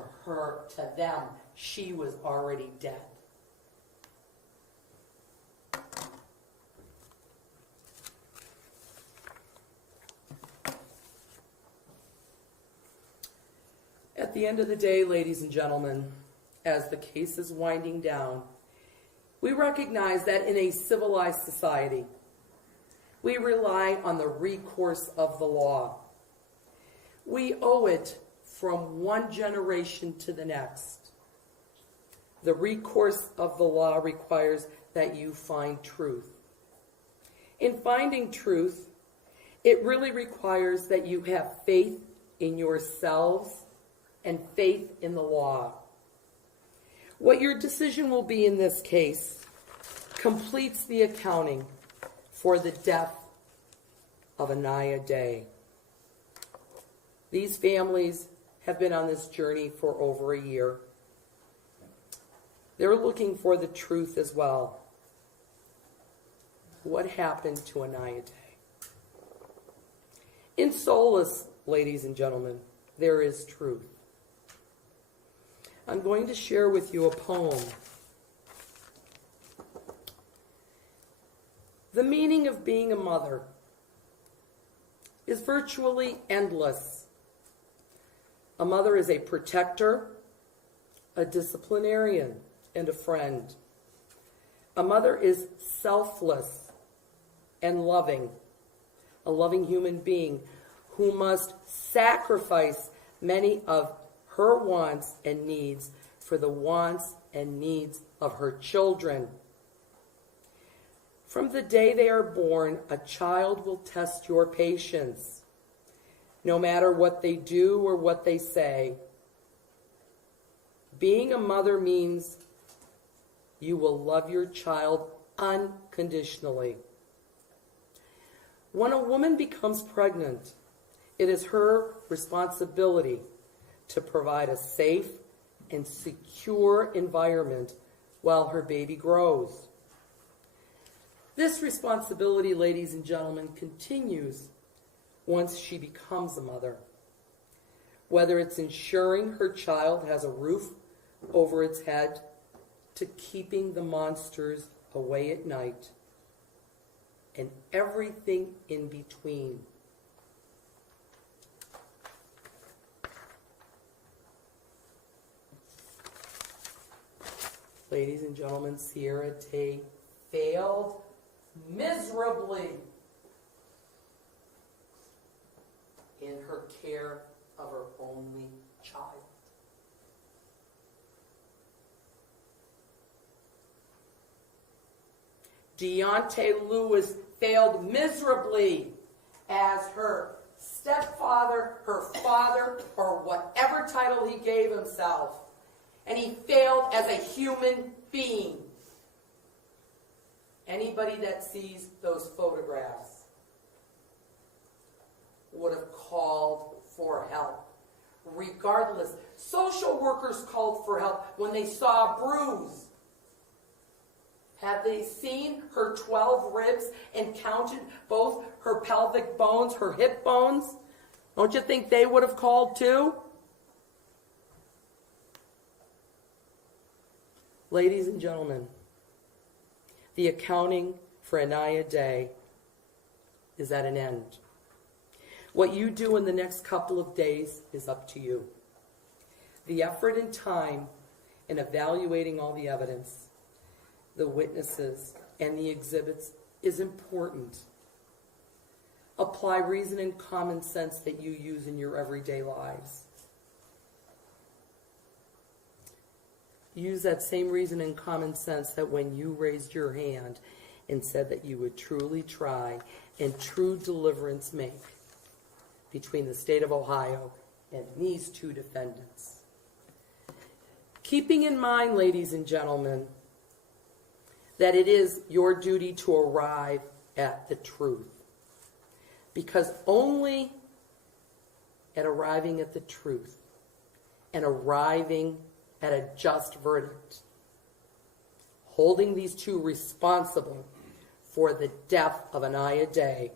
them, she was already dead. At the end of the day, ladies and gentlemen, as the case is winding down, we recognize that in a civilized society, we rely on the recourse of the law. We owe it from one generation to the next. The recourse of the law requires that you find truth. In finding truth, it really requires that you have faith in yourselves and faith in the law. What your decision will be in this case completes the accounting for the death of Aniya Day. These families have been on this journey for over a year. They're looking for the truth as well. What happened to Aniya Day? In solace, ladies and gentlemen, there is truth. I'm going to share with you a poem. The meaning of being a mother is virtually endless. A mother is a protector, a disciplinarian, and a friend. A mother is selfless and loving, a loving human being who must sacrifice many of her wants and needs for the wants and needs of her children. From the day they are born, a child will test your patience, no matter what they do or what they say. Being a mother means you will love your child unconditionally. When a woman becomes pregnant, it is her responsibility to provide a safe and secure environment while her baby grows. This responsibility, ladies and gentlemen, continues once she becomes a mother. Whether it's ensuring her child has a roof over its head, to keeping the monsters away at night, and everything in between. Ladies and gentlemen, Sierra Tay failed miserably in her care of her only Deontay Lewis failed miserably as her stepfather, her father, or whatever title he gave himself. And he failed as a human being. Anybody that sees those photographs would have called for help. Regardless, social workers called for help when they saw a bruise. Had they seen her 12 ribs and counted both her pelvic bones, her hip bones? Don't you think they would have called too? Ladies and gentlemen, the accounting for Aniya Day is at an end. What you do in the next couple of days is up to you. The effort and time in evaluating all the evidence, the witnesses, and the exhibits is important. Apply reason and common sense that you use in your everyday lives. Use that same reason and common sense that when you raised your hand and said that you would truly try and true deliverance make between the state of Ohio and these two defendants. Keeping in mind, ladies and gentlemen, that it is your duty to arrive at the truth. Because only at arriving at the truth and arriving at a just verdict, holding these two responsible for the death of Aniya Day,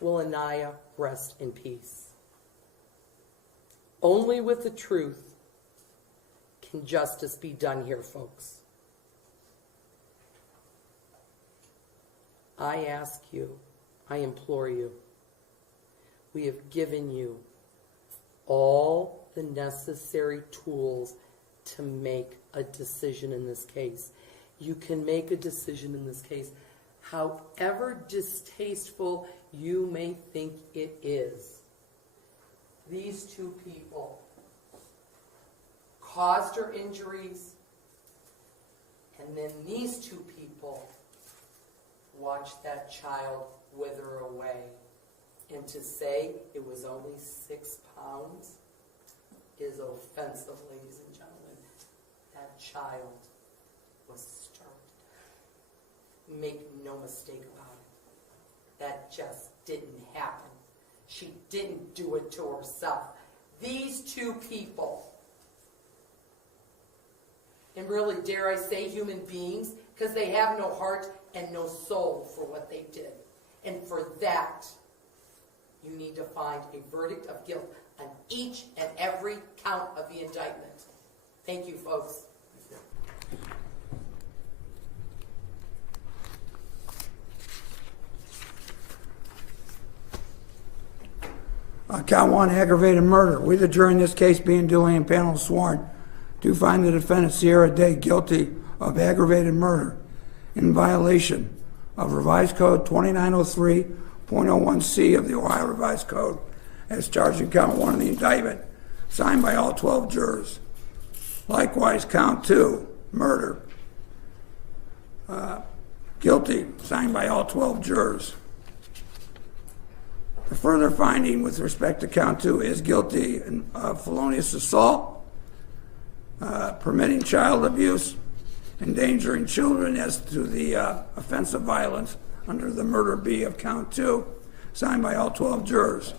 will Aniya rest in peace. Only with the truth can justice be done here, folks. I ask you, I implore you, we have given you all the necessary tools to make a decision in this case. You can make a decision in this case, however distasteful you may think it is. These two people caused her injuries, and then these two people watched that child wither away. And to say it was only 6 pounds is offensive, ladies and gentlemen. That child was starved. Make no mistake about it. That just didn't happen. She didn't do it to herself. These two people, and really, dare I say, human beings, because they have no heart and no soul for what they did. And for that, you need to find a verdict of guilt on each and every count of the indictment. Thank you, folks. Count 1, aggravated murder. We, the jury in this case, being duly and panel sworn, do find the defendant Sierra Day guilty of aggravated murder in violation of Revised Code 2903.01C of the Ohio Revised Code, as charged in count 1 of the indictment, signed by all 12 jurors. Likewise, count 2, murder, guilty, signed by all 12 jurors. The further finding with respect to count 2 is guilty of felonious assault, permitting child abuse, endangering children as to the offense of violence under the murder B of count 2, signed by all 12 jurors.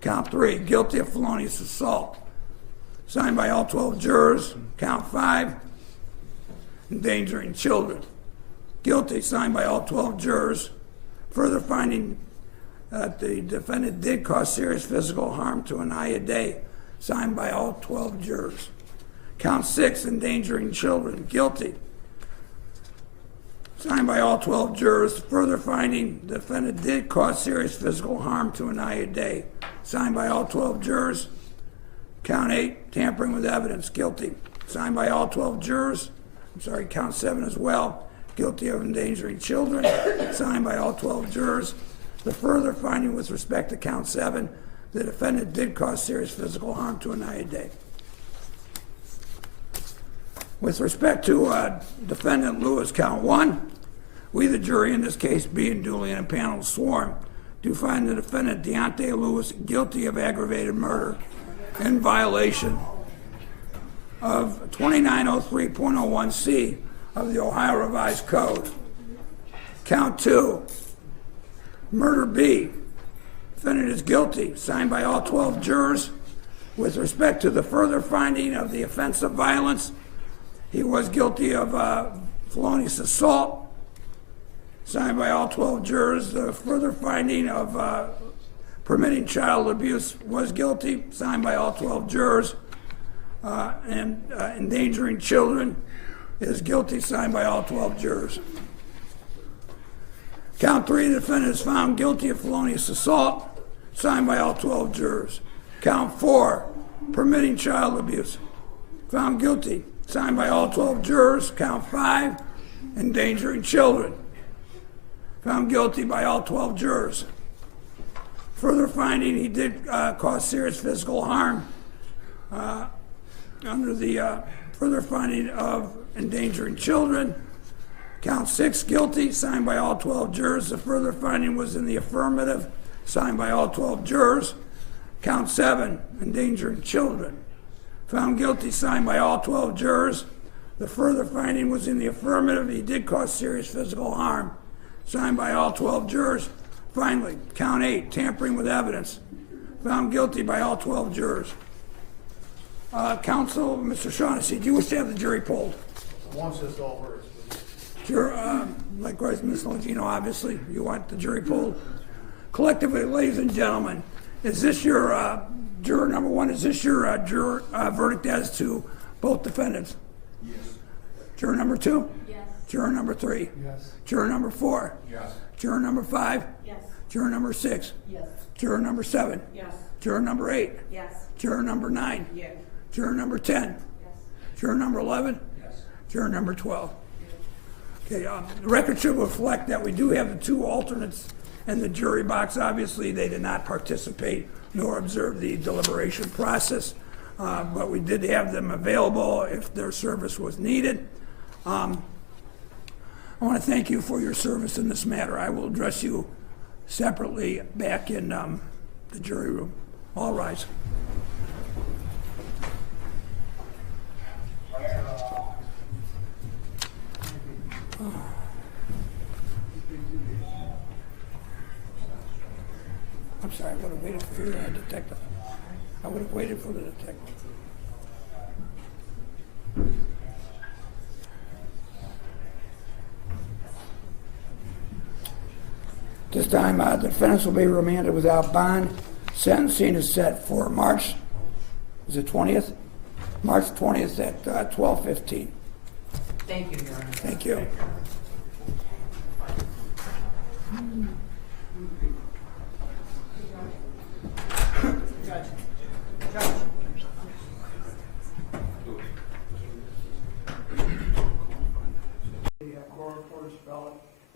Count 3, guilty of felonious assault, signed by all 12 jurors. Count 5, endangering children, guilty, signed by all 12 jurors. Further finding that the defendant did cause serious physical harm to Aniya Day, signed by all 12 jurors. Count 6, endangering children, guilty, signed by all 12 jurors. Further finding the defendant did cause serious physical harm to Aniya Day, signed by all 12 jurors. Count 8, tampering with evidence, guilty, signed by all 12 jurors. Count 7 as well, guilty of endangering children, signed by all 12 jurors. The further finding with respect to count 7, the defendant did cause serious physical harm to Aniya Day. With respect to defendant Lewis, count 1, We, the jury in this case, being duly in a panel sworn, do find the defendant Deontay Lewis guilty of aggravated murder in violation of 2903.01C of the Ohio Revised Code. Count 2, murder B. Defendant is guilty, signed by all 12 jurors. With respect to the further finding of the offense of violence, he was guilty of felonious assault, signed by all 12 jurors. The further finding of permitting child abuse was guilty, signed by all 12 jurors. And endangering children is guilty, signed by all 12 jurors. Count 3, the defendant is found guilty of felonious assault, signed by all 12 jurors. Count 4, permitting child abuse, found guilty, signed by all 12 jurors. Count 5, endangering children, found guilty by all 12 jurors. Further finding, he did cause serious physical harm under the further finding of endangering children. Count 6, guilty, signed by all 12 jurors. The further finding was in the affirmative, signed by all 12 jurors. Count 7, endangering children, found guilty, signed by all 12 jurors. The further finding was in the affirmative. He did cause serious physical harm, signed by all 12 jurors. Finally, count 8, tampering with evidence, found guilty by all 12 jurors. Counsel, Mr. Shaughnessy, do you wish to have the jury polled? Once it's all heard. Likewise, Ms. Longino, obviously, you want the jury polled. Collectively, ladies and gentlemen, is this your, juror number 1, is this your juror verdict as to both defendants? Yes. Juror number 2? Yes. Juror number 3? Yes. Juror number 4? Yes. Juror number 5? Yes. Juror number 6? Yes. Juror number 7? Yes. Juror number 8? Yes. Juror number 9? Yes. Juror number 10? Yes. Juror number 11? Yes. Juror number 12? Okay, the record should reflect that we do have the 2 alternates in the jury box. Obviously, they did not participate nor observe the deliberation process, but we did have them available if their service was needed. I want to thank you for your service in this matter. I will address you separately back in the jury room. All rise. I'm sorry, I would have waited for your detective. I would have waited for the detective. This time, the defendants will be remanded without bond. Sentencing is set for March, is it 20th? March 20th at 12:15. Thank you, Your Honor. Thank you.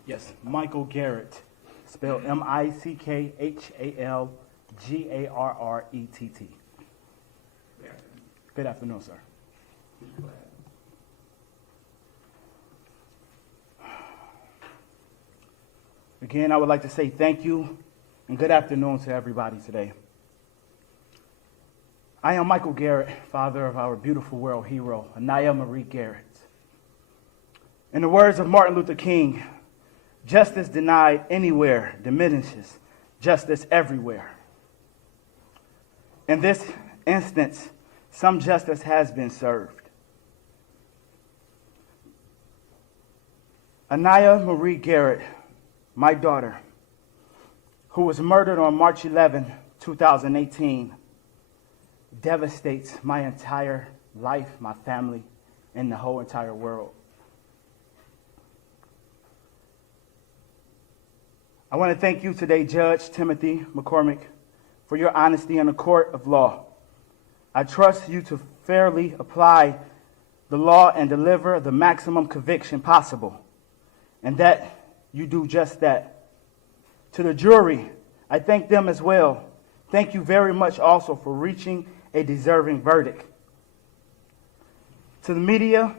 Yes, Michael Garrett, spelled Michaelgarrett. Good afternoon, sir. Again, I would like to say thank you and good afternoon to everybody today. I am Michael Garrett, father of our beautiful world hero, Aniya Marie Garrett. In the words of Martin Luther King, justice denied anywhere diminishes justice everywhere. In this instance, some justice has been served. Aniya Marie Garrett, my daughter, who was murdered on March 11, 2018, devastates my entire life, my family, and the whole entire world. I want to thank you today, Judge Timothy McCormick, for your honesty in a court of law. I trust you to fairly apply the law and deliver the maximum conviction possible, and that you do just that. To the jury, I thank them as well. Thank you very much also for reaching a deserving verdict. To the media,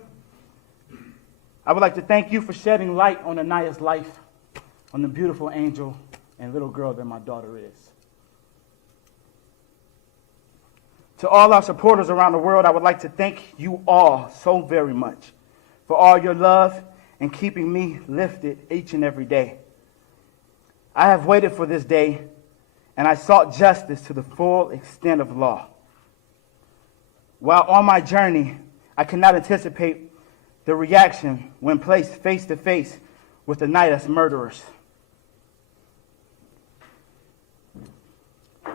I would like to thank you for shedding light on Aniya's life, on the beautiful angel and little girl that my daughter is. To all our supporters around the world, I would like to thank you all so very much for all your love and keeping me lifted each and every day. I have waited for this day, and I sought justice to the full extent of law. While on my journey, I cannot anticipate the reaction when placed face to face with Aniya's murderers.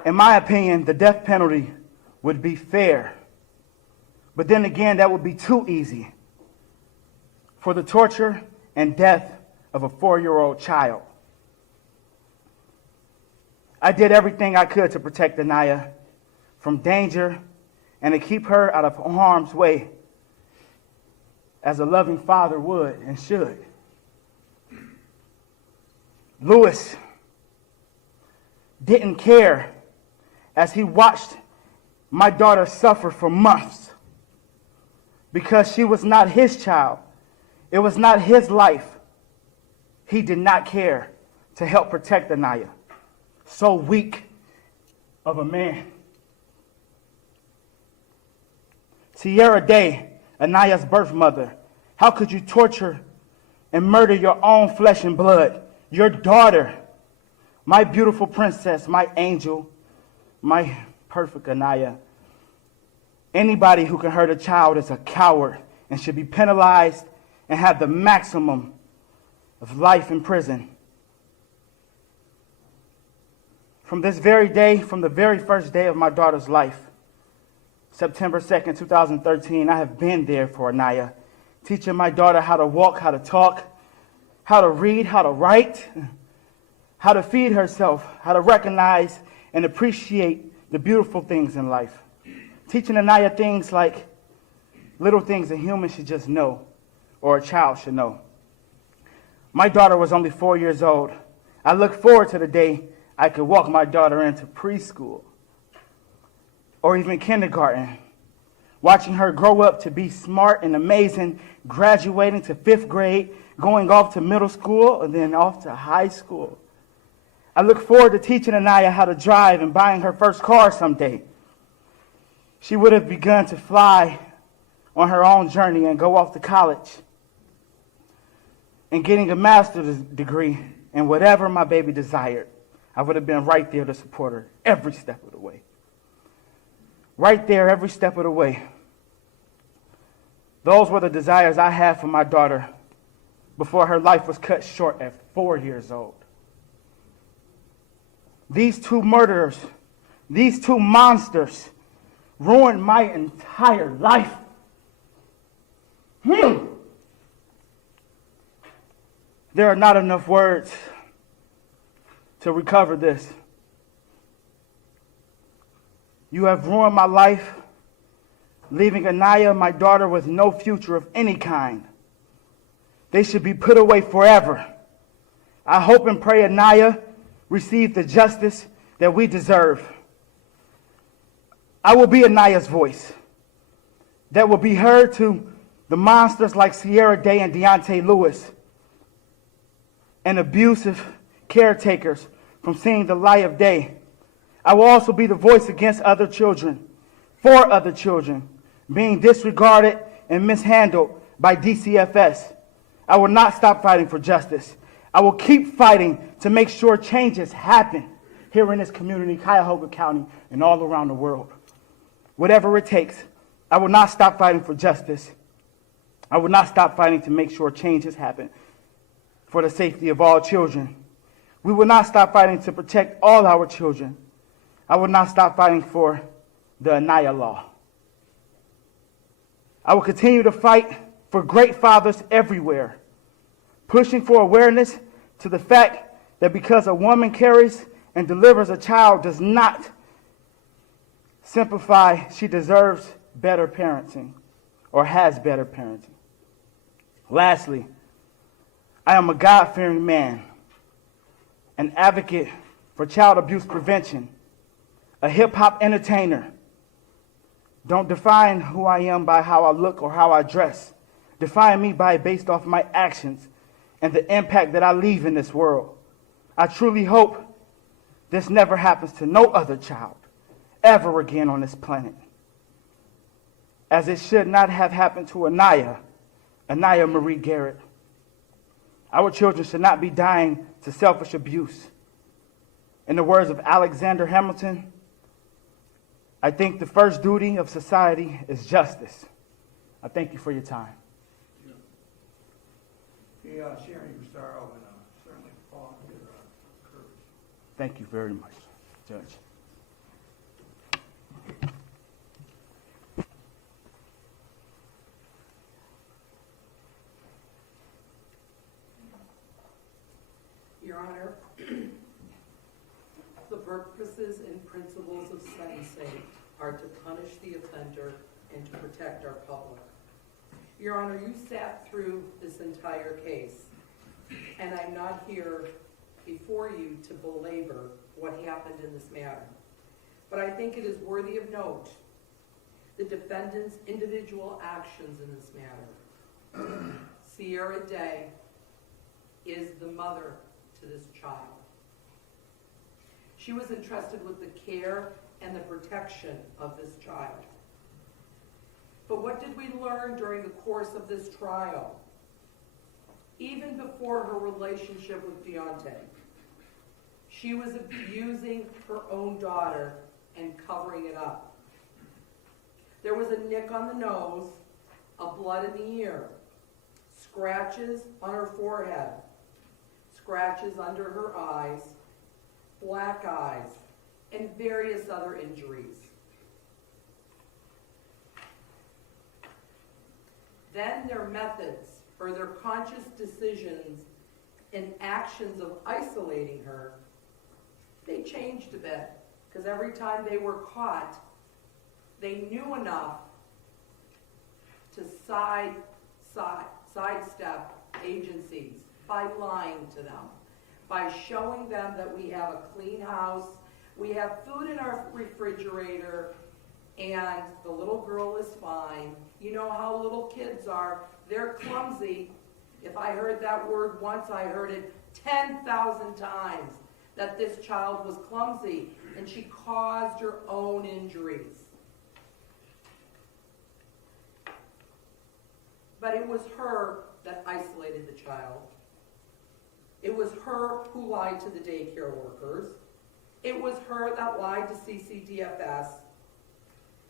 In my opinion, the death penalty would be fair. But then again, that would be too easy for the torture and death of a 4-year-old child. I did everything I could to protect Aniya from danger and to keep her out of harm's way, as a loving father would and should. Lewis didn't care as he watched my daughter suffer for months because she was not his child. It was not his life. He did not care to help protect Aniya. So weak of a man. Sierra Day, Aniya's birth mother, how could you torture and murder your own flesh and blood, your daughter, my beautiful princess, my angel, my perfect Aniya? Anybody who can hurt a child is a coward and should be penalized and have the maximum of life in prison. From this very day, from the very first day of my daughter's life, September 2nd, 2013, I have been there for Aniya, teaching my daughter how to walk, how to talk, how to read, how to write, how to feed herself, how to recognize and appreciate the beautiful things in life. Teaching Aniya things like little things a human should just know or a child should know. My daughter was only 4 years old. I look forward to the day I could walk my daughter into preschool or even kindergarten, watching her grow up to be smart and amazing, graduating to 5th grade, going off to middle school, and then off to high school. I look forward to teaching Aniya how to drive and buying her first car someday. She would have begun to fly on her own journey and go off to college and getting a master's degree in whatever my baby desired. I would have been right there to support her every step of the way. Right there every step of the way. Those were the desires I had for my daughter before her life was cut short at 4 years old. These two murderers, these two monsters, ruined my entire life. There are not enough words to recover this. You have ruined my life, leaving Aniya, my daughter, with no future of any kind. They should be put away forever. I hope and pray Aniya receive the justice that we deserve. I will be Aniya's voice that will be heard to the monsters like Sierra Day and Deontay Lewis and abusive caretakers from seeing the light of day. I will also be the voice against other children, for other children, being disregarded and mishandled by DCFS. I will not stop fighting for justice. I will keep fighting to make sure changes happen here in this community, Cuyahoga County, and all around the world. Whatever it takes, I will not stop fighting for justice. I will not stop fighting to make sure changes happen for the safety of all children. We will not stop fighting to protect all our children. I will not stop fighting for the Aniya law. I will continue to fight for great fathers everywhere, pushing for awareness to the fact that because a woman carries and delivers a child does not simplify she deserves better parenting or has better parenting. Lastly, I am a God-fearing man, an advocate for child abuse prevention, a hip-hop entertainer. Don't define who I am by how I look or how I dress. define me based off my actions and the impact that I leave in this world. I truly hope this never happens to no other child ever again on this planet. As it should not have happened to Aniya Marie Garrett. Our children should not be dying to selfish abuse. In the words of Alexander Hamilton, I think the first duty of society is justice. I thank you for your time. Hey, Sharon, you start out and certainly applaud your courage. Thank you very much, Judge. Your Honor, the purposes and principles of sentencing are to punish the offender and to protect our public. Your Honor, you sat through this entire case, and I'm not here before you to belabor what happened in this matter. But I think it is worthy of note the defendant's individual actions in this matter. Sierra Day is the mother to this child. She was entrusted with the care and the protection of this child. But what did we learn during the course of this trial? Even before her relationship with Deontay, she was abusing her own daughter and covering it up. There was a nick on the nose, a blood in the ear, scratches on her forehead, scratches under her eyes, black eyes, and various other injuries. Then their methods, or their conscious decisions and actions of isolating her, they changed a bit, because every time they were caught, they knew enough to sidestep agencies by lying to them, by showing them that we have a clean house, we have food in our refrigerator, and the little girl is fine. You know how little kids are. They're clumsy. If I heard that word once, I heard it 10,000 times, that this child was clumsy, and she caused her own injuries. But it was her that isolated the child. It was her who lied to the daycare workers. It was her that lied to CCDFS.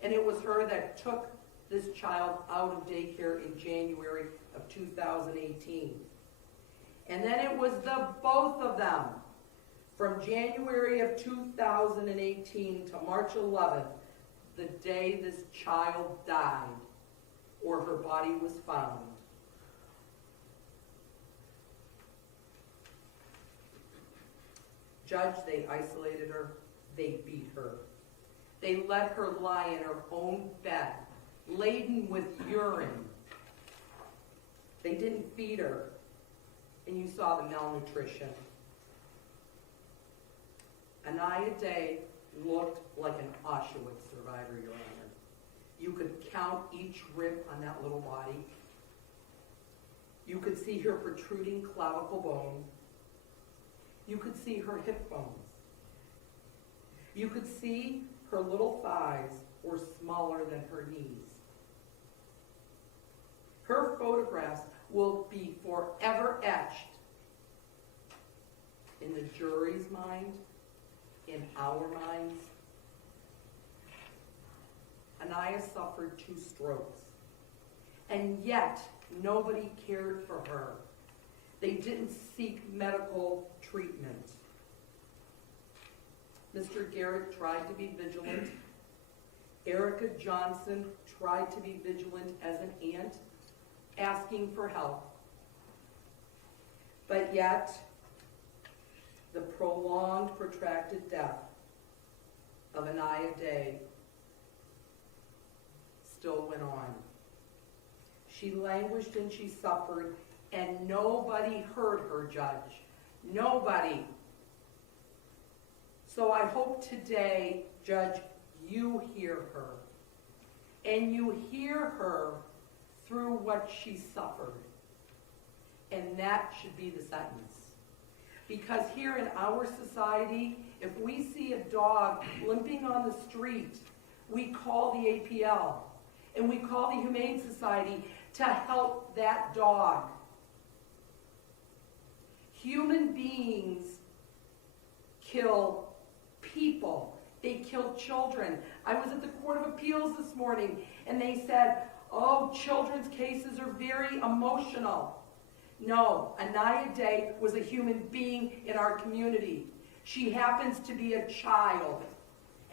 And it was her that took this child out of daycare in January of 2018. And then it was the both of them from January of 2018 to March 11th, the day this child died or her body was found. Judge, they isolated her, they beat her. They let her lie in her own bed, laden with urine. They didn't feed her, and you saw the malnutrition. Aniya Day looked like an Auschwitz survivor, Your Honor. You could count each rib on that little body. You could see her protruding clavicle bone. You could see her hip bones. You could see her little thighs were smaller than her knees. Her photographs will be forever etched in the jury's mind, in our minds. Aniya suffered 2 strokes, and yet nobody cared for her. They didn't seek medical treatment. Mr. Garrett tried to be vigilant. Erica Johnson tried to be vigilant as an aunt, asking for help. But yet, the prolonged, protracted death of Aniya Day still went on. She languished and she suffered, and nobody heard her, Judge. Nobody. So I hope today, Judge, you hear her. And you hear her through what she suffered. And that should be the sentence. Because here in our society, if we see a dog limping on the street, we call the APL and we call the Humane Society to help that dog. Human beings kill people. They kill children. I was at the Court of Appeals this morning and they said, oh, children's cases are very emotional. No, Aniya Day was a human being in our community. She happens to be a child.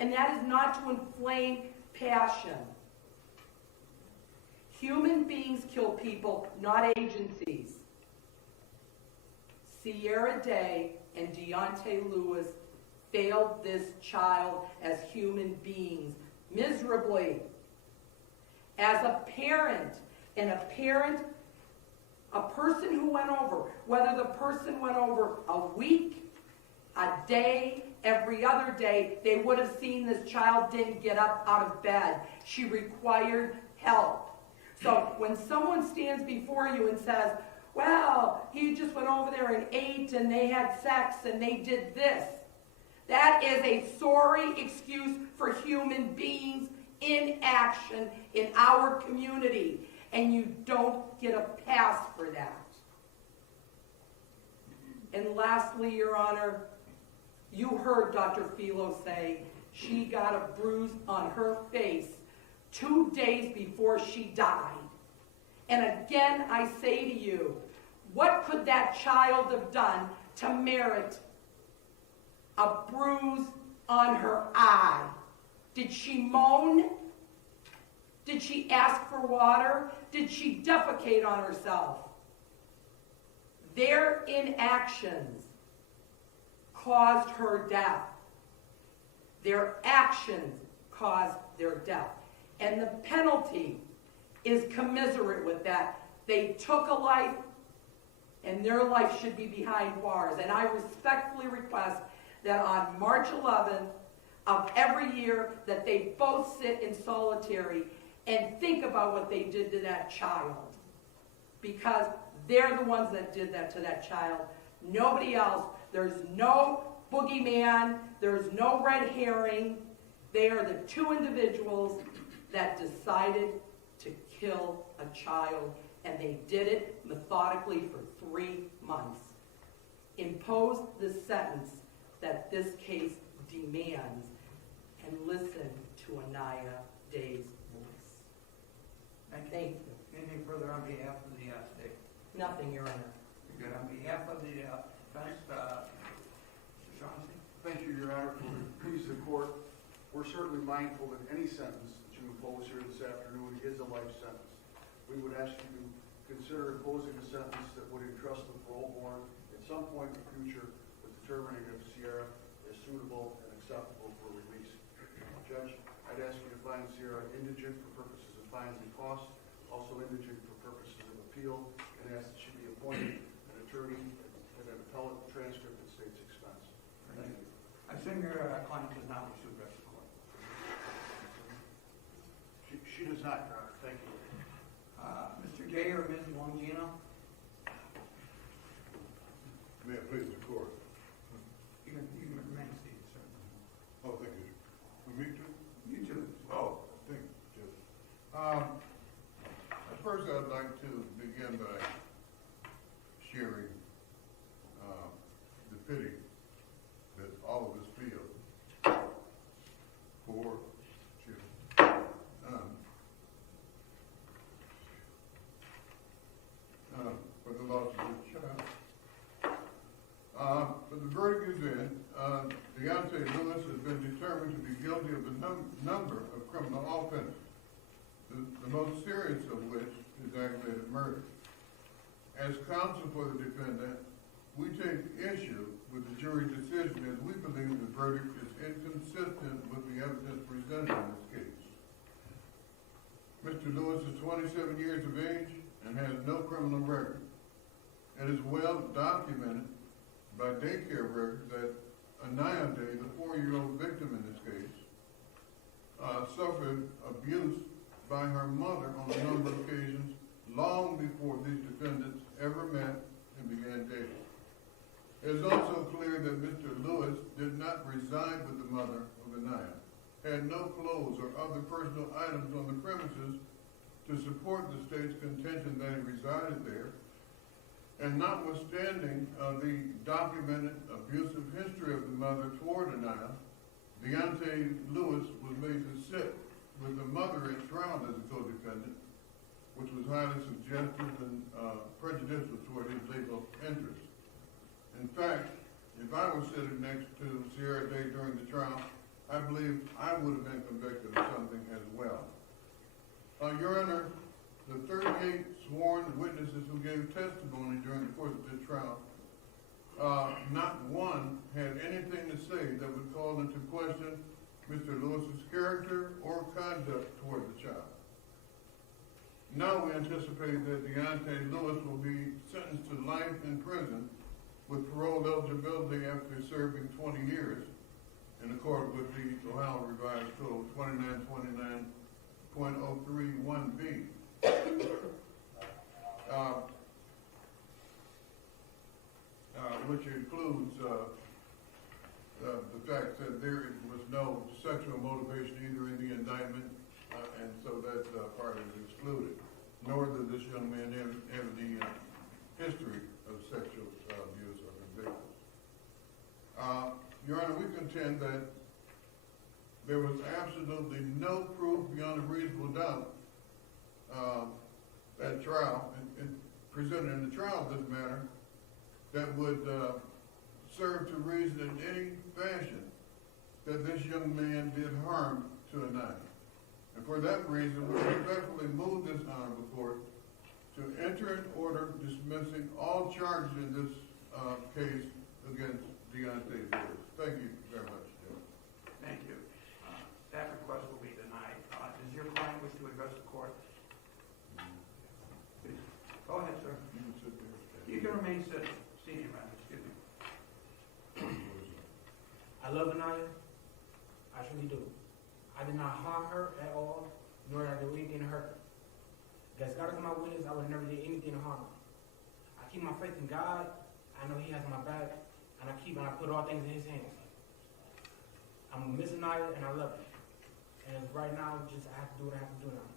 And that is not to inflame passion. Human beings kill people, not agencies. Sierra Day and Deontay Lewis failed this child as human beings miserably. As a parent, a person who went over, whether the person went over a week, a day, every other day, they would have seen this child didn't get up out of bed. She required help. So when someone stands before you and says, well, he just went over there and ate and they had sex and they did this, that is a sorry excuse for human beings in action in our community. And you don't get a pass for that. And lastly, Your Honor, you heard Dr. Philo say she got a bruise on her face 2 days before she died. And again, I say to you, what could that child have done to merit a bruise on her eye? Did she moan? Did she ask for water? Did she defecate on herself? Their inactions caused her death. Their actions caused their death. And the penalty is commiserate with that. They took a life, and their life should be behind bars. And I respectfully request that on March 11th of every year that they both sit in solitary and think about what they did to that child. Because they're the ones that did that to that child. Nobody else. There's no boogeyman. There's no red herring. They are the two individuals that decided to kill a child, and they did it methodically for 3 months. Impose the sentence that this case demands, and listen to Aniya Day's voice. Thank you. Anything further on behalf of the state? Nothing, Your Honor. Good. On behalf of the defense, Mr. Shaughnessy? Thank you, Your Honor. Please, the court, we're certainly mindful that any sentence that you impose here this afternoon is a life sentence. We would ask you to consider imposing a sentence that would entrust the parole board at some point in the future with determining if Sierra is suitable and acceptable for release. Judge, I'd ask you to find Sierra indigent for purposes of fines and costs, also indigent for purposes of appeal, and ask that she be appointed an attorney and an appellate transcript at state's expense. Thank you. I assume your client does not wish to address the court. She does not, Your Honor. Thank you. Mr. Jay or Ms. Longino? May it please the court. You can remain seated, sir. Oh, thank you. For me too? You too. Oh, thank you, Judge. First, I'd like to begin by sharing the pity that all of us feel for the loss of this child. But the verdict is in. Deontay Lewis has been determined to be guilty of a number of criminal offenses, the most serious of which is aggravated murder. As counsel for the defendant, we take issue with the jury's decision as we believe the verdict is inconsistent with the evidence presented in this case. Mr. Lewis is 27 years of age and has no criminal record. It is well documented by daycare records that Aniya Day, the 4-year-old victim in this case, suffered abuse by her mother on a number of occasions long before these defendants ever met and began dating. It is also clear that Mr. Lewis did not reside with the mother of Aniya, had no clothes or other personal items on the premises to support the state's contention that he resided there, and notwithstanding the documented abusive history of the mother toward Aniya, Deontay Lewis was made to sit with the mother at trial as a co-defendant, which was highly suggestive and prejudicial toward his legal interests. In fact, if I was sitting next to Sierra Day during the trial, I believe I would have been convicted of something as well. Your Honor, the 38 sworn witnesses who gave testimony during the course of this trial, not one had anything to say that would call into question Mr. Lewis's character or conduct toward the child. Now we anticipate that Deontay Lewis will be sentenced to life in prison with parole eligibility after serving 20 years in accord with the Ohio Revised Code 2929.031B. Which includes the fact that there was no sexual motivation either in the indictment, and so that part is excluded. Nor did this young man have the history of sexual abuse or convictions. Your Honor, we contend that there was absolutely no proof beyond a reasonable doubt at trial, and presented in the trial of this matter, that would serve to reason in any fashion that this young man did harm to Aniya. And for that reason, we respectfully move this honorable court to enter an order dismissing all charges in this case against Deontay Lewis. Thank you very much, Judge. Thank you. That request will be denied. Does your client wish to address the court? Please. Go ahead, sir. You can sit there. You can remain seated, rather. Excuse me. I love Aniya. I truly do. I did not harm her at all, nor did I do anything to hurt her. Because God is my witness, I would never did anything to harm her. I keep my faith in God. I know He has my back, and I put all things in His hands. I'm gonna miss Aniya, and I love her. And right now, just I have to do what I have to do now.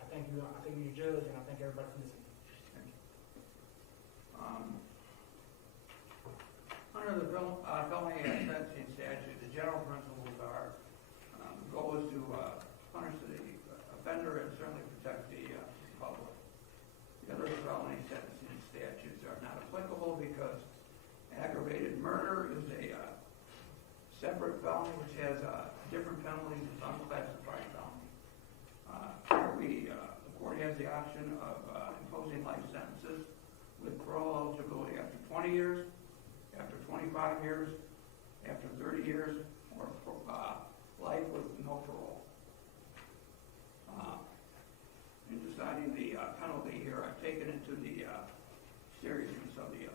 I thank you, your judge, and I thank everybody for listening. Thank you. Under the felony sentencing statute, the general principles are the goal is to punish the offender and certainly protect the public. The other felony sentencing statutes are not applicable because aggravated murder is a separate felony which has different penalties than unclassified felony. The court has the option of imposing life sentences with parole eligibility after 20 years, after 25 years, after 30 years, or life with no parole. In deciding the penalty here, I've taken into the seriousness of the